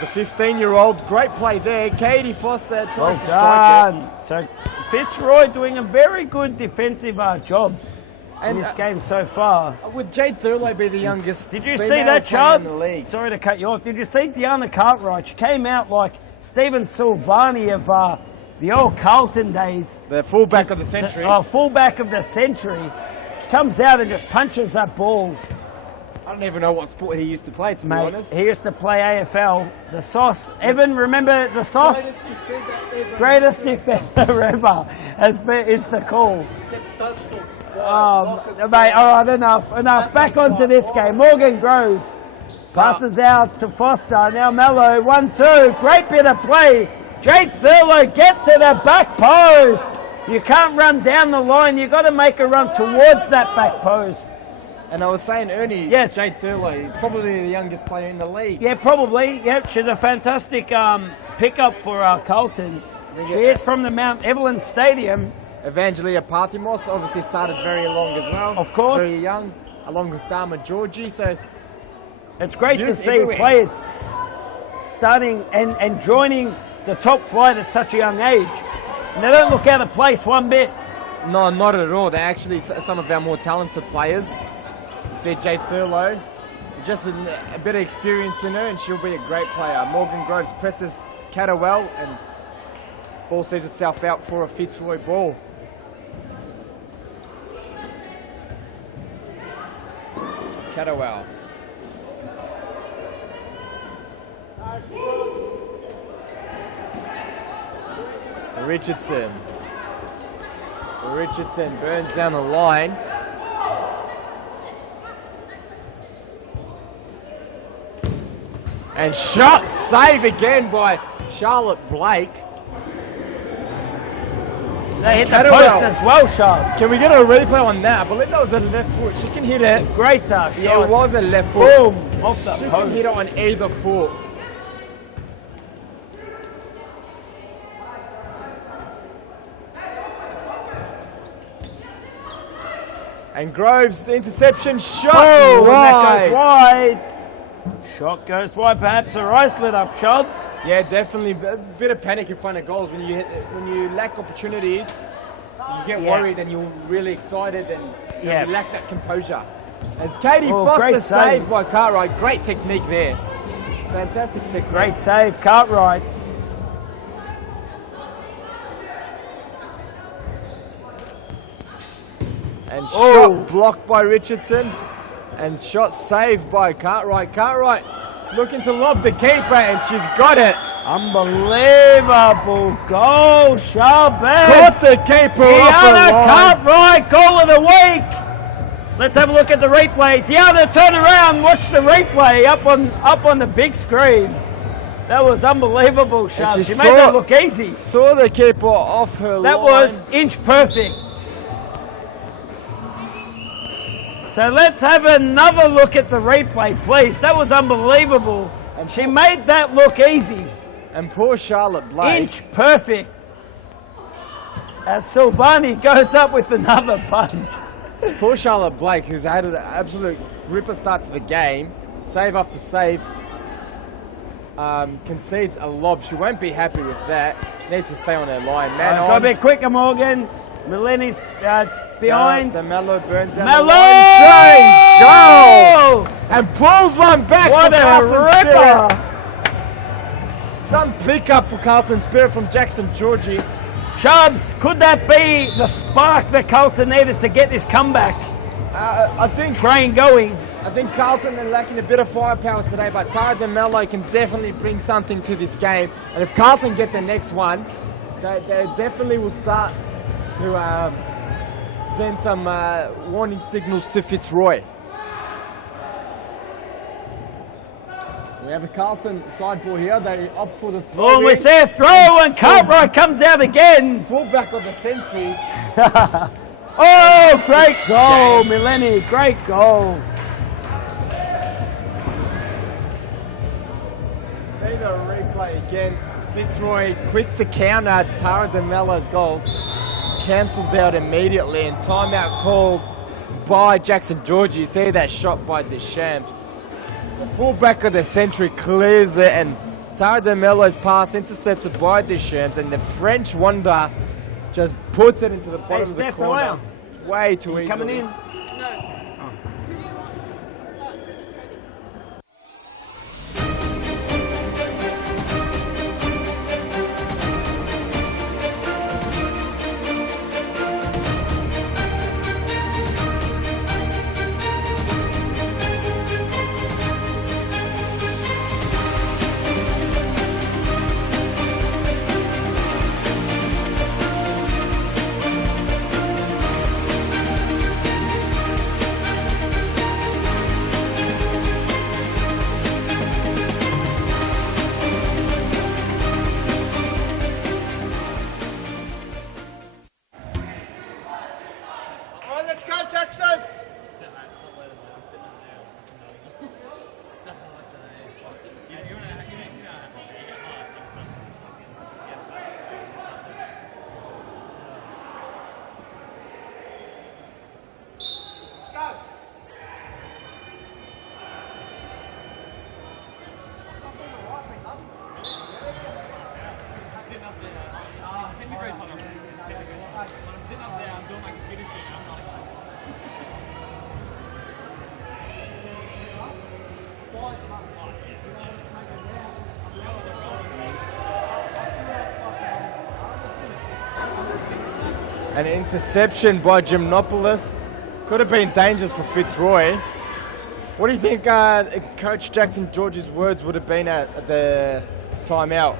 the 15-year-old. Great play there. Katie Foster tries to strike it. So Fitzroy doing a very good defensive job in this game so far. Would Jade Thurlow be the youngest? Did you female see that, player in the Chubbs? league? Sorry to cut you off. Did you see Deanna Cartwright? She came out like Stephen Silvani of the old Carlton days. The fullback of the century. Fullback of the century. She comes out and just punches that ball. I don't even know what sport he used to play, to be Mate, honest. he used to play AFL. The Sauce. Evan, remember the Sauce? Greatest defender ever is the call. Mate, all right, enough. Back onto this game. Morgan Groves passes out to Foster. Now Mello, 1-2. Great bit of play. Jade Thurlow, get to the back post. You can't run down the line. You've got to make a run towards that back post. And I was saying, Ernie, yes. Jade Thurlow, probably the youngest player in the league. Yeah, probably. Yep, she's a fantastic pickup for Carlton. She is from the Mount Evelyn Stadium. Evangelia Partimos obviously started very young as well. Of course. Very young, along with Dharma Georgie. So it's great to youth see everywhere. players starting and joining the top flight at such a young age. And they don't look out of place one bit. No, not at all. They're actually some of our more talented players. You see Jade Thurlow, just a bit of experience in her, and she'll be a great player. Morgan Groves presses Catterwell, and ball sees itself out for a Fitzroy ball. Catterwell. Richardson burns down the line. And shot save again by Charlotte Blake. They hit the post as well, Charlotte. Can we get a replay on that? I believe that was a left foot. She can hit it. Great shot. Yeah, it was a left foot. Boom, off the She can post. hit it on either foot. And Groves, the interception, shot Oh, wide. that goes wide. Shot goes wide. Perhaps her eyes lit up, Chubbs. Yeah, definitely a bit of panic in front of goals when you lack opportunities. You get worried and you're really excited and you lack that composure. As Katie Foster great save. saved by Cartwright, great technique there. Fantastic technique. Great save, Cartwright. And shot blocked by Richardson. And shot saved by Cartwright. Cartwright looking to lob the keeper, and she's got it. Unbelievable goal, Sharpen. Caught the keeper off the Deanna line. Cartwright, goal of the week. Let's have a look at the replay. Deanna, turn around, watch the replay up on the big screen. That was unbelievable, Sharp. She made that look easy. Saw the keeper off her line. That was inch perfect. So let's have another look at the replay, please. That was unbelievable. And she made that look easy. And poor Charlotte Blake. Inch perfect. As Silvani goes up with another punch. Poor Charlotte Blake, who's had an absolute ripper start to the game, save after save, concedes a lob. She won't be happy with that. Needs to stay on her line. Man on. Got a bit quicker, Morgan. Millenni's behind. The Mello burns down Mello! the line. Showing goal! And pulls one back What for a Carlton ripper! Spirit. Some pickup for Carlton Spirit from Jackson Georgie. Chubbs, could that be the spark that Carlton needed to get this comeback I think train going? I think Carlton are lacking a bit of firepower today, but Tara DeMello can definitely bring something to this game. And if Carlton get the next one, they definitely will start to send some warning signals to Fitzroy. We have a Carlton side ball here. They opt for the throw. Oh, we see a throw and Cartwright comes out again. Fullback of the century. Oh, great goal, Mileni. Great goal. See the replay again. Fitzroy quick to counter Tara DeMella's goal. Cancelled out immediately and timeout called by Jackson Georgie. You see that shot by Deschamps. The fullback of the century clears it and Tara DeMella's pass intercepted by Deschamps and the French wonder just puts it into the bottom of the Steph, corner. Way too easy. Coming in. Let's go, Jackson! An interception by Gymnopoulos. Could have been dangerous for Fitzroy. What do you think Coach Jackson George's words would have been at the timeout?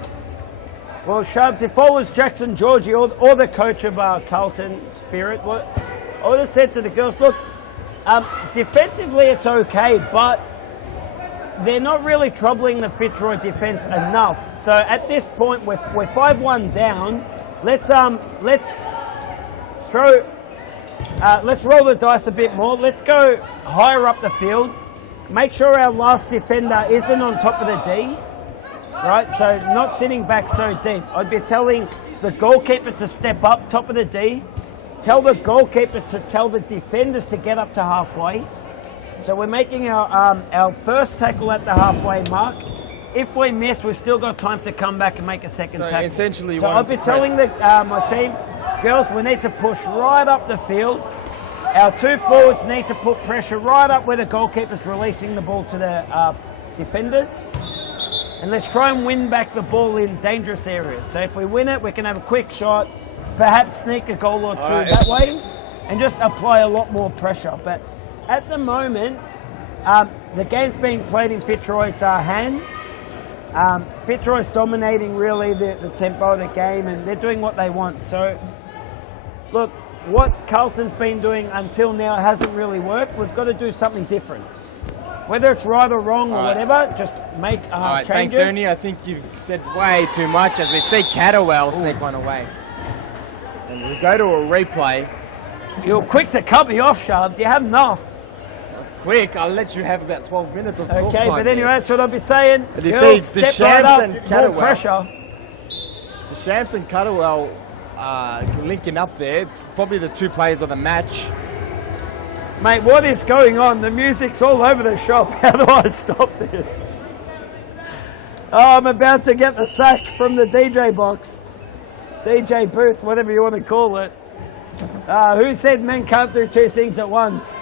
Well, Shubs, if I was Jackson Georgie or the coach of Carlton Spirit, I would have said to the girls, look, defensively it's okay, but they're not really troubling the Fitzroy defence enough. So at this point, we're 5-1 down. Let's roll the dice a bit more. Let's go higher up the field. Make sure our last defender isn't on top of the D. Right, so not sitting back so deep. I'd be telling the goalkeeper to step up top of the D. Tell the goalkeeper to tell the defenders to get up to halfway. So we're making our first tackle at the halfway mark. If we miss, we've still got time to come back and make a second tackle. Essentially, so I'll be telling my team, girls, we need to push right up the field. Our two forwards need to put pressure right up where the goalkeeper's releasing the ball to the defenders. And let's try and win back the ball in dangerous areas. So if we win it, we can have a quick shot, perhaps sneak a goal or two that way, and just apply a lot more pressure. But at the moment, the game's being played in Fitzroy's hands. Fitzroy's dominating really the tempo of the game, and they're doing what they want. So, look, what Carlton's been doing until now hasn't really worked. We've got to do something different. Whether it's right or wrong or whatever, just make changes. Thanks, Ernie. I think you've said way too much as we see Catterwell sneak one away. And we go to a replay. You're quick to cut me off, Sharps. You had enough. Quick, I'll let you have about 12 minutes of talk time. Okay, but anyway, that's what I'll be saying. But you see, Deschamps and Catterwell. More pressure. Deschamps and Catterwell linking up there. It's probably the two players of the match. Mate, what is going on? The music's all over the shop. How do I stop this? Oh, I'm about to get the sack from the DJ box. DJ booth, whatever you want to call it. Who said men can't do two things at once?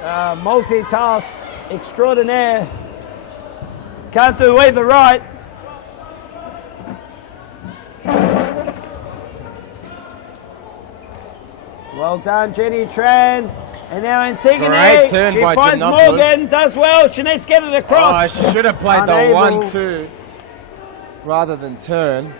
Multitask extraordinaire. Can't do either, right? Well done, Jenny Tran. And now Antigone. Great turn she by finds Giannopoulos. Morgan, does well. She needs to get it across. Oh, she should have played the 1-2 rather than turn.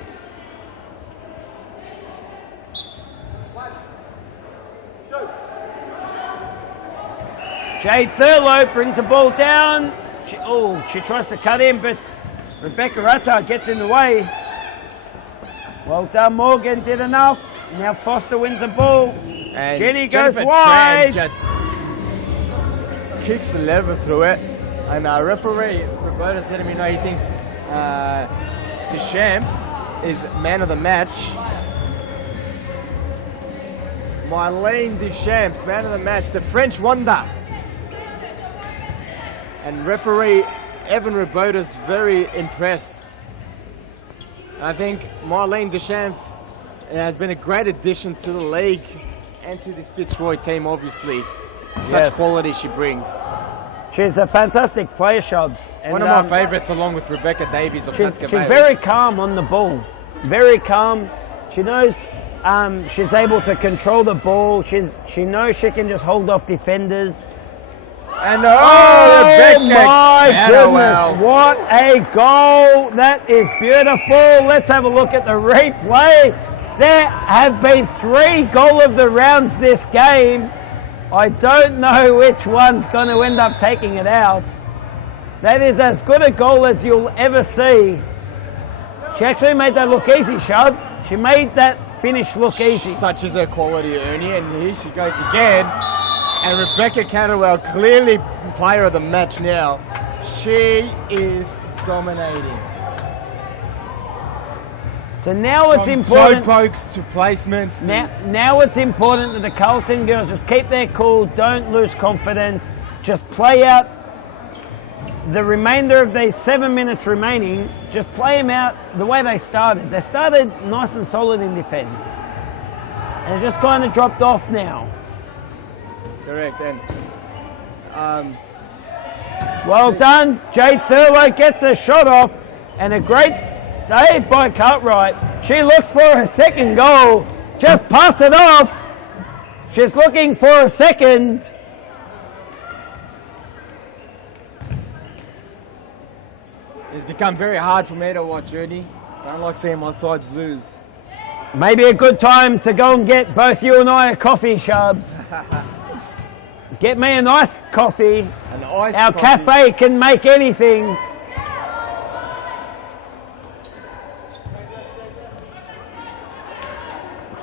Jade Thurlow brings the ball down. She tries to cut in, but Rebecca Rattard gets in the way. Well done, Morgan, did enough. Now Foster wins the ball. And Jenny goes Jennifer wide. Tran just kicks the lever through it. And referee Roberta's letting me know he thinks Deschamps is man of the match. Marlene Deschamps, man of the match, the French wonder. And referee Evan Roberta's very impressed. I think Marlene Deschamps has been a great addition to the league and to this Fitzroy team, obviously. Such quality she brings. She's a fantastic player, Shobs. And, one of my favourites, along with Rebecca Davies of she's Pascoe. very calm on the ball. Very calm. She knows she's able to control the ball. She knows she can just hold off defenders. And oh Rebecca! My goodness, what a goal. That is beautiful. Let's have a look at the replay. There have been 3 goal of the rounds this game. I don't know which one's going to end up taking it out. That is as good a goal as you'll ever see. She actually made that look easy, Shubs. She made that finish look easy. Such is her quality, Ernie, and here she goes again. And Rebecca Catterwell, clearly player of the match now. She is dominating. So now it's From important. toe pokes to placements. Now it's important that the Carlton girls just keep their cool, don't lose confidence, just play out the remainder of these 7 minutes remaining. Just play them out the way they started. They started nice and solid in defence, and it just kind of dropped off now. Correct, and well done. Jade Thurlow gets a shot off, and a great save by Cartwright. She looks for her second goal. Just pass it off. She's looking for a second. it's become very hard for me to watch, Ernie. Don't like seeing my sides lose. Maybe a good time to go and get both you and I a coffee, Shubs. Get me an iced coffee. An iced Our coffee. cafe can make anything.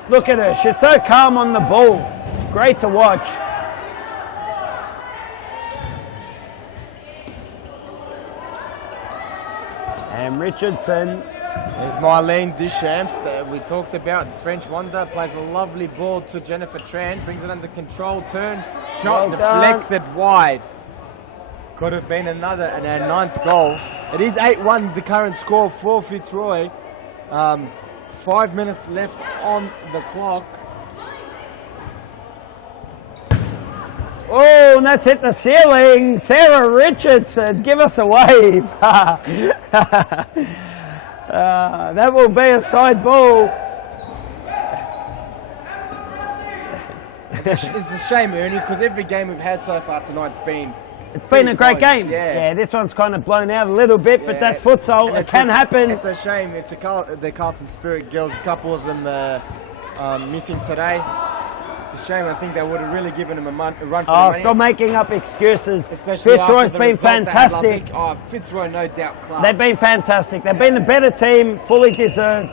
Look at her. She's so calm on the ball. Great to watch. And Richardson. There's Marlene Deschamps that we talked about, the French wonder, plays a lovely ball to Jennifer Tran, brings it under control, turn, shot, Well done. deflected wide. Could have been another, and our 9th goal. It is 8-1, the current score for Fitzroy. 5 minutes left on the clock. Oh, and that's hit the ceiling. Sarah Richardson, give us a wave. That will be a side ball. It's a shame, Ernie, because every game we've had so far tonight's been... It's been a great close. game. Yeah. This one's kind of blown out a little bit, but that's futsal. And It can happen. It's a shame. It's the Carlton Spirit girls, a couple of them missing today. It's a shame. I think they would have really given them a run for the money. Stop making up excuses. Especially Fitzroy's after the been result they had last fantastic. week. Oh, Fitzroy, no doubt, class. They've been fantastic. They've been the better team, fully deserved.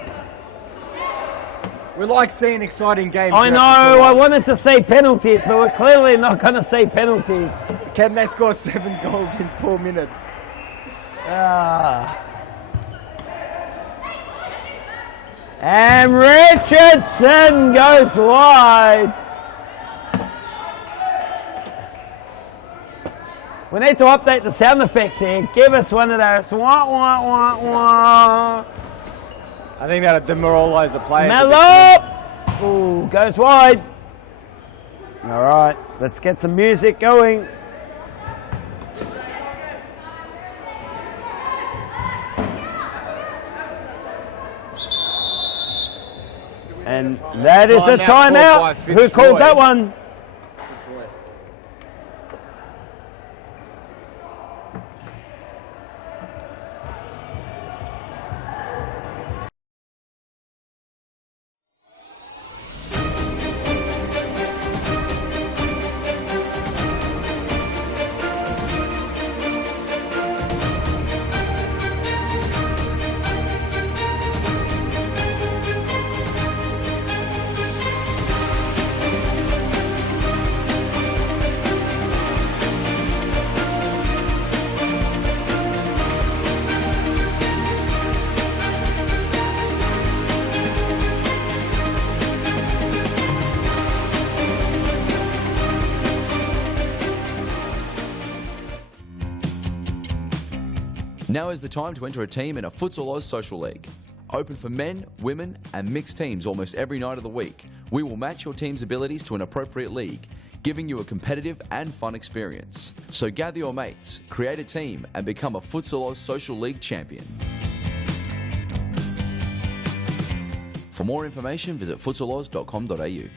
We like seeing exciting games. I know, I wanted to see penalties, but we're clearly not going to see penalties. Can they score 7 goals in 4 minutes? And Richardson goes wide. We need to update the sound effects here. Give us one of those. Wah, wah, wah, wah. I think that'll demoralise the players. Mello! Ooh, goes wide. All right, let's get some music going. And that is a Timeout called by timeout. Who called that one? Now is the time to enter a team in a Futsal Oz Social League. Open for men, women and mixed teams almost every night of the week. We will match your team's abilities to an appropriate league, giving you a competitive and fun experience. So gather your mates, create a team and become a Futsal Oz Social League champion. For more information, visit futsaloz.com.au.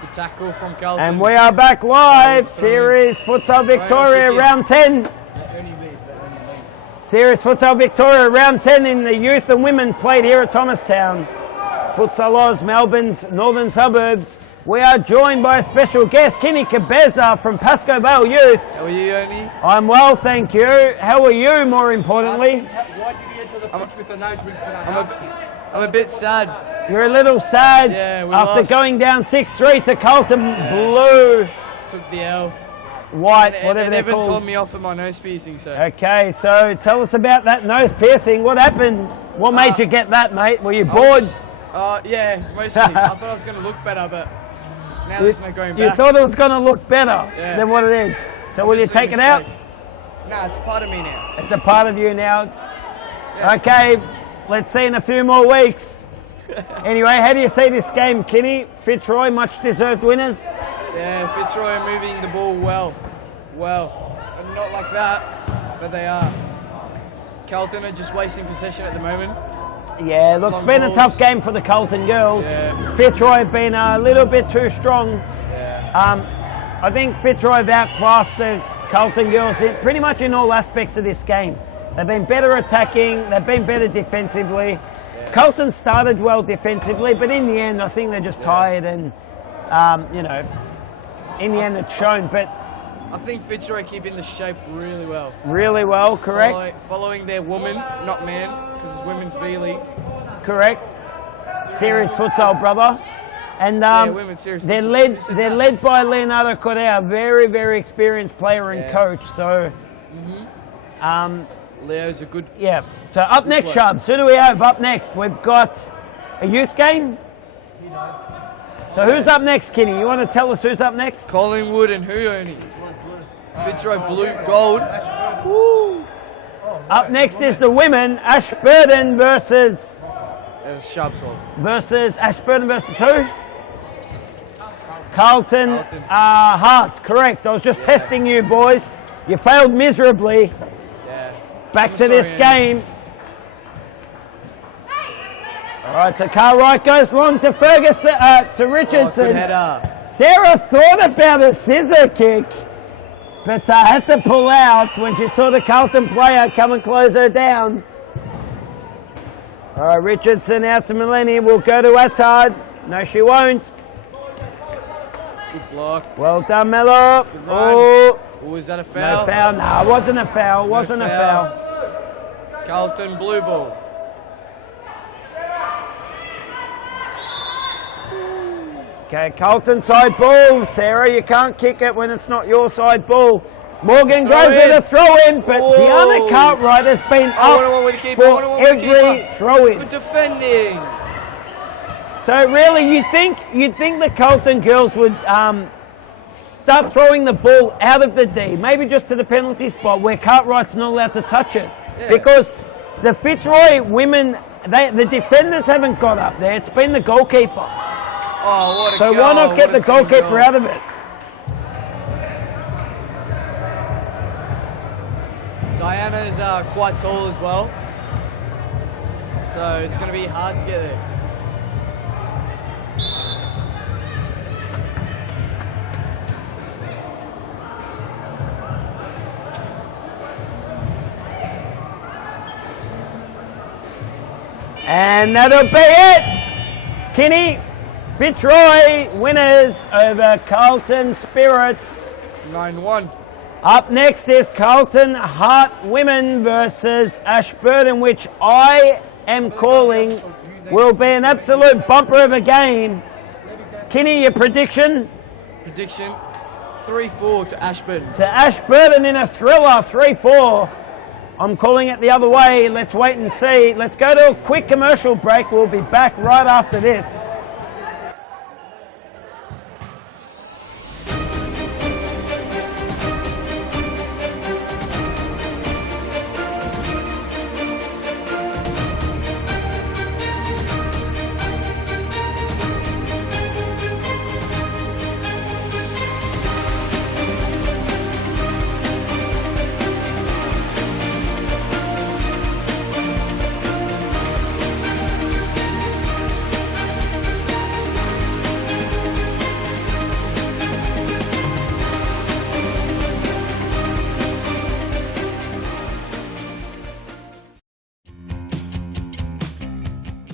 The tackle from Carlton. And we are back live. Series Futsal Victoria round 10. Series Futsal Victoria round 10 in the youth and women played here at Thomastown. Futsal Oz, Melbourne's northern suburbs. We are joined by a special guest, Kenny Cabeza from Pascoe Vale Youth. How are you, Ernie? I'm well, thank you. How are you, more importantly? Why did you enter the pitch with a nose ring for that? I'm a bit sad. You're a little sad Yeah, we after lost. going down 6-3 to Carlton Blue, Took the L. White, And whatever they're Evan called. told me off for my nose piercing, so. Okay, so tell us about that nose piercing. What happened? What made you get that, mate? Were you bored? Yeah, mostly. I thought I was going to look better, but now there's no going You back. thought it was going to look better Yeah. than what it is. So will you Obviously a take it out? mistake. Nah, it's a part of me now. It's a part of you now. Yeah. Okay, let's see in a few more weeks. Anyway, how do you see this game, Kenny? Fitzroy, much deserved winners? Yeah, Fitzroy are moving the ball well. And not like that, but they are. Carlton are just wasting possession at the moment. Yeah, look, it's Long been a balls. tough game for the Carlton girls. Yeah. Fitzroy have been a little bit too strong. Yeah. I think Fitzroy have outclassed the Carlton girls pretty much in all aspects of this game. They've been better attacking, they've been better defensively. Yeah. Carlton started well defensively, but in the end, I think they're just tired and, you know, in the end it's shown, but I think Fitzroy are keeping the shape really well. really well, correct? Following their woman, not man, because it's women's V-League. Correct. Serious futsal, brother. And women's serious they're futsal. led Who said they're that? led by Leonardo Correa, a very, very experienced player and Yeah. coach. So Leo's a good. yeah. So up next, player. Chubbs, who do we have up next? We've got a youth game. So who's up next, Kenny? You want to tell us who's up next? Collingwood and who, Ernie? Fitzroy blue, gold. Up next is the women, Ashburton versus Sharpswell. Ashburton versus who? Carlton. Carlton. Hart, correct. I was just testing you, boys. You failed miserably. Yeah. Back I'm to this sorry, Ernie. game. All right, so Cartwright goes long to Ferguson, to Oh, Richardson. good header. Sarah thought about a scissor kick, but had to pull out when she saw the Carlton player come and close her down. All right, Richardson out to Millennium. Will go to Attard. No, she won't. Good block. Well done, Mello. Good run. Oh, Oh, is that a no foul? foul. No, it wasn't a foul. No Wasn't a foul. foul. Carlton blue ball. Okay, Carlton side ball. Sarah, you can't kick it when it's not your side ball. Morgan Throw goes in. with a throw in, but Whoa. Deanna Cartwright has been Oh, up 1-on-1 with the keeper. for 1-on-1 with the every keeper. throw in. Good defending. So really, you'd think the Carlton girls would start throwing the ball out of the D, maybe just to the penalty spot where Cartwright's not allowed to touch it, Yeah. because the Fitzroy women, the defenders haven't got up there. It's been the goalkeeper. Oh, what a So goal. why not get What a the team goalkeeper goal. out of it? Diana's quite tall as well, so it's going to be hard to get there. And that'll be it. Kenny, Fitzroy winners over Carlton Spirits. 9-1. Up next is Carlton Hart Women versus Ashburton, which I am calling will be an absolute bumper of a game. Kenny, your prediction? Prediction 3-4 to Ashburton. To Ashburton in a thriller, 3-4. I'm calling it the other way. Let's wait and see. Let's go to a quick commercial break. We'll be back right after this.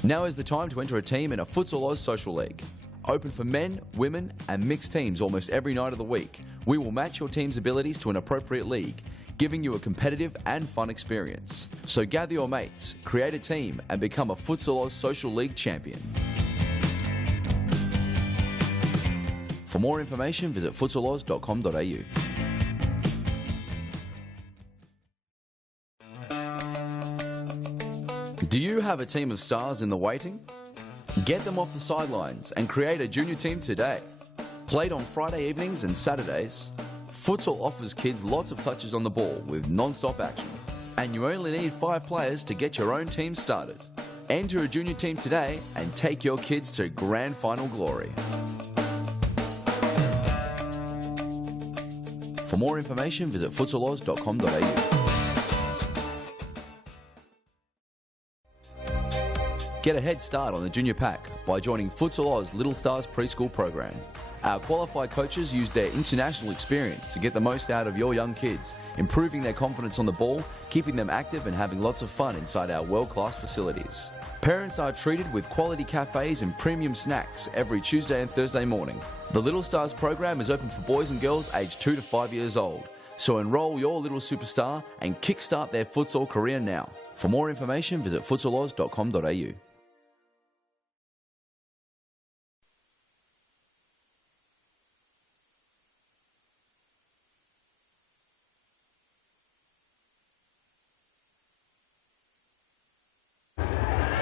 Now is the time to enter a team in a Futsal Oz Social League. Open for men, women and mixed teams almost every night of the week. We will match your team's abilities to an appropriate league, giving you a competitive and fun experience. So gather your mates, create a team and become a Futsal Oz Social League champion. For more information, visit futsaloz.com.au. Do you have a team of stars in the waiting? Get them off the sidelines and create a junior team today. Played on Friday evenings and Saturdays, futsal offers kids lots of touches on the ball with non-stop action. And you only need 5 players to get your own team started. Enter a junior team today and take your kids to grand final glory. For more information, visit futsaloz.com.au. Get a head start on the junior pack by joining Futsal Oz Little Stars preschool program. Our qualified coaches use their international experience to get the most out of your young kids, improving their confidence on the ball, keeping them active and having lots of fun inside our world-class facilities. Parents are treated with quality cafes and premium snacks every Tuesday and Thursday morning. The Little Stars program is open for boys and girls aged 2 to 5 years old. So enroll your little superstar and kickstart their futsal career now. For more information, visit futsaloz.com.au.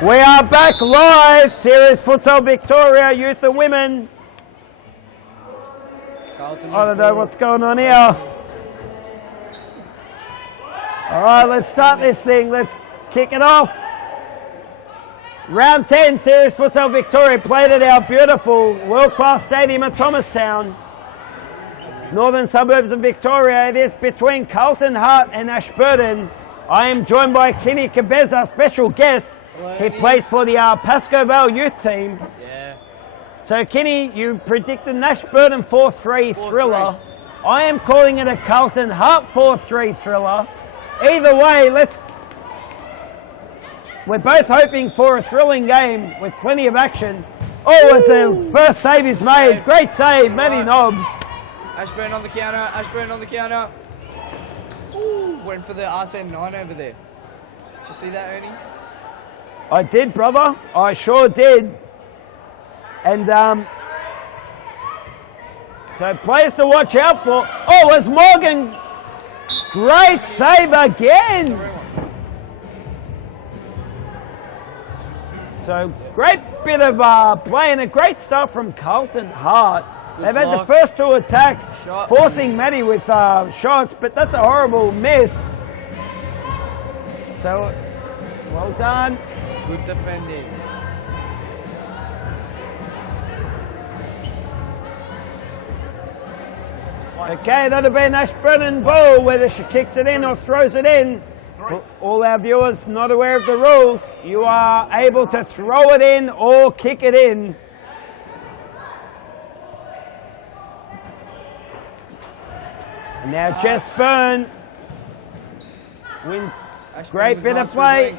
We are back live, Series Futsal Victoria, Youth and Women. I don't know what's going on here. All right, let's start this thing. Let's kick it off. Round 10, Series Futsal Victoria, played at our beautiful world-class stadium at Thomastown. Northern suburbs of Victoria. It is between Carlton Hart and Ashburton. I am joined by Kenny Cabeza, special guest. He plays for the Pascoe Vale youth team. Yeah. So Kenny, you predicted Ashburton 4-3 thriller. I am calling it a Carlton Hart 4-3 thriller. Either way, we're both hoping for a thrilling game with plenty of action. Oh, it's a first save is made. Great save, Matty Nobbs. Ashburn on the counter, Ashburn on the counter. Ooh, went for the RSN9 over there. Did you see that, Ernie? I did, brother. I sure did. And so players to watch out for. Oh, it's Morgan. Great save again. So great bit of play and a great start from Carlton Hart. They've had the first 2 attacks, forcing Matty with shots, but that's a horrible miss. So, well done. Good defending. Okay, that'll be an Ashburton ball, whether she kicks it in or throws it in. For all our viewers not aware of the rules, you are able to throw it in or kick it in. And now Jess Byrne wins. Great bit of play.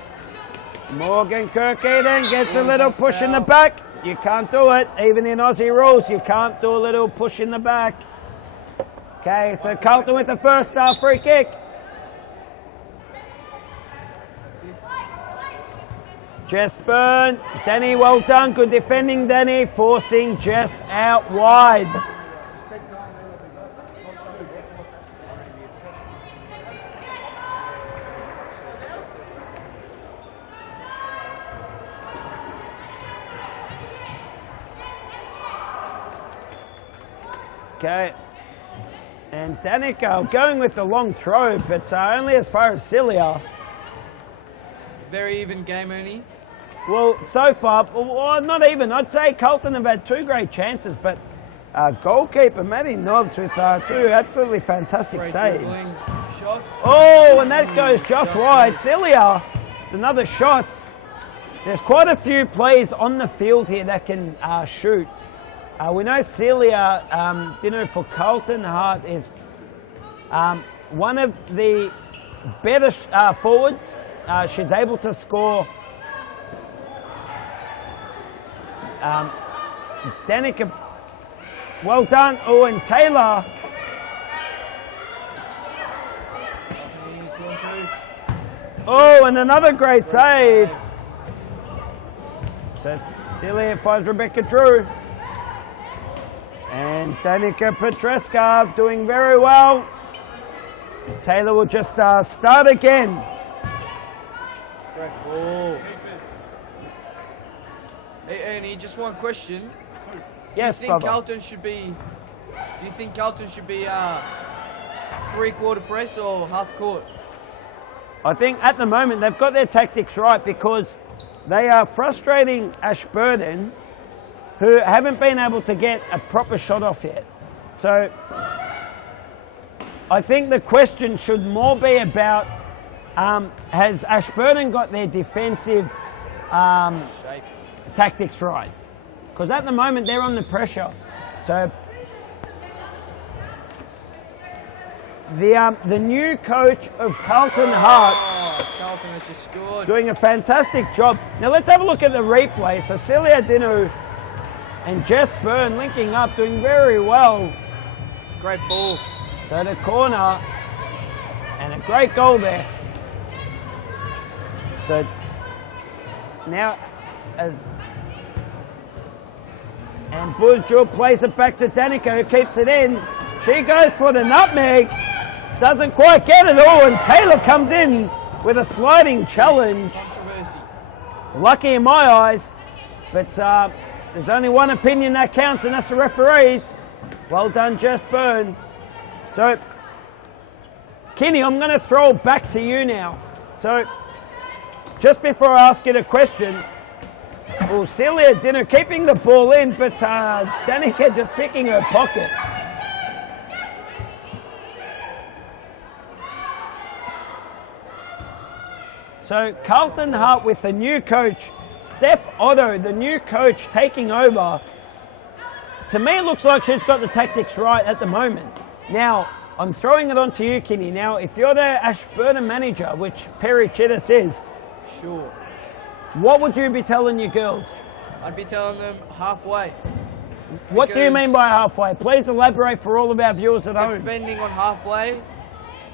Morgan Kirkeden gets a little push in the back. You can't do it. Even in Aussie rules, you can't do a little push in the back. Okay, so Carlton with the first free kick. Jess Byrne. Danny, well done. Good defending, Danny. Forcing Jess out wide. Okay, and Danica going with the long throw, but only as far as Celia. Very even game, Ernie. Well, so far, well, not even. I'd say Carlton have had 2 great chances, but goalkeeper Matty Nobbs with 2 absolutely fantastic Great saves. dribbling. Shot. Oh, and that goes just wide. Celia, another shot. There's quite a few players on the field here that can shoot. We know Celia, for Carlton Hart is one of the better forwards. She's able to score Danica, well done. Oh, and Taylor. Oh, and another great save. So Celia finds Rebecca Drew. And Danica Petreska doing very well. Taylor will just start again. Great ball. Hey Ernie, just one question. Yes, Do you think Bubba. Carlton should be? Do you think Carlton should be 3/4 press or half court? I think at the moment they've got their tactics right because they are frustrating Ashburton, who haven't been able to get a proper shot off yet. So I think the question should more be about has Ashburton got their defensive Shape. tactics right? Because at the moment they're under pressure. So the new coach of Carlton Hart Carlton has just scored. doing a fantastic job. Now let's have a look at the replay. Cecilia Dinu and Jess Byrne linking up, doing very well. Great ball. So the corner, and a great goal there. So now and Bourgeois plays it back to Danica, who keeps it in. She goes for the nutmeg, doesn't quite get it all, and Taylor comes in with a sliding challenge. Controversy. Lucky in my eyes, but there's only one opinion that counts, and that's the referee's. Well done, Jess Byrne. So, Kenny, I'm going to throw it back to you now. So, just before I ask you the question, well, Celia Dinner keeping the ball in, but Danica just picking her pocket. So, Carlton Hart with the new coach, Steph Otto, the new coach taking over. To me, it looks like she's got the tactics right at the moment. Now, I'm throwing it on to you, Kenny. Now, if you're the Ashburton manager, which Perry Chittis is, Sure. what would you be telling your girls? I'd be telling them halfway. What do you Because mean by halfway? Please elaborate for all of our viewers at home. defending on halfway,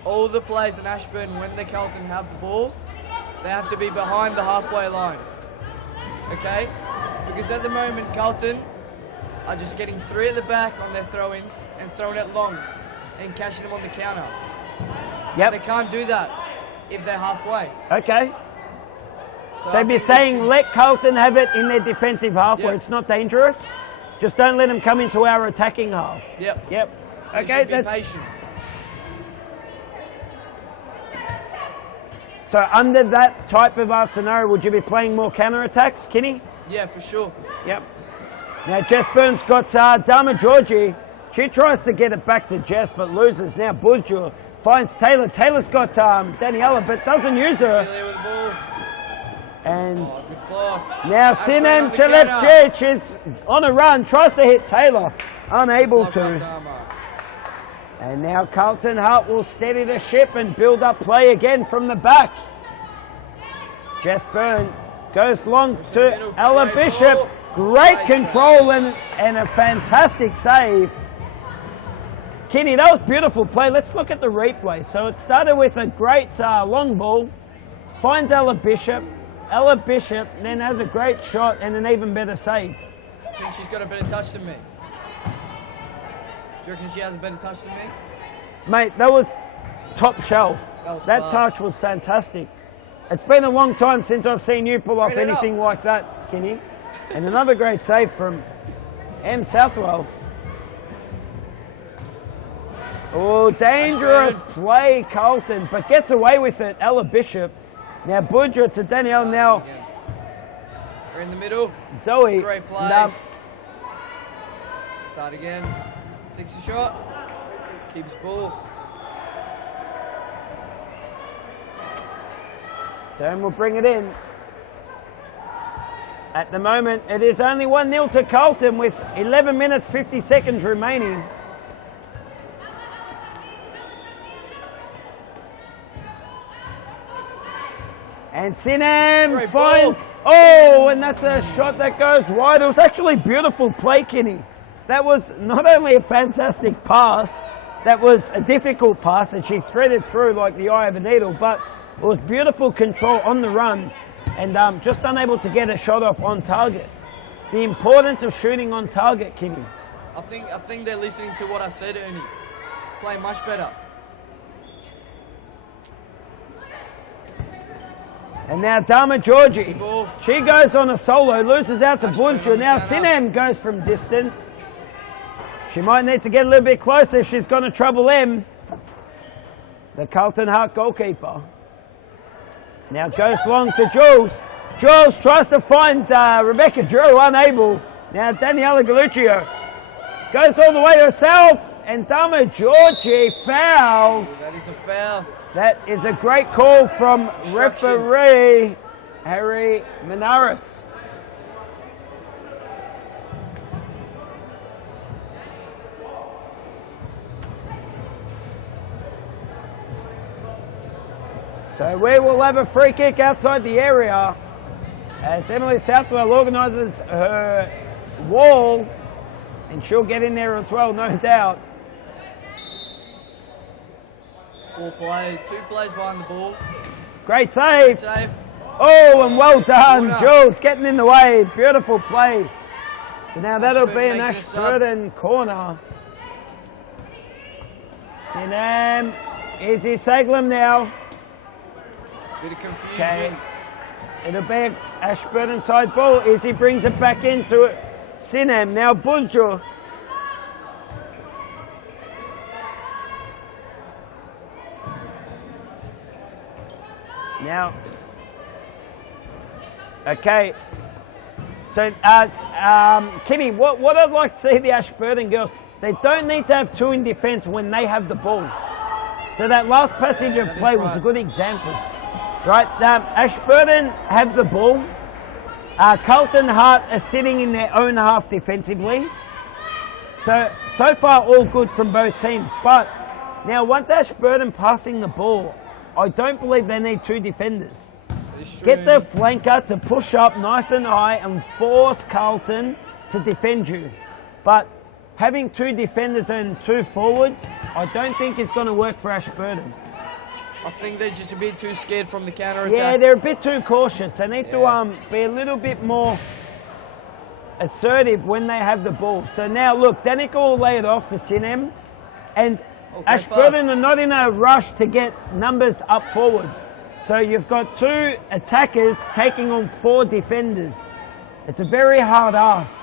all the players in Ashburton, when the Carlton have the ball, they have to be behind the halfway line. Okay? Because at the moment, Carlton are just getting 3 at the back on their throw-ins and throwing it long and catching them on the counter. They Yep. can't do that if they're halfway. Okay. So So I if you're think they saying should- let Carlton have it in their defensive half where Yep. it's not dangerous, just don't let them come into our attacking half. Yep. Yep. They Okay, should be that's patient. so under that type of scenario, would you be playing more counter-attacks, Kenny? Yeah, for sure. Yep. Now Jess Byrne's got Dama Georgie. She tries to get it back to Jess but loses. Now Bourgeois finds Taylor. Taylor's got Daniela but doesn't use her. Celia with the ball. And Oh, good block. now Ashburn Sinem on the counter. Chelevchich is on a run, tries to hit Taylor, unable Block by to. Dama. And now Carlton Hart will steady the ship and build up play again from the back. Jess Byrne goes long to Ella Great Bishop. ball. Great Great control and a fantastic save. Kenny, that was beautiful play. Let's look at the replay. So it started with a great long ball, finds Ella Bishop. Ella Bishop then has a great shot and an even better save. I think she's got a better touch than me. Do you reckon she has a better touch than me? Mate, that was top shelf. That was class. touch was fantastic. It's been a long time since I've seen you pull off Bring it anything up. like that, Kenny. And another great save from M. Southwell. Oh, dangerous Ashburn. play, Carlton, but gets away with it, Ella Bishop. Now Bourgeois to Danielle, Starting now again. We're in the middle. Zoe. Great play. And, Start again. Takes a shot. Keeps ball. Sam will bring it in. At the moment, it is only 1-0 to Carlton with 11 minutes, 50 seconds remaining. And Sinem Great ball. finds, oh, and that's a shot that goes wide. It was actually beautiful play, Kenny. That was not only a fantastic pass, that was a difficult pass, and she threaded through like the eye of a needle, but it was beautiful control on the run, and just unable to get a shot off on target. The importance of shooting on target, Kenny. I think they're listening to what I said, Ernie. Play much better. And now Dama Georgie, Ball. she goes on a solo, loses out to Ashburn Bunchu. on the Now counter. Sinem goes from distance. She might need to get a little bit closer if she's going to trouble him. The Carlton Hart goalkeeper. Now goes long to Jules. Jules tries to find Rebecca Drew, unable. Now Daniela Galuccio goes all the way herself, and Dama Georgie fouls. That is a foul. That is a great call from Obstruction. referee Harry Menaris. So we will have a free kick outside the area as Emily Southwell organises her wall, and she'll get in there as well, no doubt. 4 players, 2 players behind the ball. Great save. Save. Oh, and well done, corner. Jules, getting in the way. Beautiful play. So now that'll be an making a sub. Ashburton corner. Sinem, Izzy Saglum now. Bit of confusion. Okay. It'll be an Ashburton side ball. Izzy brings it back into it. Sinem, now Bunju. Now, okay. So, Kenny, what I'd like to see the Ashburton girls, they don't need to have 2 in defence when they have the ball. So that last passage of that play is was a right. good example. Right, Ashburton have the ball. Carlton Hart are sitting in their own half defensively. So far all good from both teams. But now once Ashburton passing the ball, I don't believe they need 2 defenders. That is true, Get the Ernie. flanker to push up nice and high and force Carlton to defend you. But having 2 defenders and 2 forwards, I don't think is going to work for Ashburton. I think they're just a bit too scared from the counter Yeah, attack. they're a bit too cautious. They need Yeah. to be a little bit more assertive when they have the ball. So now look, Danica will lay it off to Sinem, and Ashburton pass. are not in a rush to get numbers up forward. So you've got 2 attackers taking on 4 defenders. It's a very hard ask.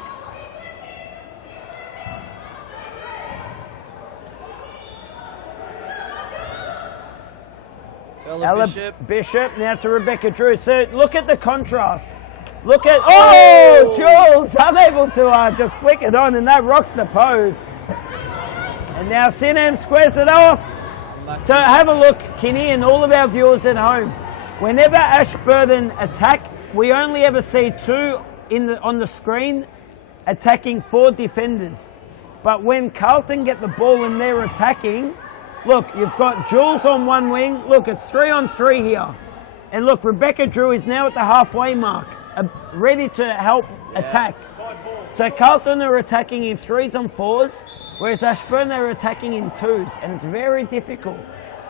Ella Bishop now to Rebecca Drew. So look at the contrast. Look at, oh, Jules unable to just flick it on, and that rocks the post. And now Sinem squares it off. So have a look, Kinney, and all of our viewers at home. Whenever Ashburton attack, we only ever see 2 on the screen attacking 4 defenders. But when Carlton get the ball and they're attacking, look, you've got Jules on one wing. Look, it's 3 on 3 here. And look, Rebecca Drew is now at the halfway mark, ready to help attack. So Carlton are attacking in 3s and 4s, whereas Ashburton are attacking in 2s, and it's very difficult.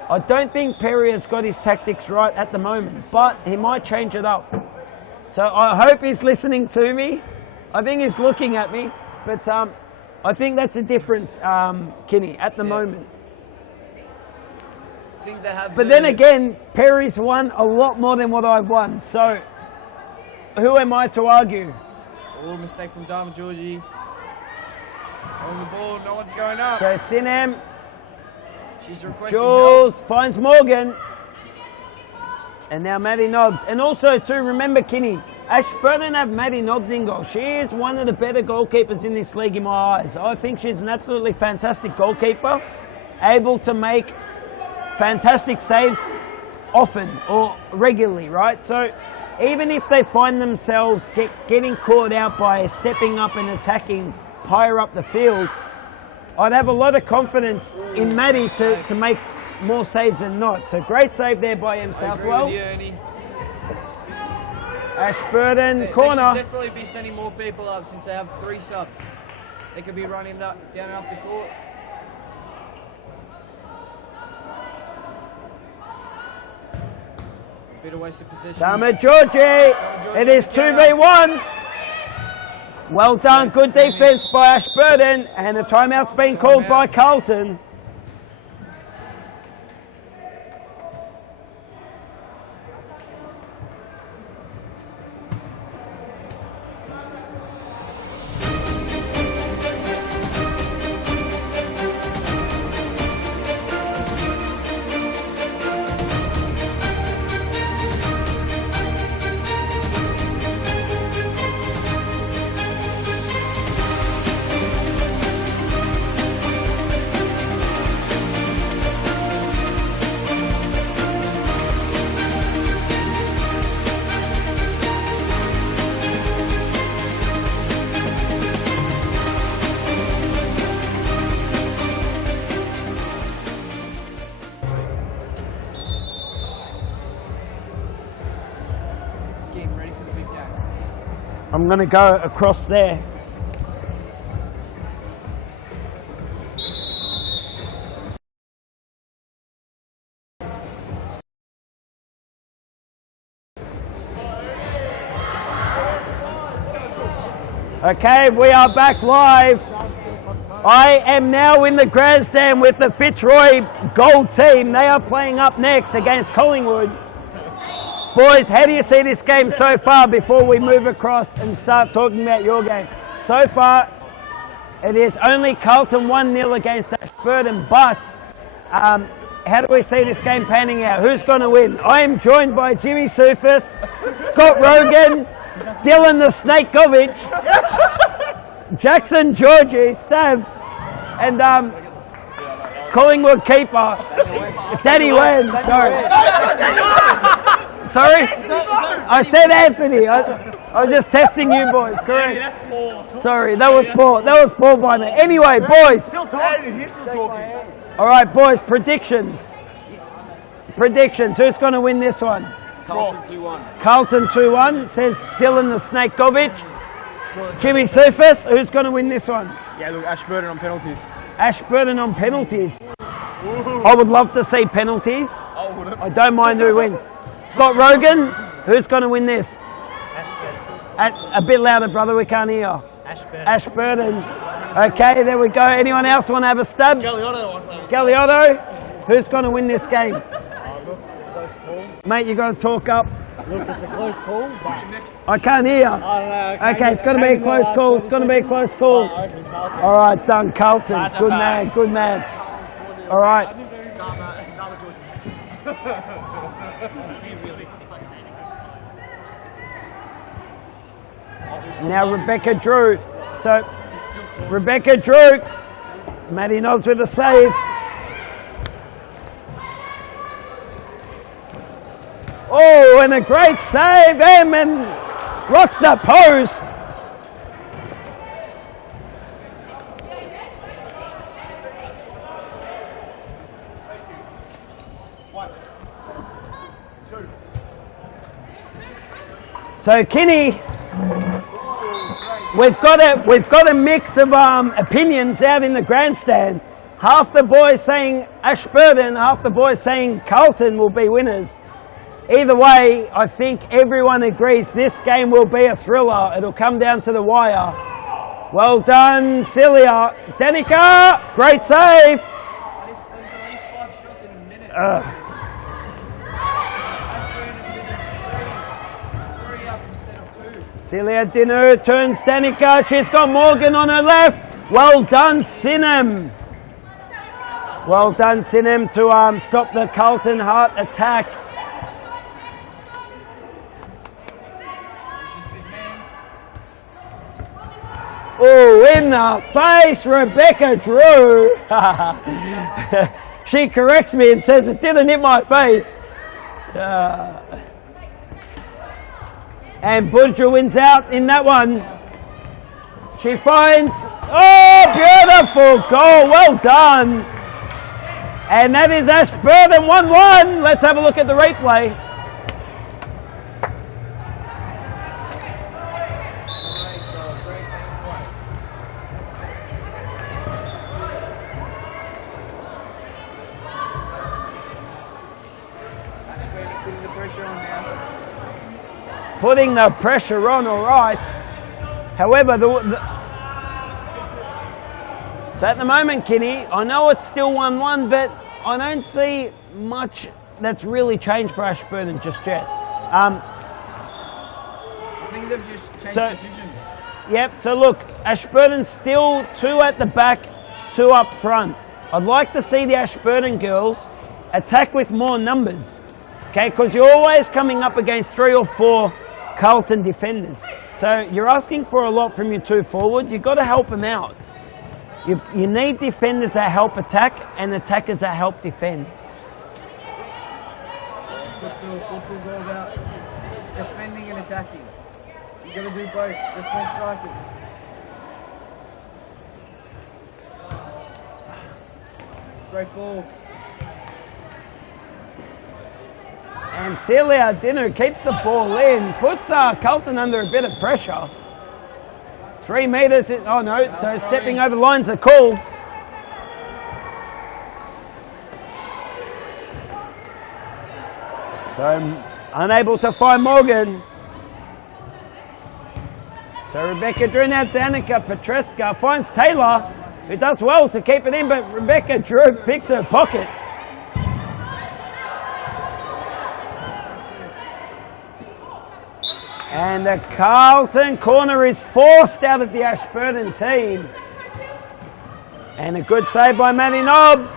I don't think Perry has got his tactics right at the moment, but he might change it up. So I hope he's listening to me. I think he's looking at me, but I think that's a difference, Kinney, at the moment. I think they have But then again, Perry's won a lot more than what I've won, so who am I to argue? Oh, mistake from Dama Georgie. On the ball, no one's going up. So Sinem, She's requesting help. Jules finds Morgan. And now Maddie Nobbs. And also too, remember Kinney, Ashburton have Maddie Nobbs in goal. She is one of the better goalkeepers in this league in my eyes. I think she's an absolutely fantastic goalkeeper, able to make fantastic saves often or regularly, right? So even if they find themselves getting caught out by stepping up and attacking higher up the field, I'd have a lot of confidence in Maddie to make more saves than not. So great save there by M. I agree Southwell. with you, Ernie. Ashburton, They should corner. definitely be sending more people up since they have 3 subs. They could be running down and up the court. Bit of wasted position. Georgie. It is 2v1. Well done, good defense by Ashburton, and the timeout's been called by Carlton. Getting ready for the big game. I'm going to go across there. Okay, we are back live. I am now in the grandstand with the Fitzroy Gold team. They are playing up next against Collingwood. Boys, how do you see this game so far before we move across and start talking about your game? So far, it is only Carlton 1-0 against Ashburton, but how do we see this game panning out? Who's going to win? I am joined by Jimmy Sufis, Scott Rogan, Dylan the Snakekovic, Jackson Georgie, Stav, and Collingwood keeper, Danny Wen, sorry. Sorry? I said Anthony. I was just testing you boys, correct? Sorry, that was poor. That was poor by me. Anyway, boys. All right, boys, predictions. Predictions. Who's going to win this one? Carlton 2-1. Carlton 2-1, says Dylan the Snakekovic. Jimmy Sufis, who's going to win this one? Yeah, look, Ashburton on penalties. Ashburton on penalties. I would love to see penalties. I don't mind who wins. Scott Rogan, who's going to win this? Ashburton. A bit louder, brother, we can't hear. Ashburton. Ashburton. Okay, there we go. Anyone else want to have a stab? Galliotto, who's going to win this game? Mate, you got to talk up. Look, it's a close call, but I can't hear. I don't know. Okay, it's going to be a close call. It's going to be a close call. All right, done, Carlton. Good man, good man. All right. Now Rebecca Drew. So Rebecca Drew. Maddie nods with a save. Oh, and a great save. And rocks the post. So Kinney, we've got a mix of opinions out in the grandstand. Half the boys saying Ashburton, half the boys saying Carlton will be winners. Either way, I think everyone agrees this game will be a thriller. It'll come down to the wire. Well done, Celia. Danica, great save. There's at least 5 shots in a minute. Ashburton instead of 3 up instead of 2. Celia Dinu turns Danica. She's got Morgan on her left. Well done, Sinem. Well done, Sinem, to stop the Carlton Hart attack. Oh, in the face, Rebecca Drew. She corrects me and says it didn't hit my face. And Budja wins out in that one. She finds, oh, beautiful goal, well done. And that is Ashburton 1-1. Let's have a look at the replay. the pressure on now. Putting the pressure on, all right. However, so at the moment, Kinney, I know it's still 1-1, but I don't see much that's really changed for Ashburton just yet. I think they've just changed positions. Yep, so look, Ashburton still 2 at the back, 2 up front. I'd like to see the Ashburton girls attack with more numbers, okay? Because you're always coming up against 3 or 4 Carlton defenders. So you're asking for a lot from your 2 forwards. You've got to help them out. You need defenders that help attack and attackers that help defend. Futsal's all about defending and attacking. You've got to do both. There's no strikers. Great ball. And Celia Dinner keeps the ball in, puts Carlton under a bit of pressure. 3 metres, oh no, so stepping over the lines are called. So unable to find Morgan. So Rebecca Drew, now Danica Petreska finds Taylor, who does well to keep it in, but Rebecca Drew picks her pocket. And the Carlton corner is forced out of the Ashburton team. And a good save by Maddie Nobbs.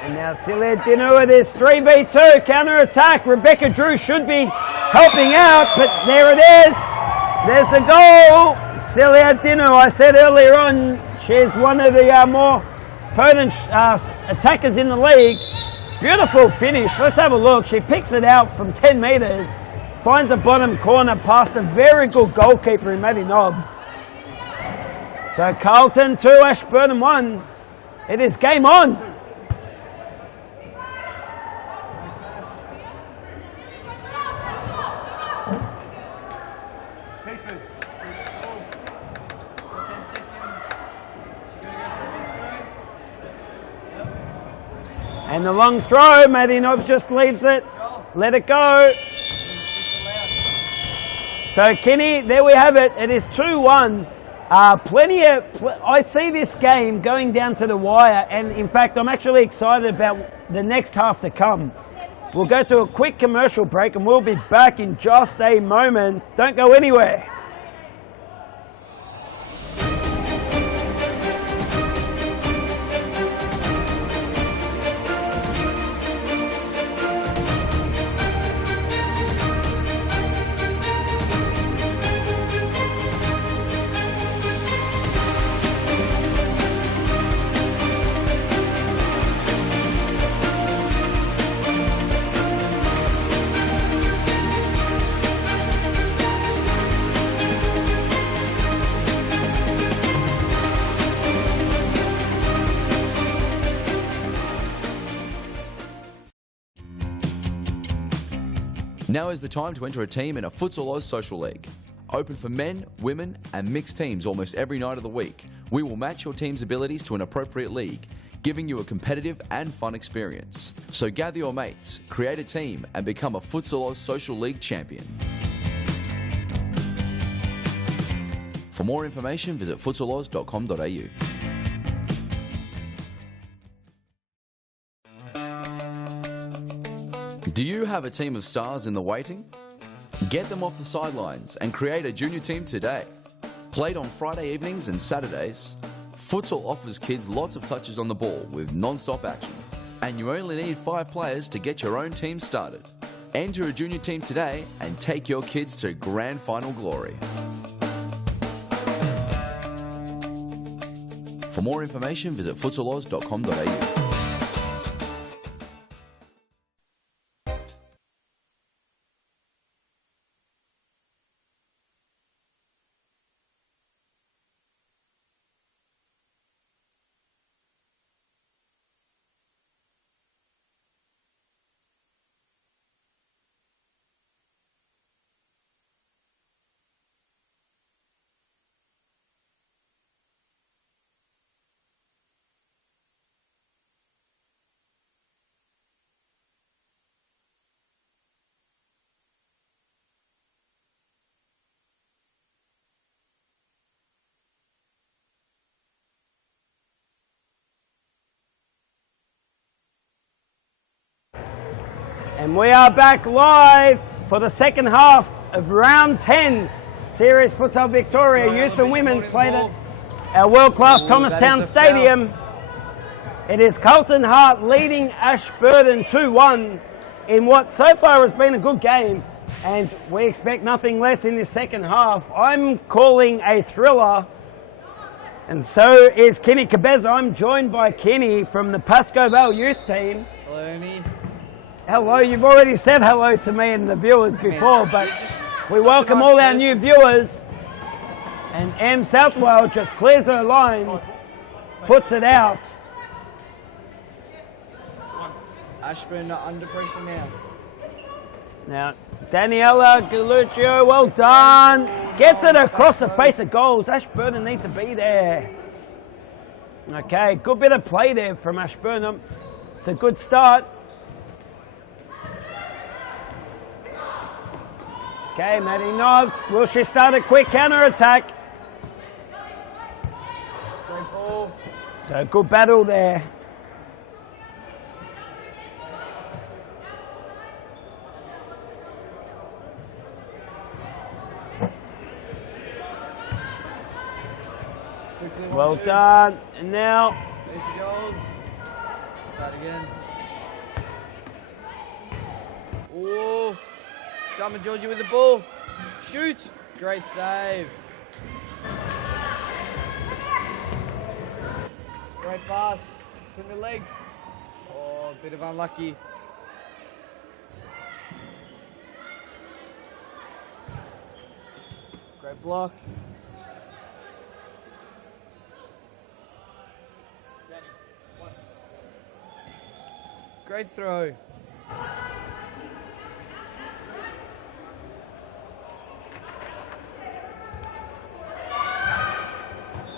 And now Celia Dinu with this 3v2 counter attack. Rebecca Drew should be helping out, but there it is. There's a goal. Celia Dinu, I said earlier on, she's one of the more potent attackers in the league. Beautiful finish. Let's have a look. She picks it out from 10 metres, finds the bottom corner past a very good goalkeeper in Maddie Nobbs. So Carlton 2, Ashburton 1. It is game on. And the long throw, Maddie Nobbs just leaves it. Let it go. So Kenny, there we have it. It is 2-1. I see this game going down to the wire, and in fact, I'm actually excited about the next half to come. We'll go to a quick commercial break, and we'll be back in just a moment. Don't go anywhere. Now is the time to enter a team in a Futsal Oz Social League. Open for men, women and mixed teams almost every night of the week. We will match your team's abilities to an appropriate league, giving you a competitive and fun experience. So gather your mates, create a team and become a Futsal Oz Social League champion. For more information, visit futsaloz.com.au. Do you have a team of stars in the waiting? Get them off the sidelines and create a junior team today. Played on Friday evenings and Saturdays, Futsal offers kids lots of touches on the ball with non-stop action. And you only need 5 players to get your own team started. Enter a junior team today and take your kids to grand final glory. For more information, visit futsaloz.com.au. And we are back live for the second half of round 10. Series Futsal Victoria Youth and Women played at our world-class Thomastown Stadium. It is Carlton Hart leading Ashburton 2-1 in what so far has been a good game, and we expect nothing less in this second half. I'm calling a thriller, and so is Kenny Cabeza. I'm joined by Kenny from the Pascoe Vale youth team. Hello, Ernie. Hello, you've already said hello to me and the viewers before, but we welcome all our new viewers. And M Southwell just clears her lines, puts it out. Ashburn not under pressure now. Now, Daniela Galuccio, well done. Gets it across the face of goals. Ashburton need to be there. Okay, good bit of play there from Ashburton. It's a good start. Okay, Maddie Nobbs. Will she start a quick counter-attack? Great ball. So good battle there. Quickly, Well done. And now, there's the goals. Start again. Oh, Dama Georgie with the ball. Shoot. Great save. Great pass. Between the legs. Oh, a bit of unlucky. Great block. Great throw.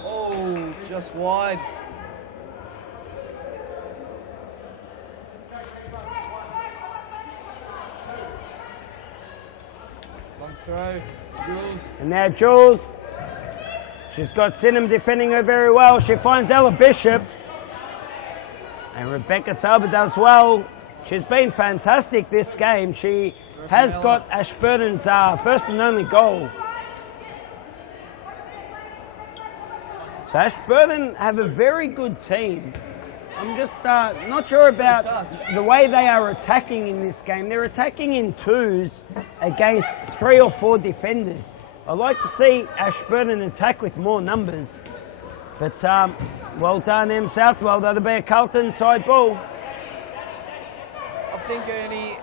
Oh, just wide. Long throw, Jules. and now Jules. She's got Sinham defending her very well. She finds Ella Bishop. And Rebecca Sauber does well. She's been fantastic this game. She has got Ashburton's first and only goal. So Ashburton have a very good team. I'm just not sure about the way they are attacking in this game. They're attacking in twos against 3 or 4 defenders. I'd like to see Ashburton attack with more numbers. But well done, M Southwell. That'll be a Carlton side ball. I think, Ernie,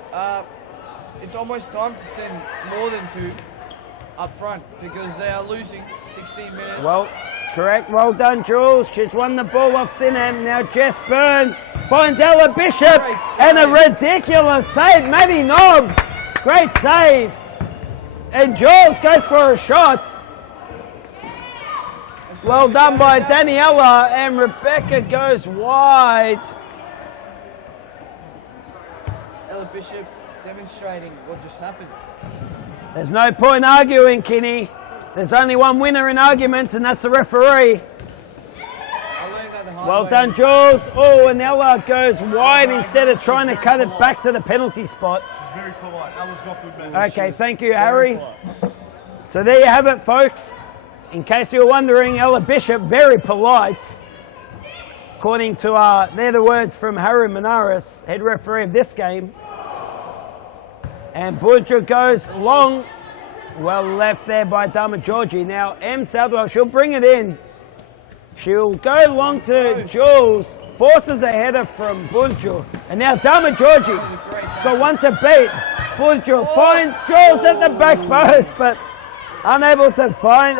it's almost time to send more than 2 up front because they are losing 16 minutes. Well, correct. Well done, Jules. She's won the ball off Sinham. Now Jess Byrne finds Ella Bishop and a ridiculous save. Maddie Nobbs. Great save. And Jules goes for a shot. Well done by Daniela, and Rebecca goes wide. Ella Bishop demonstrating what just happened. There's no point arguing, Kenny. There's only one winner in arguments, and that's the referee. I learned that the hard Well way. done, Jules. Oh, and Ella goes wide instead of trying to cut it back to the penalty spot. She's very polite. Ella's got good manners. Okay, thank you, Harry. So there you have it, folks. In case you were wondering, Ella Bishop, very polite. According to, they're the words from Harry Menaris, head referee of this game. And Budja goes long. Well left there by Dama Georgie. Now, M Southwell, she'll bring it in. She'll go long to Jules. Forces a header from Budja. And now Dama Georgie. So one to beat. Budja finds Jules at the back post, but unable to find,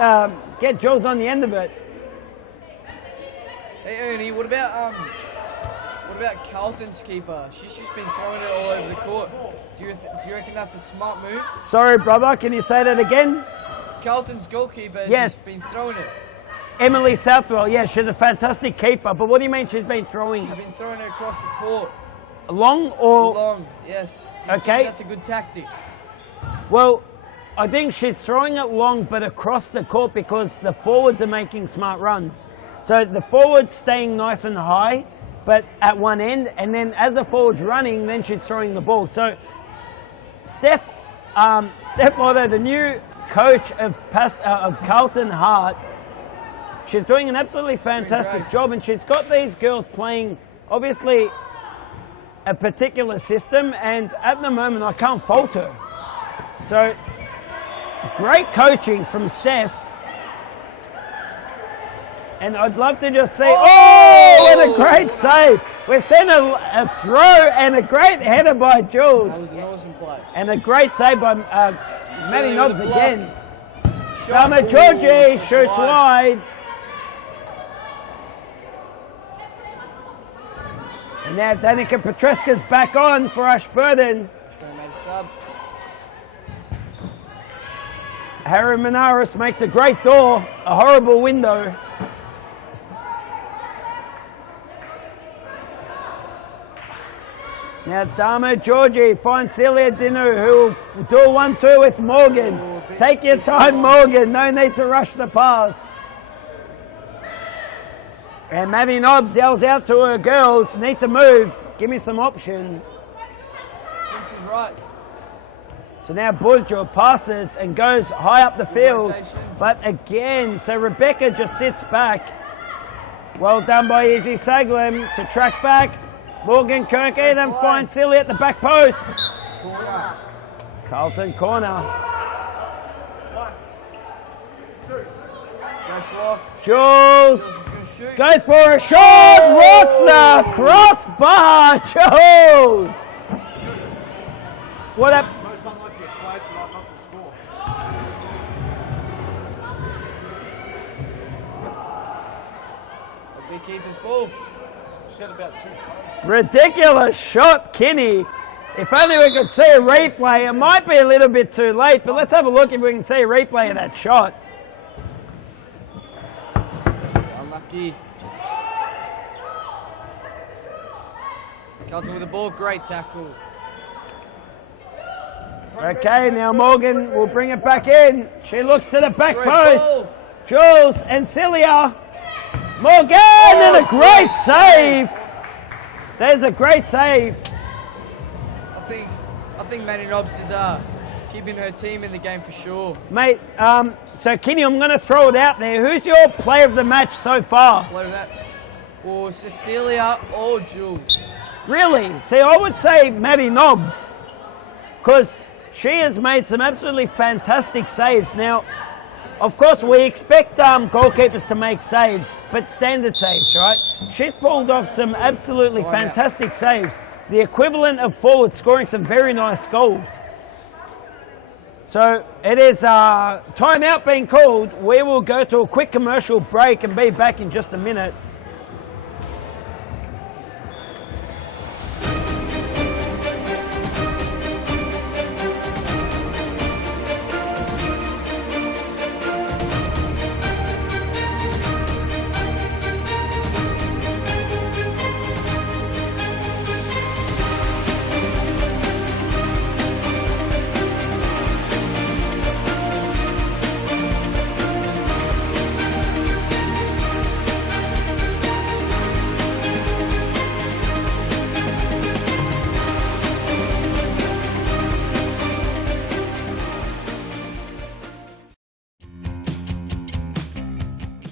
get Jules on the end of it. Hey Ernie, what about Carlton's keeper? She's just been throwing it all over the court. Do you reckon that's a smart move? Sorry, brother, can you say that again? Carlton's goalkeeper has Yes. just been throwing it. Emily Southwell, yeah, she's a fantastic keeper, but what do you mean she's been throwing? She's been throwing it across the court. Long or? Long, yes. Do you Okay. think that's a good tactic? Well, I think she's throwing it long, but across the court because the forwards are making smart runs. So the forwards staying nice and high, but at one end, and then as the forward's running, then she's throwing the ball. So Steph Lotto, the new coach of Carlton Hart, she's doing an absolutely fantastic job, and she's got these girls playing, obviously, a particular system, and at the moment I can't fault her. So great coaching from Steph. And I'd love to just see, what a great save. We've seen a throw and a great header by Jules. That was an awesome play. And a great save by Maddie Nobbs again. Shot. Georgie shoots wide. And now Danica Petreska's back on for Ashburton. She's going to make a sub. Harry Menaris makes a great door, a horrible window. Now Dama Georgie finds Celia Dinu, who will do a 1-2 with Morgan. Take your time, Morgan. No need to rush the pass. And Maddie Nobbs yells out to her girls, need to move. Give me some options. I think she's right. So now Bourgeois passes and goes high up the field. Rotation. But again, so Rebecca just sits back. Well done by Izzy Saglem to track back. Morgan Kirkhead and finds Silly at the back post. Corner. Carlton corner. Go block. Jules Jules is going to shoot. goes for a shot. Rocks the crossbar. Jules. What up? Most unlucky at play tonight not to score. The big keeper's ball. Said about 2. Ridiculous shot, Kinney. If only we could see a replay. It might be a little bit too late, but let's have a look if we can see a replay of that shot. Unlucky. Carlton with the ball. Great tackle. Okay, now Morgan will bring it back in. She looks to the back Great post. ball. Jules and Celia. Morgan and a great save. There's a great save. I think Maddie Nobbs is keeping her team in the game for sure. Mate, so Kenny, I'm going to throw it out there. Who's your player of the match so far? Play with that. Or Cecilia or Jules. Really? See, I would say Maddie Nobbs, because she has made some absolutely fantastic saves. Now, of course, we expect goalkeepers to make saves, but standard saves, right? She's pulled off some absolutely fantastic saves. The equivalent of forward scoring some very nice goals. So it is timeout being called. We will go to a quick commercial break and be back in just a minute.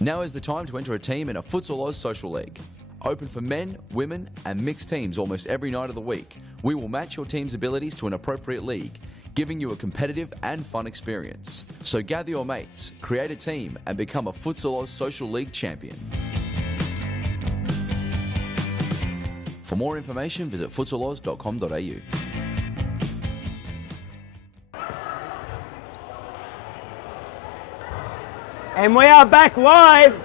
Now is the time to enter a team in a Futsal Oz Social League. Open for men, women and mixed teams almost every night of the week. We will match your team's abilities to an appropriate league, giving you a competitive and fun experience. So gather your mates, create a team and become a Futsal Oz Social League champion. For more information, visit futsaloz.com.au. And we are back live.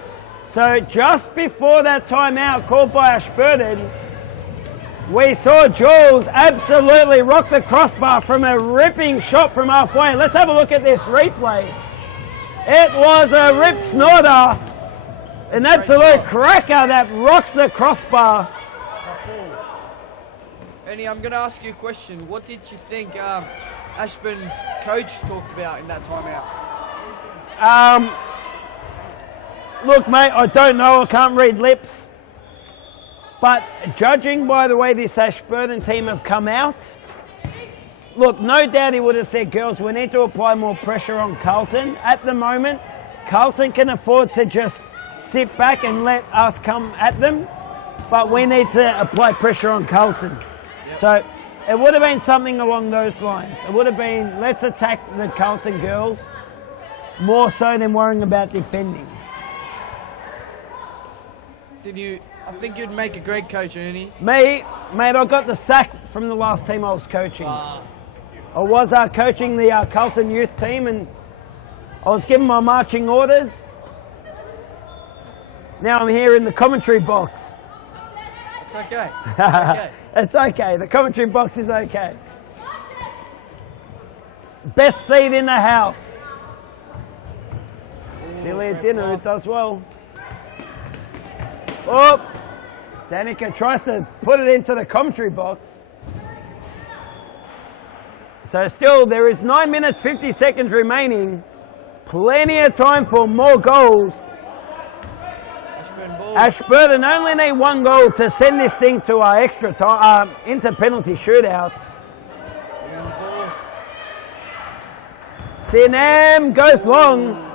So just before that timeout called by Ashburton, we saw Jules absolutely rock the crossbar from a ripping shot from halfway. Let's have a look at this replay. It was a rip snorter, an absolute cracker that rocks the crossbar. Ernie, I'm going to ask you a question. What did you think Ashburn's coach talked about in that timeout? Look, mate, I don't know. I can't read lips. But judging by the way this Ashburton team have come out, look, no doubt he would have said, girls, we need to apply more pressure on Carlton. At the moment, Carlton can afford to just sit back and let us come at them, but we need to apply pressure on Carlton. Yep. So it would have been something along those lines. It would have been, let's attack the Carlton girls more so than worrying about defending. I think you'd make a great coach, Ernie. Me, mate, I got the sack from the last team I was coaching. I was coaching the Carlton youth team, and I was given my marching orders. Now I'm here in the commentary box. It's okay. It's okay. It's okay. The commentary box is okay. Best seat in the house. Celia Dinner, it does well. Oh, Danica tries to put it into the commentary box. So still, there is 9 minutes, 50 seconds remaining. Plenty of time for more goals. Ashburton only need 1 goal to send this thing to our extra time, into penalty shootouts. Sinem goes long.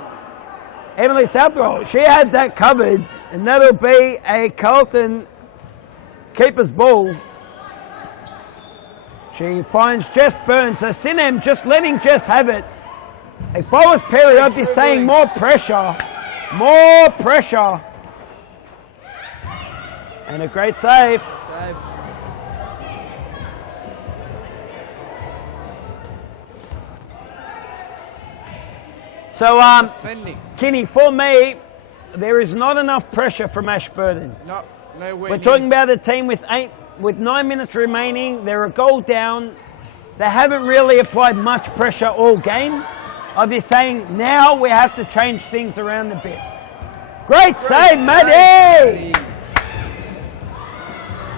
Emily Southwell, she had that covered, and that'll be a Carlton keeper's ball. She finds Jess Burns, so Sinem just letting Jess have it. If I was Perry, I'd be saying more pressure. More pressure. And a great save. So, Kinney, for me, there is not enough pressure from Ashburton. No way. We're talking about a team with 9 minutes remaining. They're a goal down. They haven't really applied much pressure all game. I'd be saying now we have to change things around a bit. Great save, Maddie!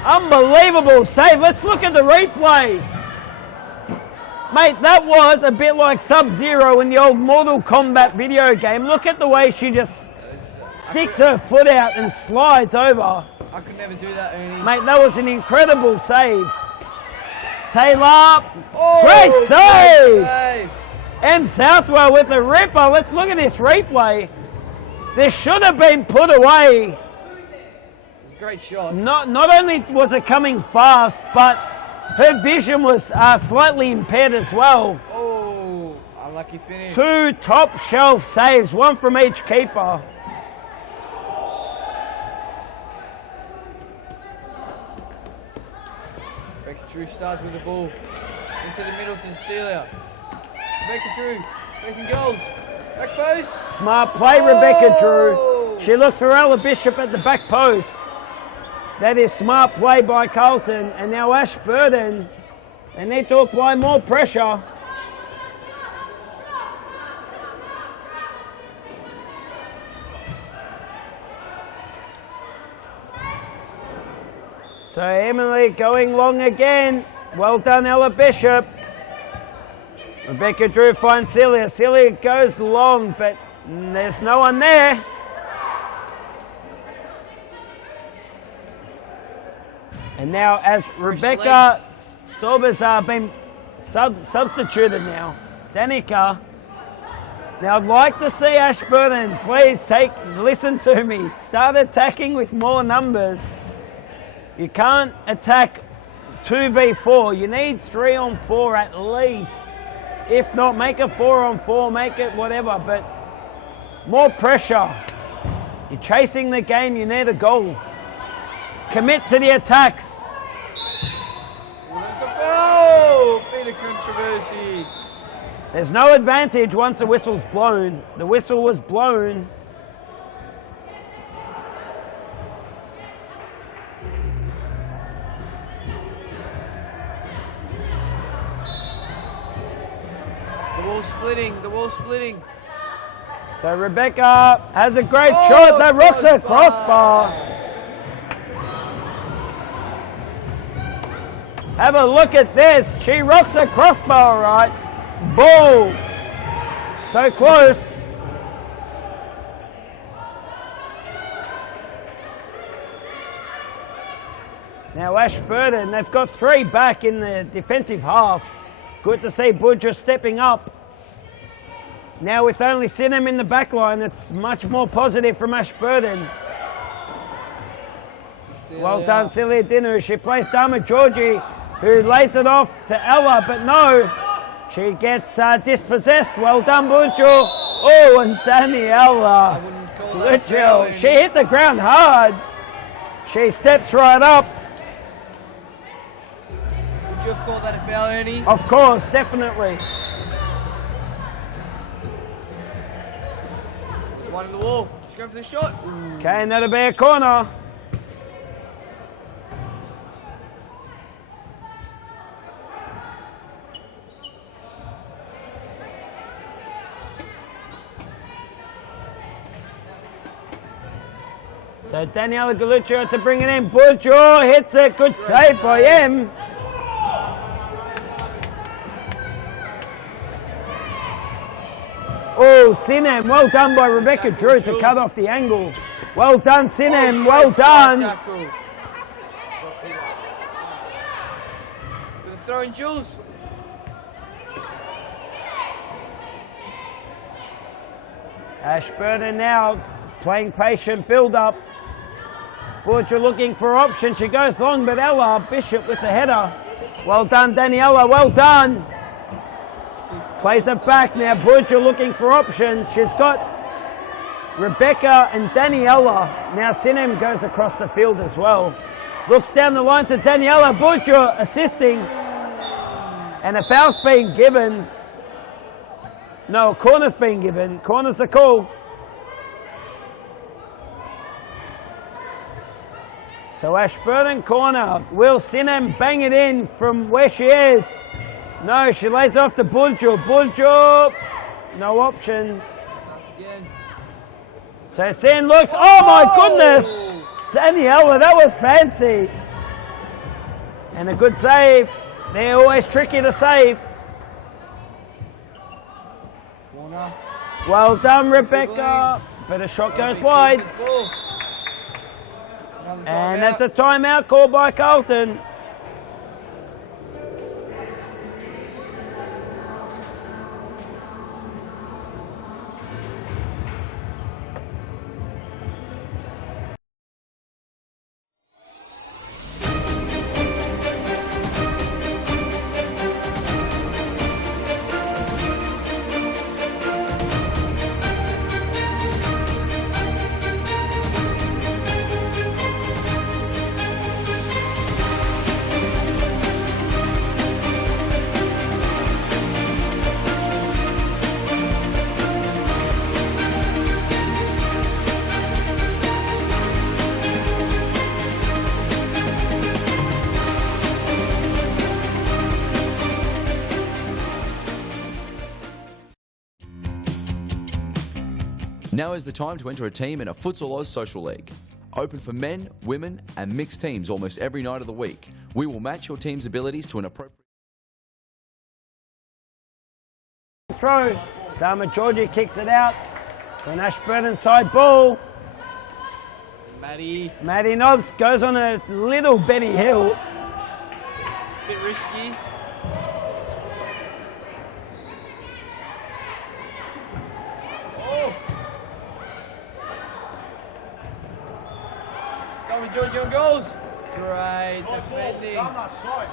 Unbelievable save. Let's look at the replay. Mate, that was a bit like Sub-Zero in the old Mortal Kombat video game. Look at the way she just sticks her foot out and slides over. I could never do that, Ernie. Mate, that was an incredible save. Taylor, great save! M. Southwell with the ripper. Let's look at this replay. This should have been put away. Great shot. Not only was it coming fast, but her vision was slightly impaired as well. Oh, unlucky finish. 2 top shelf saves, 1 from each keeper. Rebecca Drew starts with the ball. Into the middle to Cecilia. Rebecca Drew facing goals. Back post. Smart play, Rebecca Drew. She looks for Ella Bishop at the back post. That is smart play by Carlton. And now Ashburton, they need to apply more pressure. So Emily going long again. Well done, Ella Bishop. Rebecca Drew finds Celia. Celia goes long, but there's no one there. And now as Rebecca Sorbers been substituted now, Danica. Now I'd like to see Ashburton, please listen to me. Start attacking with more numbers. You can't attack 2v4. You need 3-on-4 at least. If not, make a 4-on-4, make it whatever, but more pressure. You're chasing the game, you need a goal. Commit to the attacks. That's a foul! Bit of controversy. There's no advantage once the whistle's blown. The whistle was blown. The wall's splitting. So Rebecca has a great shot that rocks her crossbar. Have a look at this. She rocks her crossbar, right? Ball. So close. Now Ashburton, they've got 3 back in the defensive half. Good to see Budger stepping up. Now with only Sinem in the back line, it's much more positive from Ashburton. Well done, Celia Dinu. She plays Dama Georgie, who lays it off to Ella, but no. She gets dispossessed. Well done, Budger. Oh, and Daniela. Budger. She hit the ground hard. She steps right up. Would you have called that a foul, Ernie? Of course, definitely. There's one in the wall. She's going for the shot. Okay, and that'll be a corner. So Daniela Galuccio to bring it in. Budger hits it. Good save by him. Oh, Sinem. Well done by Rebecca Drew to cut off the angle. Well done, Sinem. Well done. With a throw in Jules. Ashburton now playing patient build up. Budger looking for option. She goes long, but Ella Bishop with the header. Well done, Daniela. Well done. Plays it back now. Budger looking for option. She's got Rebecca and Daniela. Now Sinem goes across the field as well. Looks down the line to Daniela. Budger assisting. And a foul's being given. No, a corner's being given. Corner's a call. So Ashburton corner. Will Sinem bang it in from where she is? No, she lays off to Budger. Budger, no options. Starts again. So Sin looks, oh my goodness! Daniela, that was fancy. And a good save. They're always tricky to save. Corner. Well done, Rebecca. But a shot goes wide. And that's a timeout called by Carlton. Now is the time to enter a team in a Futsal Oz Social League. Open for men, women and mixed teams almost every night of the week. We will match your team's abilities to an appropriate... Throw. Dama Georgie kicks it out. For an Ashburton side ball. Maddie Nobbs goes on a little Betty Hill. Bit risky. Coming Georgie on goals. Great defending. Side.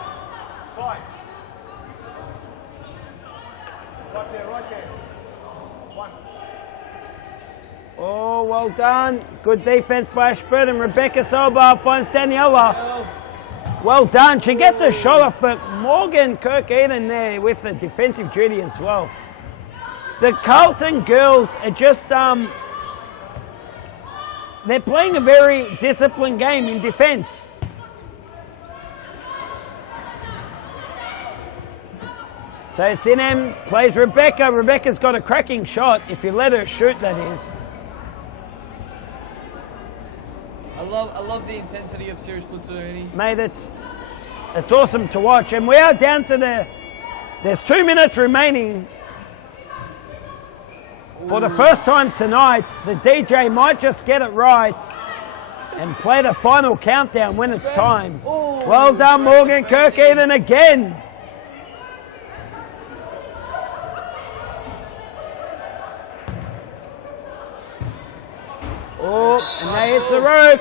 Right there. One. Oh, well done. Good defense by Ashburton. Rebecca Soba finds Daniela. Well done. She gets a shot off, but Morgan Kirk-Eden there with the defensive duty as well. The Carlton girls are just, they're playing a very disciplined game in defence. So Sinem plays Rebecca. Rebecca's got a cracking shot, if you let her shoot, that is. I love the intensity of serious futsal, Ernie. Mate, it's awesome to watch. And we are down to there's 2 minutes remaining. For the first time tonight, the DJ might just get it right. and play the final countdown when it's time. Well done, Morgan Kirkheaton again. Oh, and they hit the rope.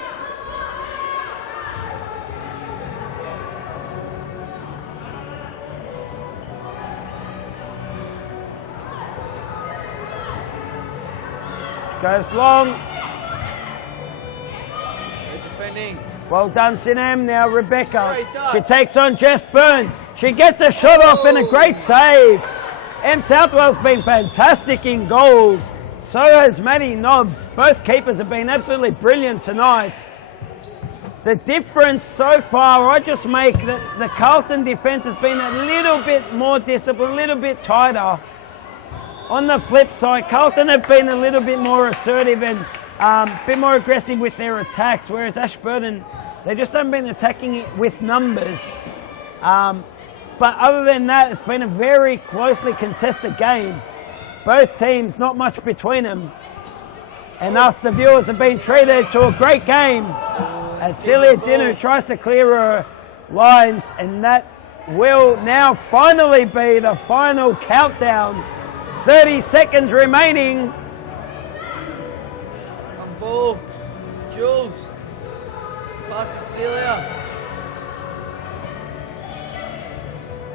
Goes long. They're defending. Well done, Sinem. Now Rebecca. She takes on Jess Byrne. She gets a shot off and a great save. And Southwell's been fantastic in goals. So has Maddie Nobbs. Both keepers have been absolutely brilliant tonight. The difference so far, I just make that the Carlton defence has been a little bit more disciplined, a little bit tighter. On the flip side, Carlton have been a little bit more assertive and a bit more aggressive with their attacks, whereas Ashburton, they just haven't been attacking it with numbers. But other than that, it's been a very closely contested game. Both teams, not much between them. And us, the viewers, have been treated to a great game as Celia Dinu tries to clear her lines, and that will now finally be the final countdown. 30 seconds remaining. On ball. Jules. Pass to Celia.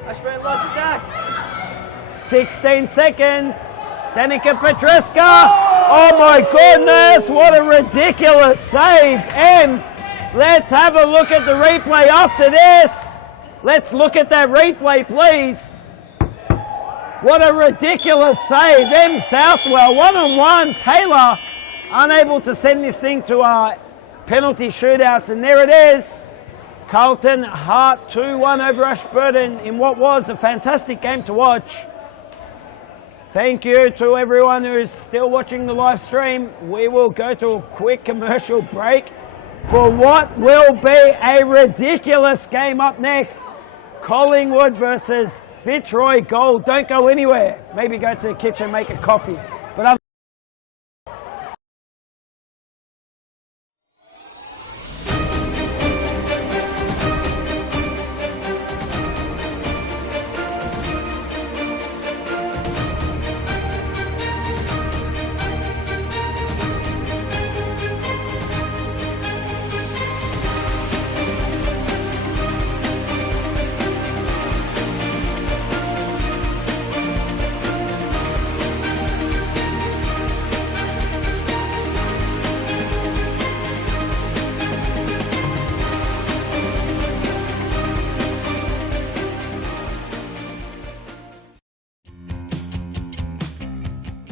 Ashburn lost attack. 16 seconds. Danica Petruska. Oh my goodness, what a ridiculous save. And let's have a look at the replay after this. Let's look at that replay, please. What a ridiculous save. M. Southwell, 1-on-1. Taylor unable to send this thing to our penalty shootouts. And there it is. Carlton Hart 2-1 over Ashburton in what was a fantastic game to watch. Thank you to everyone who's still watching the live stream. We will go to a quick commercial break for what will be a ridiculous game up next. Collingwood versus Fitzroy Gold. Don't go anywhere. Maybe go to the kitchen, make a coffee. But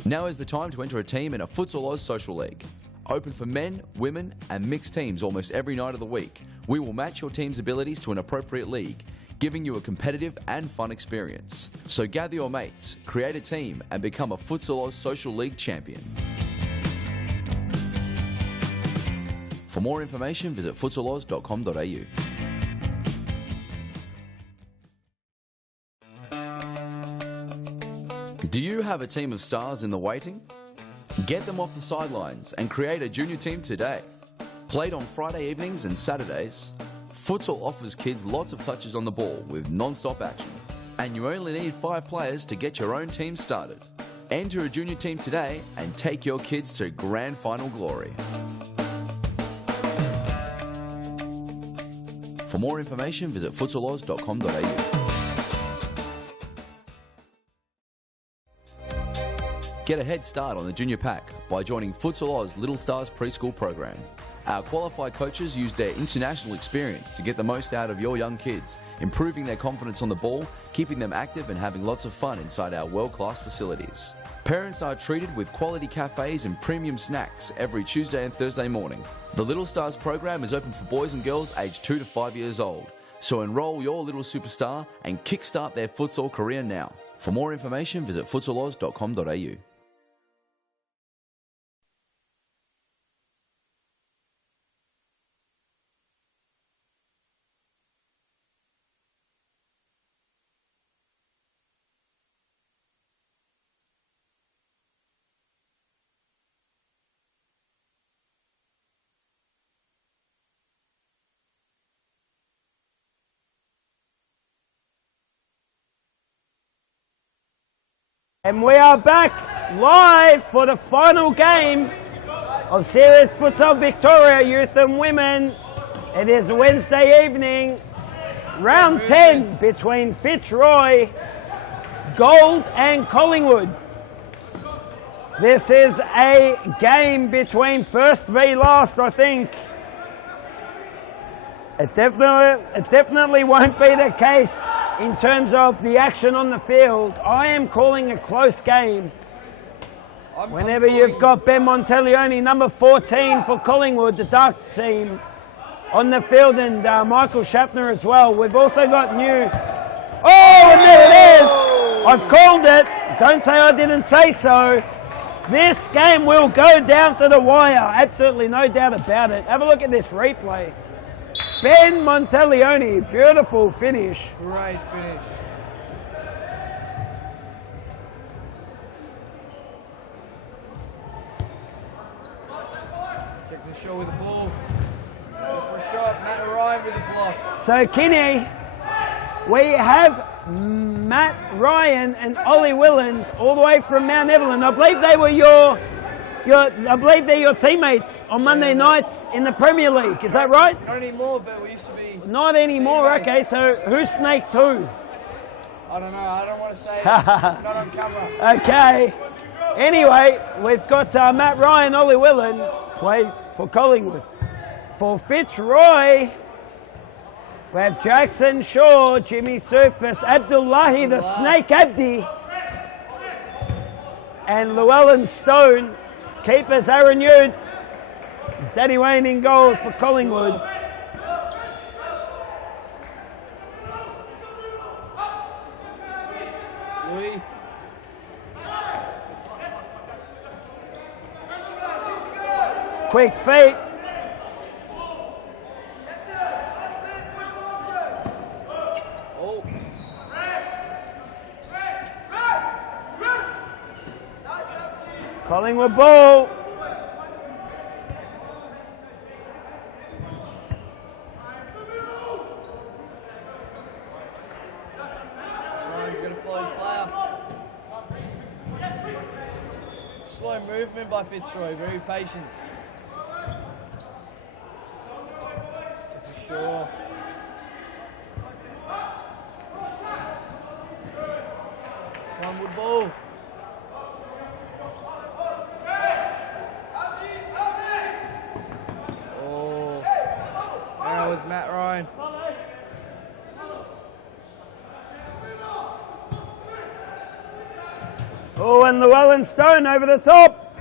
Now is the time to enter a team in a Futsal Oz Social League. Open for men, women and mixed teams almost every night of the week. We will match your team's abilities to an appropriate league, giving you a competitive and fun experience. So gather your mates, create a team and become a Futsal Oz Social League champion. For more information, visit futsaloz.com.au. Do you have a team of stars in the waiting? Get them off the sidelines and create a junior team today. Played on Friday evenings and Saturdays, Futsal offers kids lots of touches on the ball with non-stop action. And you only need 5 players to get your own team started. Enter a junior team today and take your kids to grand final glory. For more information, visit futsaloz.com.au. Get a head start on the Junior Pack by joining Futsal Oz Little Stars Preschool program. Our qualified coaches use their international experience to get the most out of your young kids, improving their confidence on the ball, keeping them active and having lots of fun inside our world-class facilities. Parents are treated with quality cafes and premium snacks every Tuesday and Thursday morning. The Little Stars program is open for boys and girls aged 2 to 5 years old. So enroll your little superstar and kickstart their futsal career now. For more information, visit futsaloz.com.au. And we are back live for the final game of Series Futsal Victoria Youth and Women. It is Wednesday evening, round 10 between Fitzroy, Gold and Collingwood. This is a game between first v last, I think. It definitely won't be the case in terms of the action on the field. I am calling a close game. Whenever you've got Ben Monteleone, number 14 for Collingwood, the dark team, on the field, and Michael Schaffner as well. We've also got new... Oh, and there it is! I've called it. Don't say I didn't say so. This game will go down to the wire. Absolutely no doubt about it. Have a look at this replay. Ben Monteleone, beautiful finish. Great finish. Jackson Shaw with the ball. Goes for a shot. Matt Ryan with a block. So, Kinney, we have Matt Ryan and Ollie Willans all the way from Mount Evelyn. I believe they were I believe they're your teammates on Monday nights in the Premier League. Is that right? Not anymore, but we used to be. Not anymore. Teammates. Okay, so who snaked who? I don't know. I don't want to say it. Not on camera. Okay. Anyway, we've got Matt Ryan, Ollie Willan play for Collingwood. For Fitzroy, we have Jackson Shaw, Jimmy Surface, Abdullahi the Snake Abdi, and Llewellyn Stone. Keepers Aaron Yude, Danny Wayne in goals for Collingwood. Louis. Quick feet. Oh. Collingwood ball. Ryan's going to follow his player. Slow movement by Fitzroy, very patient. For sure. It's Collingwood ball. With Matt Ryan. Oh, and Llewellyn Stone over the top.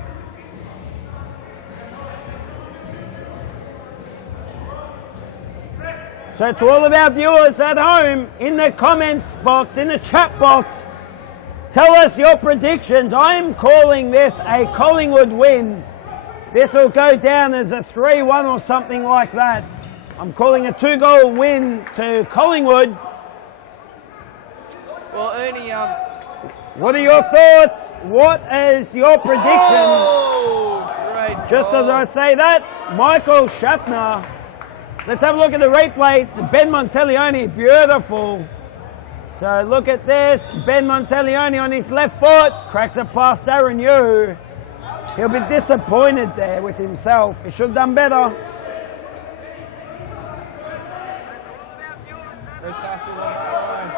So to all of our viewers at home, in the comments box, in the chat box, tell us your predictions. I am calling this a Collingwood win. This will go down as a 3-1 or something like that. I'm calling a 2-goal win to Collingwood. Well, Ernie, what are your thoughts? What is your prediction? Oh, great Just goal. as I say that, Michael Schaffner. Let's have a look at the replays. Ben Monteleone, beautiful. So look at this. Ben Monteleone on his left foot, cracks it past Aaron Yu. He'll be disappointed there with himself. He should have done better. Great tackle by Ryan.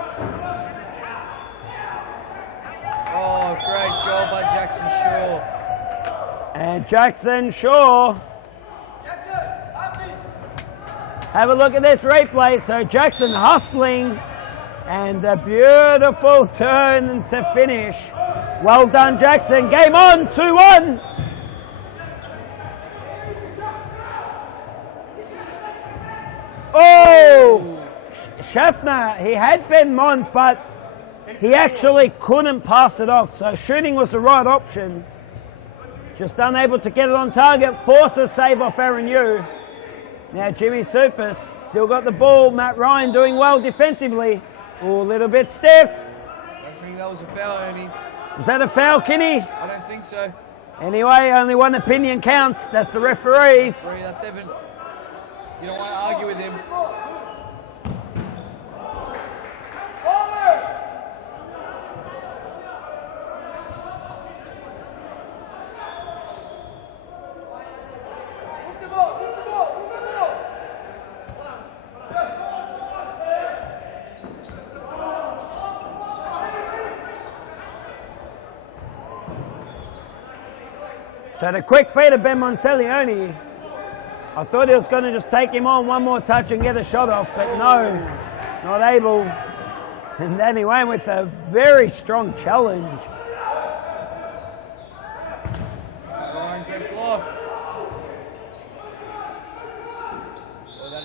Oh, great goal by Jackson Shaw. And Jackson Shaw. Have a look at this replay. So Jackson hustling and a beautiful turn to finish. Well done, Jackson. Game on, 2-1. Oh! Schaffner, he had Ben Mont, but he actually couldn't pass it off. So shooting was the right option. Just unable to get it on target. Force a save off Aaron Yu. Now Jimmy Surface still got the ball. Matt Ryan doing well defensively. Oh, a little bit stiff. I don't think that was a foul, Ernie. Was that a foul, Kinney? I don't think so. Anyway, only one opinion counts. That's the referee's. Referee, that's Evan. You don't want to argue with him. So the quick feed of Ben Monteleone. I thought he was going to just take him on one more touch and get a shot off, but no, not able. And then he went with a very strong challenge. Good block.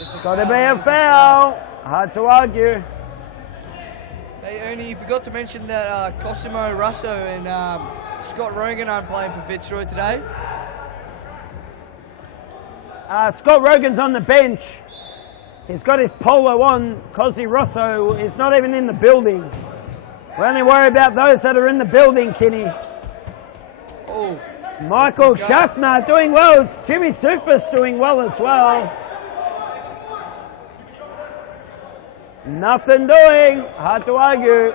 It's got to be a foul. Hard to argue. Hey Ernie, you forgot to mention that Cosimo Russo and Scott Rogan aren't playing for Fitzroy today. Scott Rogan's on the bench. He's got his polo on. Cosi Rosso is not even in the building. We only worry about those that are in the building, Kinney. Oh. Michael Schaffner doing well. It's Jimmy Sufis doing well as well. Nothing doing. Hard to argue.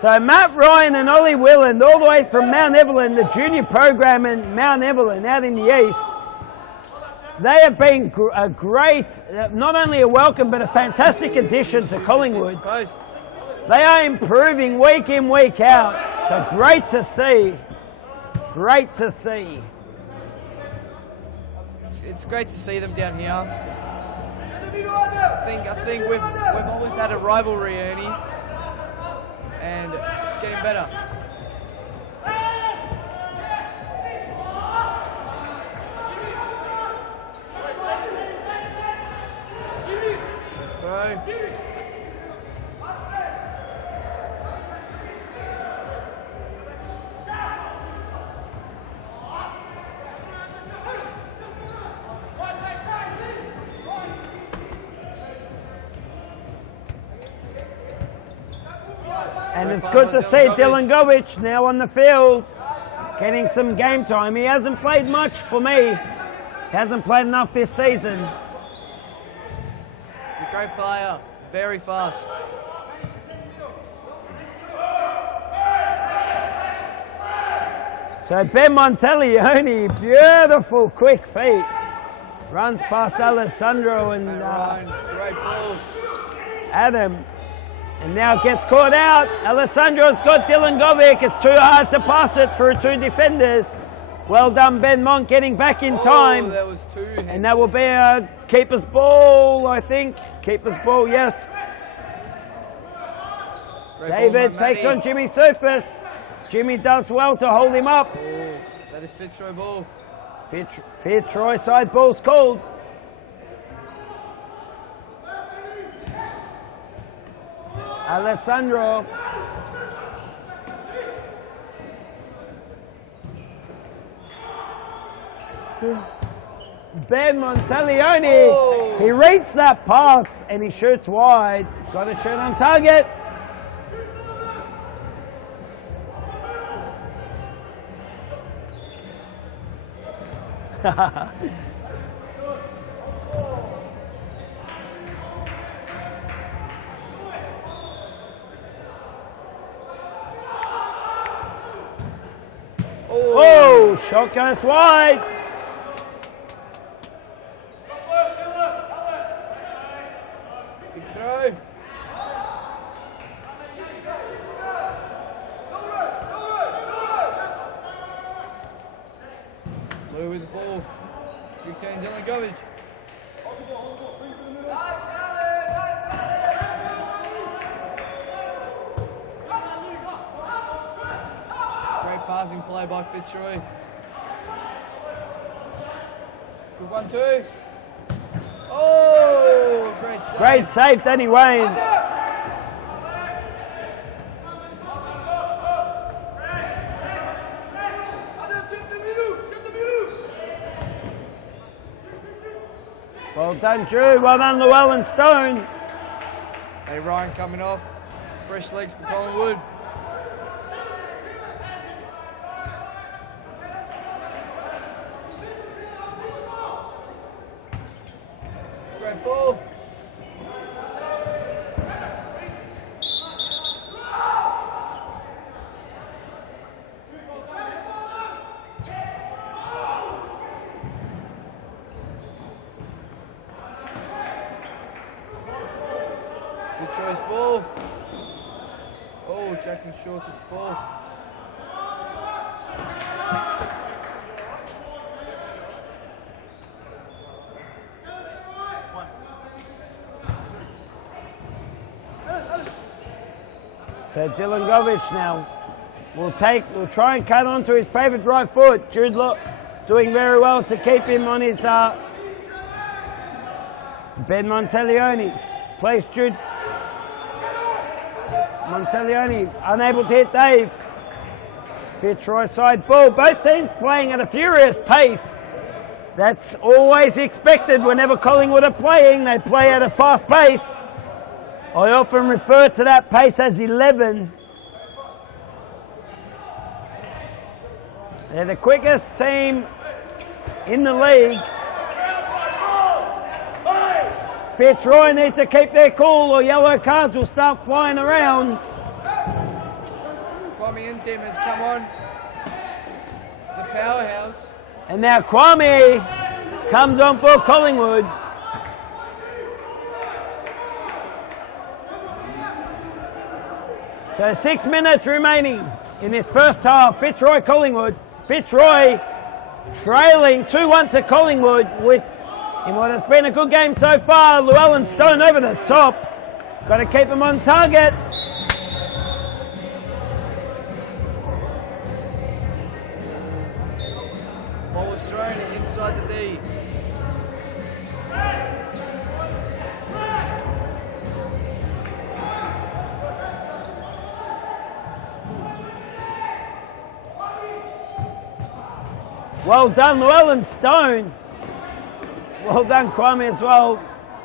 So Matt Ryan and Ollie Willand, all the way from Mount Evelyn, the junior program in Mount Evelyn out in the east, they have been a great, not only a welcome, but a fantastic addition to Collingwood. They are improving week in, week out. So great to see. Great to see. It's great to see them down here. I think we've always had a rivalry, Ernie, and it's getting better. Throw. And it's good to see Dylan Govich now on the field, getting some game time. He hasn't played much for me. He hasn't played enough this season. He's a great player, very fast. So Ben Monteleone, beautiful quick feet. Runs past Alessandro and great ball. Adam. And now gets caught out. Alessandro's got Dylan Govic. It's too hard to pass it through two defenders. Well done, Ben Mont, getting back in time. That was two. And that will be a keeper's ball, I think. Keeper's ball, yes. Great David ball, takes on Jimmy Surface. Jimmy does well to hold him up. Oh, that is Fitzroy ball. Fitzroy side ball's called. Alessandro. Ben Monteleone. Oh. He reads that pass and he shoots wide. Got a shot on target. Oh, shot goes wide. Big throw. Blue with the ball. Big turn, Dylan Govich. Passing play by Fitzroy. Good 1-2. Oh, great save. Great save, Danny Wayne. Well done, Drew. Well done, Llewellyn Stone. Hey, Ryan coming off. Fresh legs for Collingwood. Great ball. Fitzroy's ball. Oh, Jackson short at full. So Dylan Govich now will try and cut onto his favourite right foot. Jude doing very well to keep him on his Ben Monteleone plays Jude. Monteleone unable to hit Dave. Fitzroy side ball. Both teams playing at a furious pace. That's always expected whenever Collingwood are playing. They play at a fast pace. I often refer to that pace as 11. They're the quickest team in the league. Fitzroy need to keep their cool or yellow cards will start flying around. Kwame Intim has come on. The powerhouse. And now Kwame comes on for Collingwood. So 6 minutes remaining in this first half. Fitzroy Collingwood. Fitzroy trailing 2-1 to Collingwood in what has been a good game so far. Llewellyn Stone over the top. Got to keep him on target. Ball was thrown inside the D. Well done, Llewellyn Stone. Well done, Kwame, as well.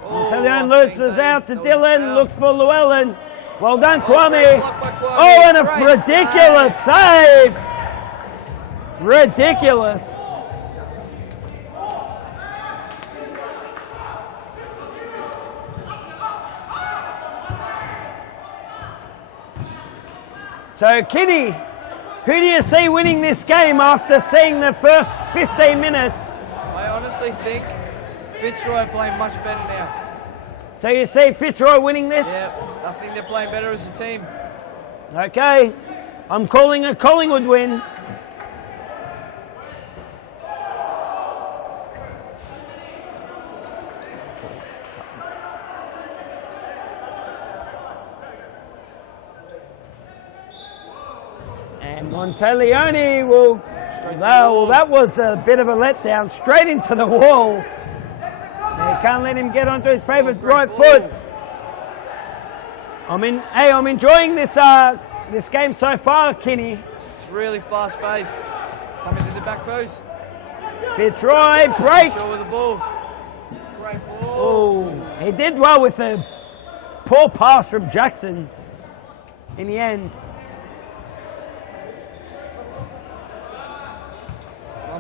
Monteleone loses out to Dylan, looks for Llewellyn. Well done, Kwame. Oh, and a ridiculous save. Ridiculous. So, Kitty, who do you see winning this game after seeing the first 15 minutes? I honestly think Fitzroy are playing much better now. So you see Fitzroy winning this? Yeah, I think they're playing better as a team. Okay, I'm calling a Collingwood win. And Monteleone will, well, that was a bit of a letdown, straight into the wall. They can't let him get onto his favourite right foot. I'm enjoying this this game so far, Kinney. It's really fast paced. Cummings in the back post. Fitzroy break. Shaw with the ball. Great ball. Oh, he did well with a poor pass from Jackson in the end.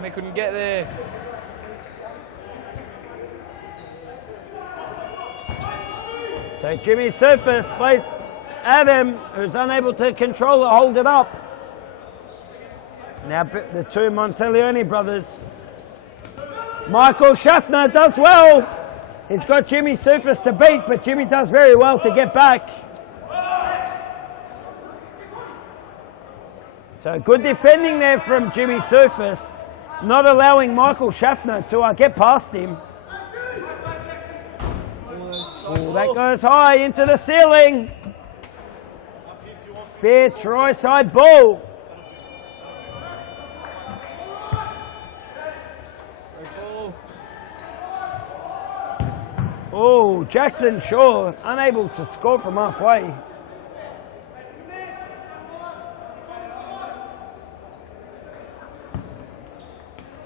He couldn't get there. So Jimmy Surface plays Adam, who's unable to control it, hold it up. Now the two Monteleone brothers. Michael Schaffner does well. He's got Jimmy Surface to beat, but Jimmy does very well to get back. So good defending there from Jimmy Surface, not allowing Michael Schaffner to get past him. Oh, that goes high into the ceiling. Fitzroy side ball. Oh, Jackson Shaw unable to score from halfway.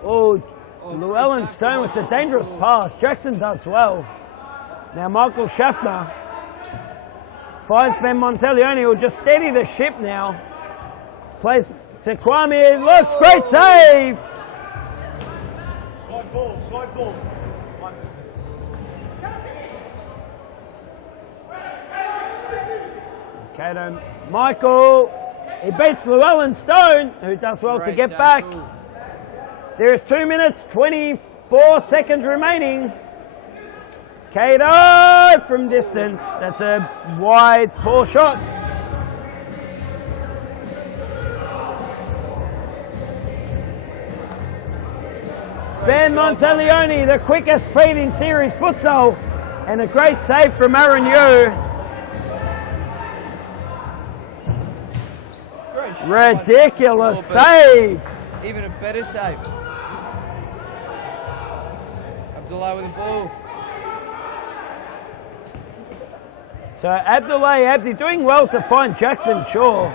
Oh, Llewellyn Stone with a dangerous pass. Jackson does well. Now Michael Schaffner finds Ben Monteleone, who will just steady the ship now. Plays to Kwame, looks, great save! Slide ball, slide ball. Okay, then Michael, he beats Llewellyn Stone, who does well to get back. There is 2 minutes, 24 seconds remaining. Cato from distance. That's a wide, poor shot. Ben Monteleone, the quickest feet in series futsal, and a great save from Aaron Yu. Ridiculous save. Even a better save. Abdullah with the ball. So Abdullah Abdi doing well to find Jackson Shaw.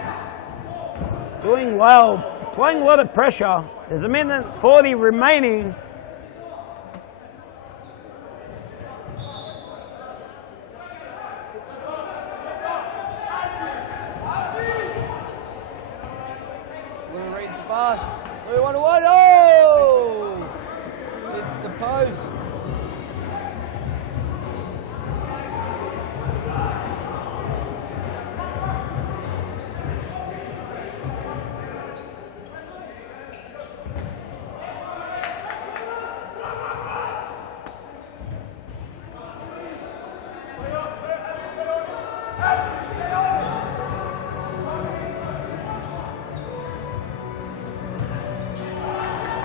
Doing well, applying a lot of pressure. There's a minute 40 remaining. Lou reads the pass. Lou 1-1. Oh! It's the post.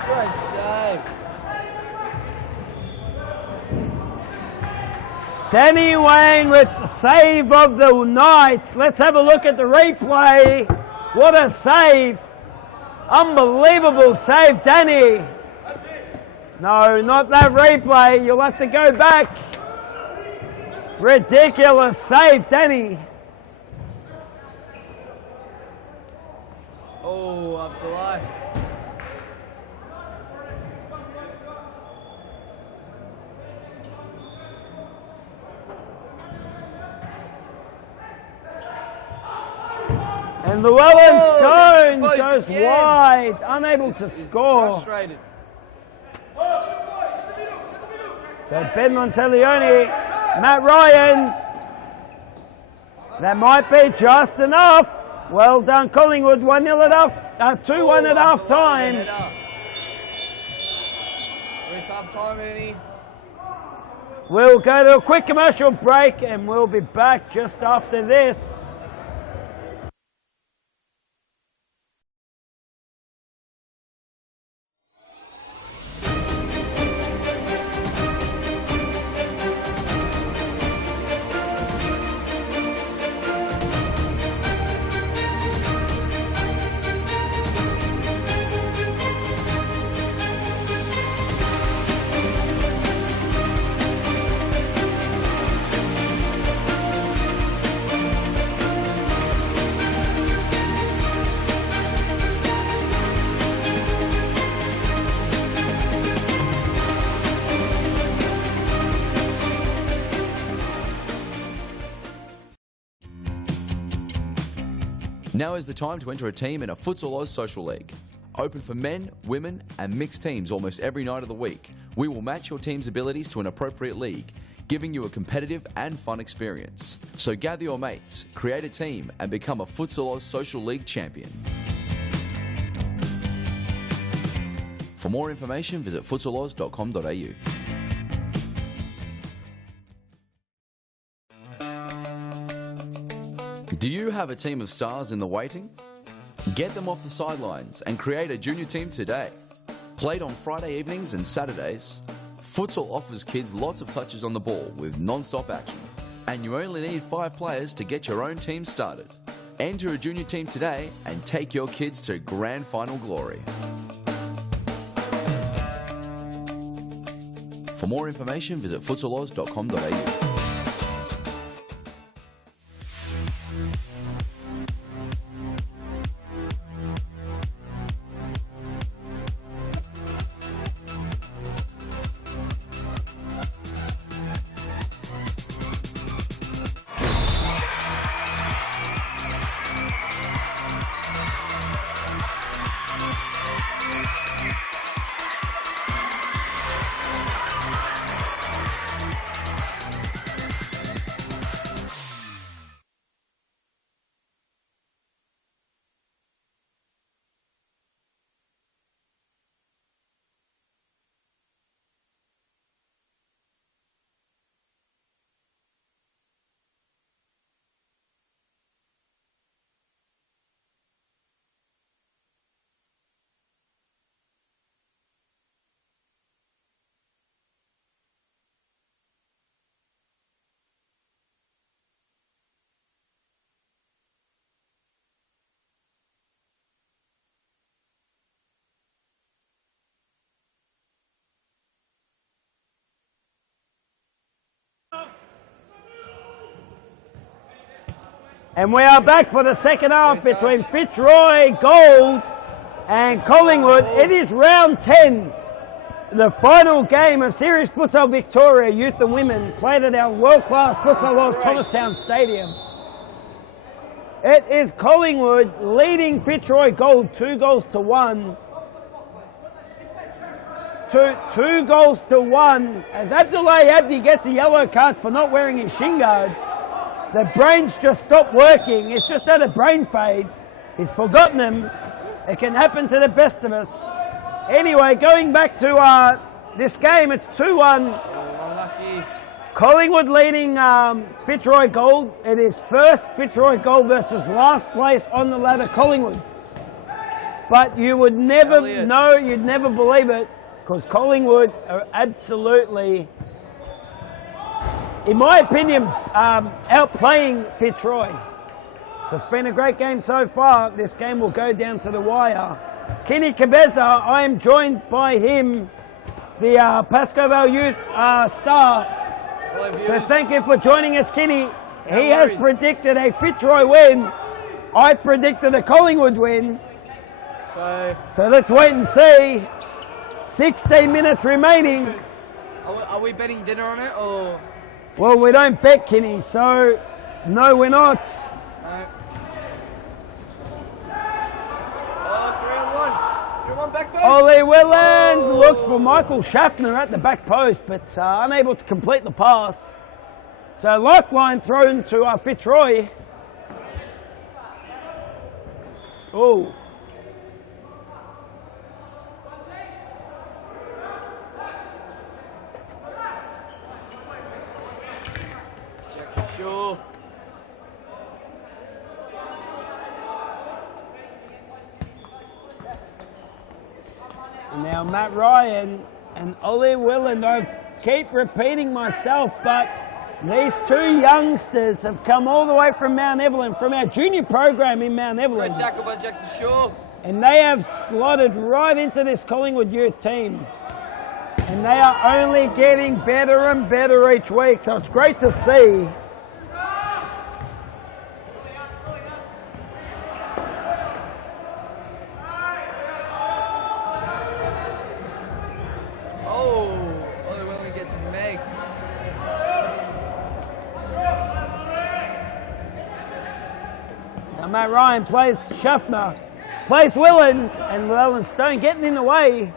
Great save. Danny Wang with the save of the night. Let's have a look at the replay. What a save. Unbelievable save, Danny. No, not that replay. You'll have to go back. Ridiculous save, Danny. Oh, Abdullah. And Llewellyn Stone post goes again. wide, unable to This is score. frustrated. So Ben Monteleone, Matt Ryan. That might be just enough. Well done, Collingwood. 1-0 at half, 2-1 at half time. It's half time, Ernie. We'll go to a quick commercial break and we'll be back just after this. Now is the time to enter a team in a Futsal Oz Social League. Open for men, women and mixed teams almost every night of the week. We will match your team's abilities to an appropriate league, giving you a competitive and fun experience. So gather your mates, create a team and become a Futsal Oz Social League champion. For more information, visit futsaloz.com.au. Do you have a team of stars in the waiting? Get them off the sidelines and create a junior team today. Played on Friday evenings and Saturdays, futsal offers kids lots of touches on the ball with non-stop action. And you only need 5 players to get your own team started. Enter a junior team today and take your kids to grand final glory. For more information, visit futsaloz.com.au. And we are back for the second half between Fitzroy Gold and Collingwood. It is round 10, the final game of Series Futsal Victoria Youth and Women, played at our world-class Futsal Oz Thomastown Stadium. It is Collingwood leading Fitzroy Gold 2-1. 2 goals to 1 as Abdullah Abdi gets a yellow card for not wearing his shin guards. The brain's just stopped working. It's just had a brain fade. He's forgotten them. It can happen to the best of us. Anyway, going back to this game, it's 2-1. Unlucky. Collingwood leading Fitzroy Gold. It is first Fitzroy Gold versus last place on the ladder, Collingwood. But you would never know, you'd never believe it, because Collingwood are absolutely, in my opinion, outplaying Fitzroy. So it's been a great game so far. This game will go down to the wire. Kenny Cabeza, I am joined by him, the Pascoe Vale Youth star. So thank you for joining us, Kenny. He has predicted a Fitzroy win. I predicted a Collingwood win. So let's wait and see. 16 minutes remaining. Are we betting dinner on it, or? Well, we don't bet, Kenny, so no, we're not. No. Oh, 3-on-1. 3-on-1 back post. Ollie Willand looks for Michael Schaffner at the back post, but unable to complete the pass. So lifeline thrown to Fitzroy. Oh. Sure. And now Matt Ryan and Ollie Willand. I keep repeating myself, but these two youngsters have come all the way from Mount Evelyn, from our junior program in Mount Evelyn. Great tackle by Jackson Shaw. And they have slotted right into this Collingwood youth team. And they are only getting better and better each week, so it's great to see. Matt Ryan plays Schaffner, plays Willand, and Llewellyn Stone getting in the way.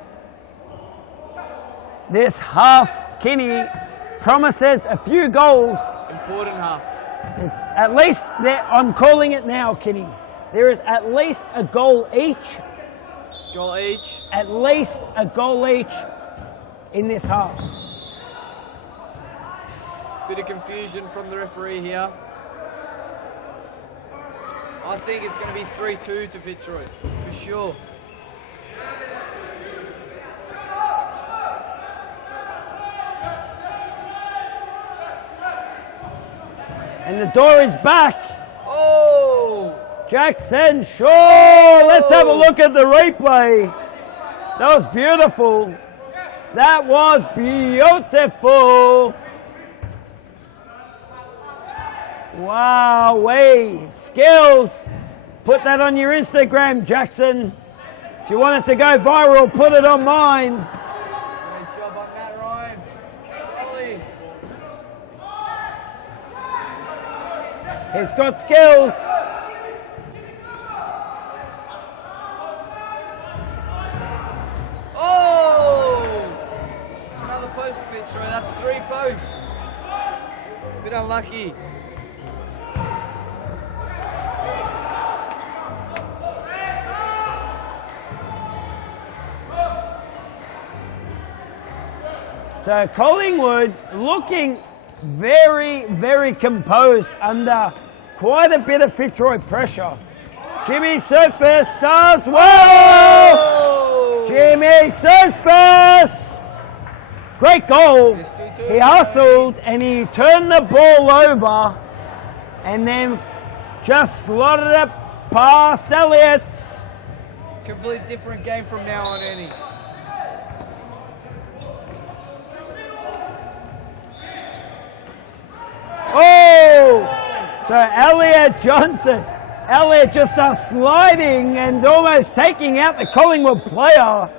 This half, Kenny, promises a few goals. Important half. There's at least, I'm calling it now, Kenny. There is at least a goal each. Goal each. At least a goal each in this half. Bit of confusion from the referee here. I think it's going to be 3-2 to Fitzroy, for sure. And the door is back. Oh! Jackson Shaw. Let's have a look at the replay. That was beautiful. That was beautiful. Wow, skills. Put that on your Instagram, Jackson. If you want it to go viral, put it on mine. Great job on Matt Ryan. Ollie. He's got skills. Oh! It's another post for Fitzroy. That's 3 posts. Bit unlucky. So Collingwood looking very, very composed under quite a bit of Fitzroy pressure. Jimmy Surface does well! Oh! Jimmy Surface! Great goal. He hustled and he turned the ball over and then just slotted it past Elliott. Complete different game from now on, Annie. Oh! So Elliot Johnson, Elliot just sliding and almost taking out the Collingwood player.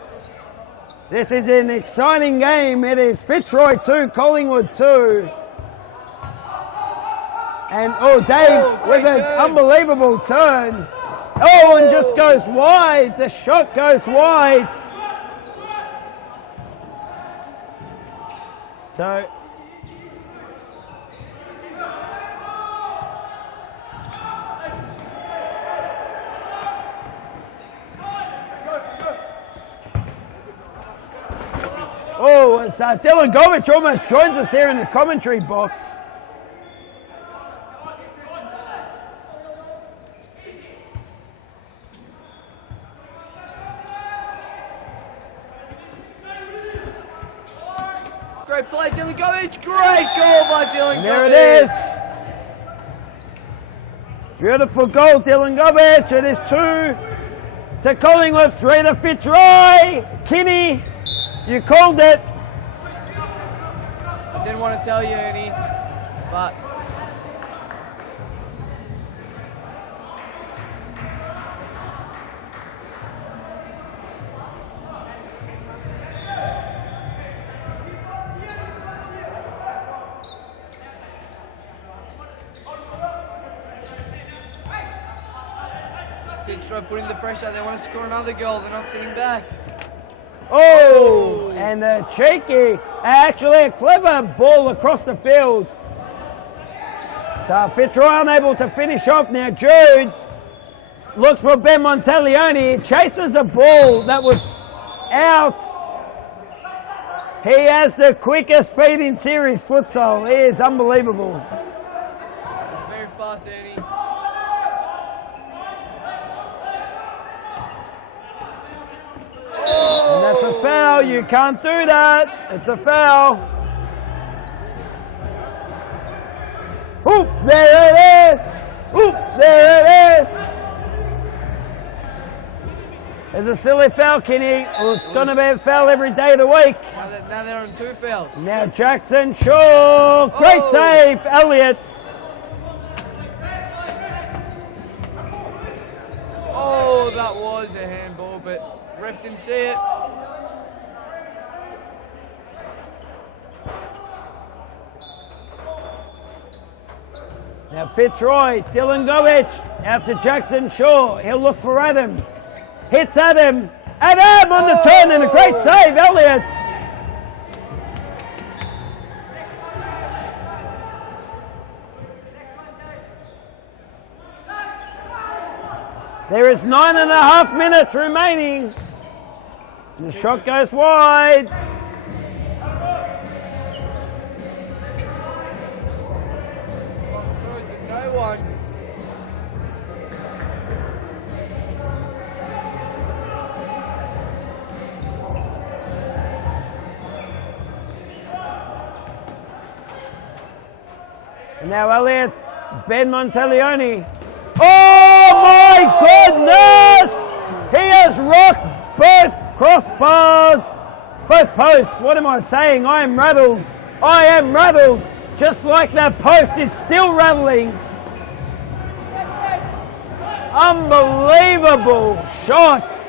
This is an exciting game. It is Fitzroy 2, Collingwood 2. And Dave with an unbelievable turn. Oh, and just goes wide. The shot goes wide. So it's Dylan Govich almost joins us here in the commentary box. Great play, Dylan Govich. Great goal by Dylan Govich. There it is. Beautiful goal, Dylan Govich. It is 2 to Collingwood, 3 to Fitzroy. Kinney, you called it. I didn't want to tell you any, but Fitzroy putting the pressure. They want to score another goal. They're not sitting back. Oh, and a cheeky, actually a clever ball across the field. So Fitzroy unable to finish off now. Jude looks for Ben Monteleone, chases a ball that was out. He has the quickest feet in series futsal. He is unbelievable. It's very fast, Ernie. And that's a foul. You can't do that. It's a foul. Oop, there it is. Oop, there it is. It's a silly foul, Kenny. It's going to be a foul every day of the week. Now they're on 2 fouls. Now Jackson Shaw. Great save, Elliott. Oh, that was a handball, but ref didn't see it. Now Fitzroy, Dylan Govich, out to Jackson Shaw. He'll look for Adam. Hits Adam. Adam on the turn and a great save, Elliott. There is 9.5 minutes remaining. The shot goes wide. Long throw to no one. And now Elliott, Ben Monteleone. Oh my goodness! He has rocked both crossbars, both posts. What am I saying? I am rattled. I am rattled. Just like that post is still rattling. Unbelievable shot.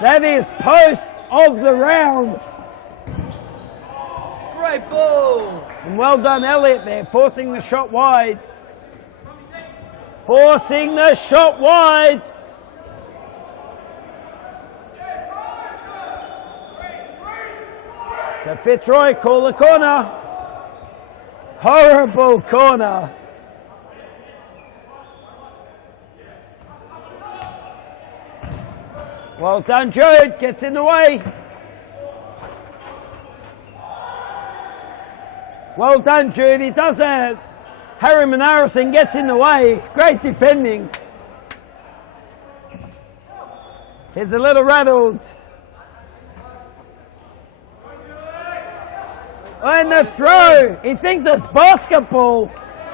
That is post of the round. Great ball. And well done, Elliott there, forcing the shot wide. Forcing the shot wide. So Fitzroy call the corner. Horrible corner. Well done, Jude. Gets in the way. Well done, Jude. He does that. Harry Manarison gets in the way. Great defending. He's a little rattled. And the throw. He thinks it's basketball.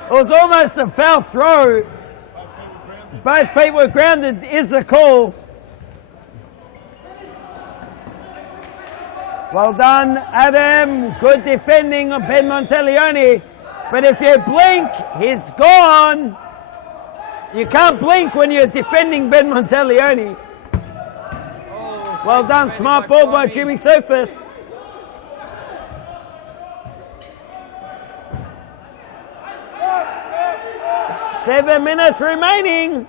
It was almost a foul throw. Both feet were grounded is the call. Well done, Adam. Good defending of Ben Monteleone. But if you blink, he's gone. You can't blink when you're defending Ben Monteleone. Oh, Well done, smart ball by Jimmy Sophus. Seven minutes remaining.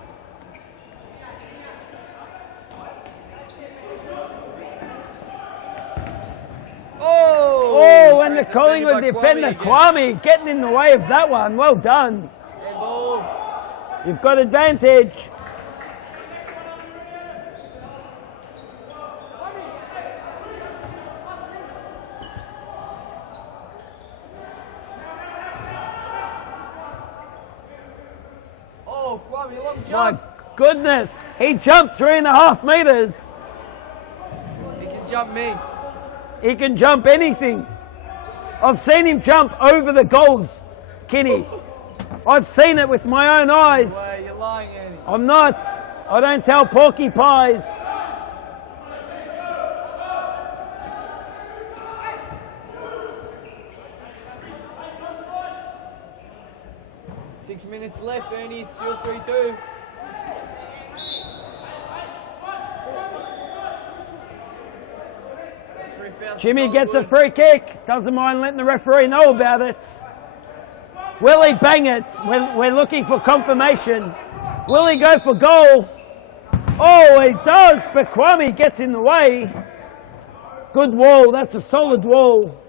Oh, and the Collingwood defender Kwame getting in the way of that one. Well done. You've got advantage. Oh, Kwame, long My jump. goodness, he jumped 3.5 meters. He can jump me. He can jump anything. I've seen him jump over the goals, Kenny. I've seen it with my own eyes. Well, you're lying, Andy. I'm not. I don't tell porky pies. Six minutes left, Ernie. It's still 3-2. Jimmy gets a free kick. Doesn't mind letting the referee know about it. Will he bang it? We're looking for confirmation. Will he go for goal? Oh, he does, but Kwame gets in the way. Good wall. That's a solid wall.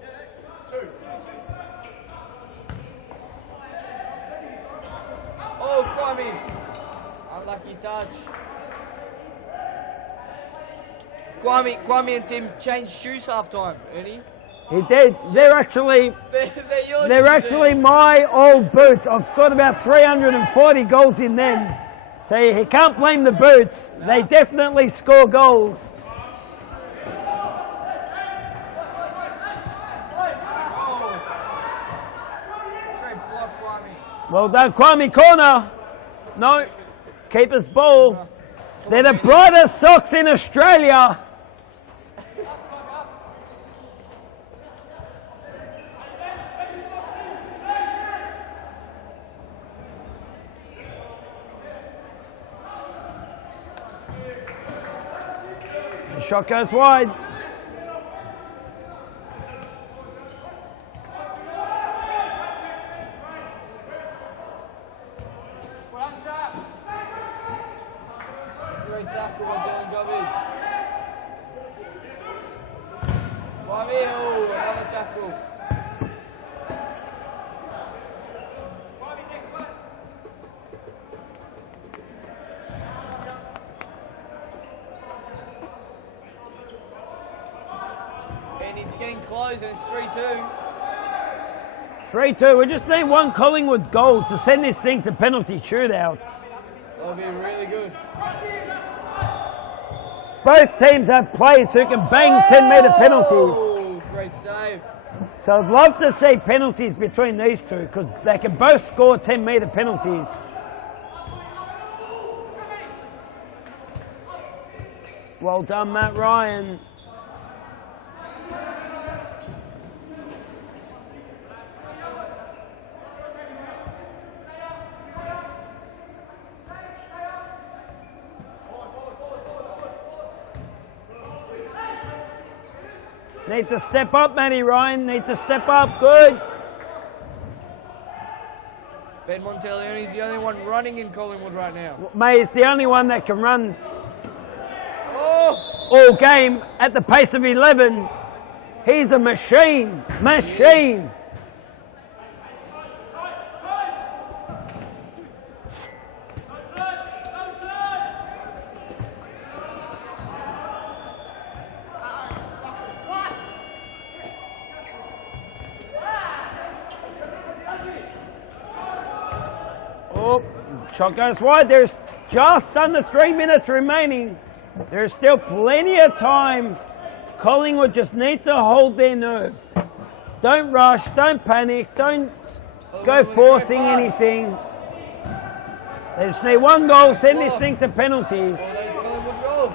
Oh, Kwame. Unlucky touch. Kwame and Tim changed shoes half time, Ernie. He did. They're actually my old boots. I've scored about 340 goals in them. So he can't blame the boots. No. They definitely score goals. Great block, Kwame. Well done, Kwame. Corner. No. Keeper's ball. They're the brightest socks in Australia. The shot goes wide. Great tackle by Dylan Gobbage. Kwame, oh, another tackle. And it's getting close and it's 3-2. 3-2. We just need one Collingwood goal to send this thing to penalty shootouts. That'll be really good. Both teams have players who can bang 10-metre penalties. Oh, great save. So I'd love to see penalties between these two because they can both score 10-metre penalties. Well done, Matt Ryan. Need to step up, Matty Ryan. Need to step up. Good. Ben Monteleone's the only one running in Collingwood right now. May is the only one that can run Oh! all game at the pace of 11. He's a machine. Machine. Yes. Oh, shot goes wide. There's just under 3 minutes remaining. There's still plenty of time. Collingwood just need to hold their nerve. Don't rush, don't panic, don't go forcing anything. They just need one goal, send this thing to penalties. Oh, there's Collingwood roll.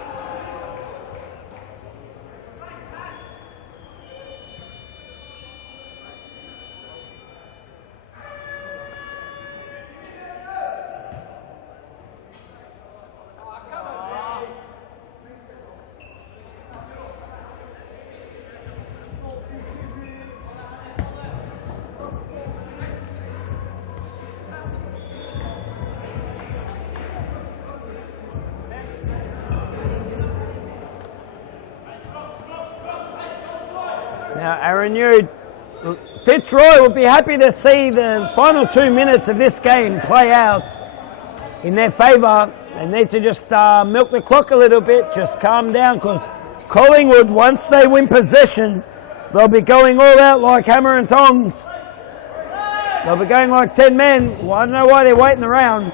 Now, Aaron, Fitzroy will be happy to see the final 2 minutes of this game play out in their favour. They need to just milk the clock a little bit, just calm down, because Collingwood, once they win possession, they'll be going all out like hammer and tongs. They'll be going like 10 men. Well, I don't know why they're waiting around.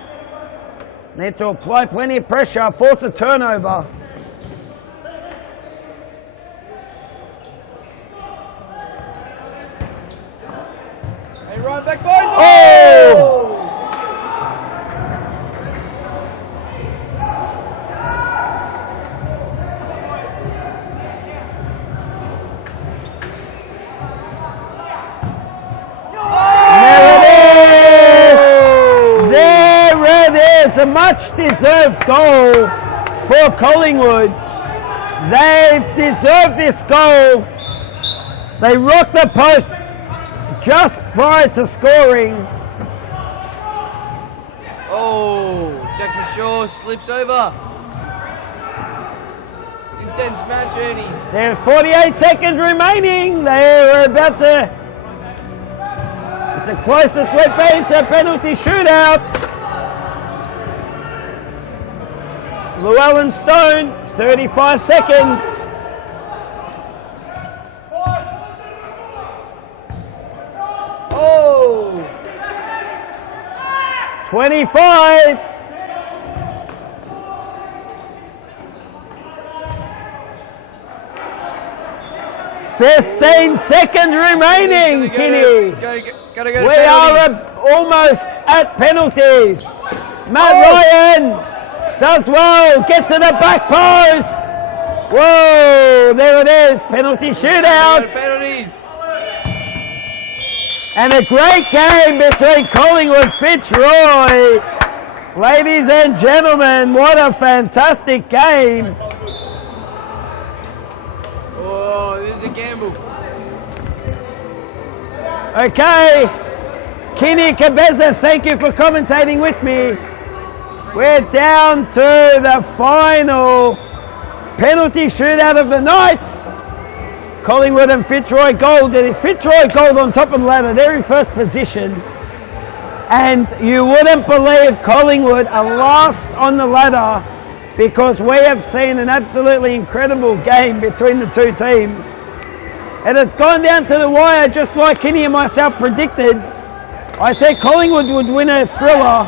Need to apply plenty of pressure, force a turnover. Hey, right back, boys! Oh! A much deserved goal for Collingwood. They've deserved this goal. They rocked the post just prior to scoring. Oh, Jackson Shaw slips over. Intense match, Ernie. There's 48 seconds remaining. They're about to. It's the closest we've been to a penalty shootout. Llewellyn Stone, 35 seconds. Oh! 25. $15 seconds remaining, Kinney. We are almost at penalties. Matt Ryan does well, get to the back post. Whoa, there it is, penalty shootout. Penalties. And a great game between Collingwood Fitzroy. Ladies and gentlemen, what a fantastic game. Oh, this is a gamble. Okay, Kinney Cabeza, thank you for commentating with me. We're down to the final penalty shootout of the night. Collingwood and Fitzroy Gold. It is Fitzroy Gold on top of the ladder. They're in first position. And you wouldn't believe Collingwood are last on the ladder, because we have seen an absolutely incredible game between the two teams. And it's gone down to the wire, just like Kinney and myself predicted. I said Collingwood would win a thriller.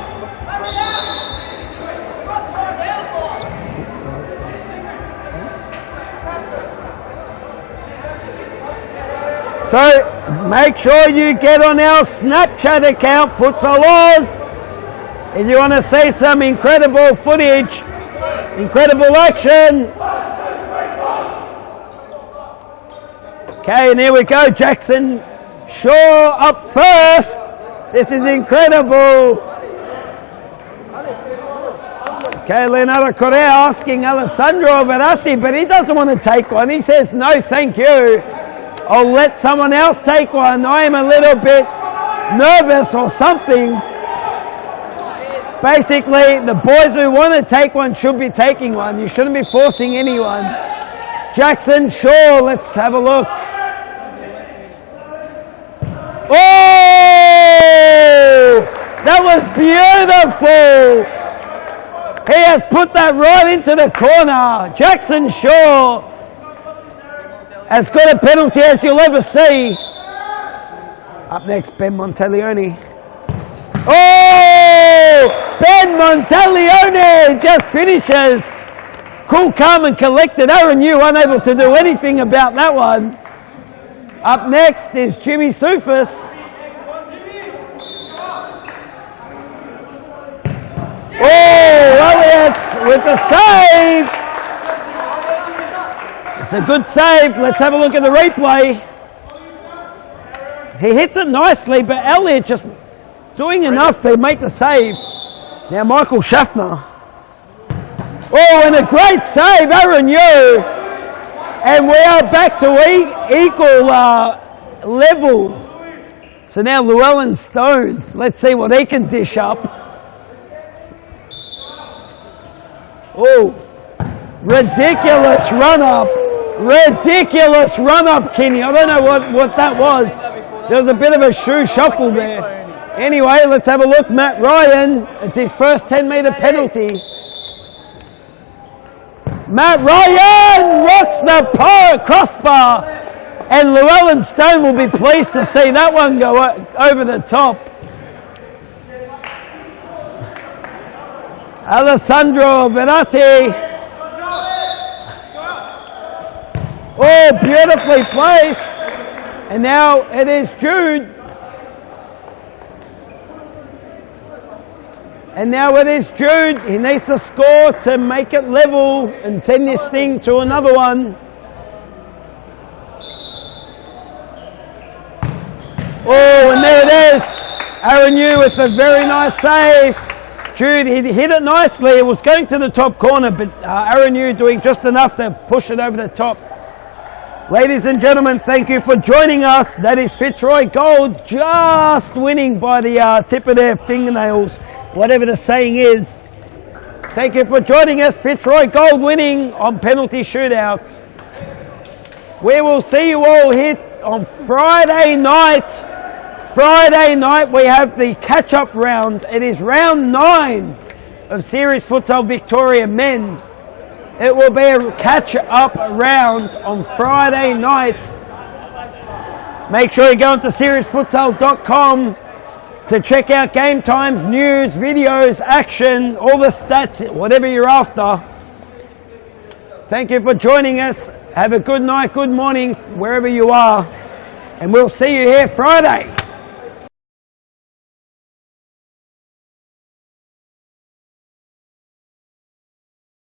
So make sure you get on our Snapchat account, Futsal Oz, if you want to see some incredible footage, incredible action. Okay, and here we go, Jackson Shaw up first. This is incredible. Okay, Leonardo Correa asking Alessandro Verratti, but he doesn't want to take one. He says, no, thank you. I'll let someone else take one. I am a little bit nervous or something. Basically, the boys who want to take one should be taking one. You shouldn't be forcing anyone. Jackson Shaw, let's have a look. Oh! That was beautiful! He has put that right into the corner. Jackson Shaw as good a penalty as you'll ever see. Up next, Ben Monteleone. Oh! Ben Monteleone just finishes. Cool, calm and collected. Aaron Yu unable to do anything about that one. Up next is Jimmy Soufis. Oh, Elliott with the save. It's a good save. Let's have a look at the replay. He hits it nicely, but Elliott just doing enough to make the save. Now Michael Schaffner. Oh, and a great save, Aaron Yu. And we are back to equal level. So now Llewellyn Stone. Let's see what he can dish up. Oh, ridiculous run up. Ridiculous run-up, Kenny. I don't know what that was. There was a bit of a shoe shuffle there. Anyway, let's have a look. Matt Ryan, it's his first 10-metre penalty. Matt Ryan rocks the crossbar, and Llewellyn Stone will be pleased to see that one go over the top. Alessandro Beratti. Oh, beautifully placed. And now it is Jude. And now it is Jude. He needs to score to make it level and send this thing to another one. Oh, and there it is. Aaron Yu with a very nice save. Jude, he hit it nicely. It was going to the top corner, but Aaron Yu doing just enough to push it over the top. Ladies and gentlemen, thank you for joining us. That is Fitzroy Gold just winning by the tip of their fingernails, whatever the saying is. Thank you for joining us. Fitzroy Gold winning on penalty shootouts. We will see you all here on Friday night. Friday night we have the catch-up round. It is round 9 of Series Futsal Victoria Men. It will be a catch-up round on Friday night. Make sure you go onto seriesfutsal.com to check out game times, news, videos, action, all the stats, whatever you're after. Thank you for joining us. Have a good night, good morning, wherever you are. And we'll see you here Friday.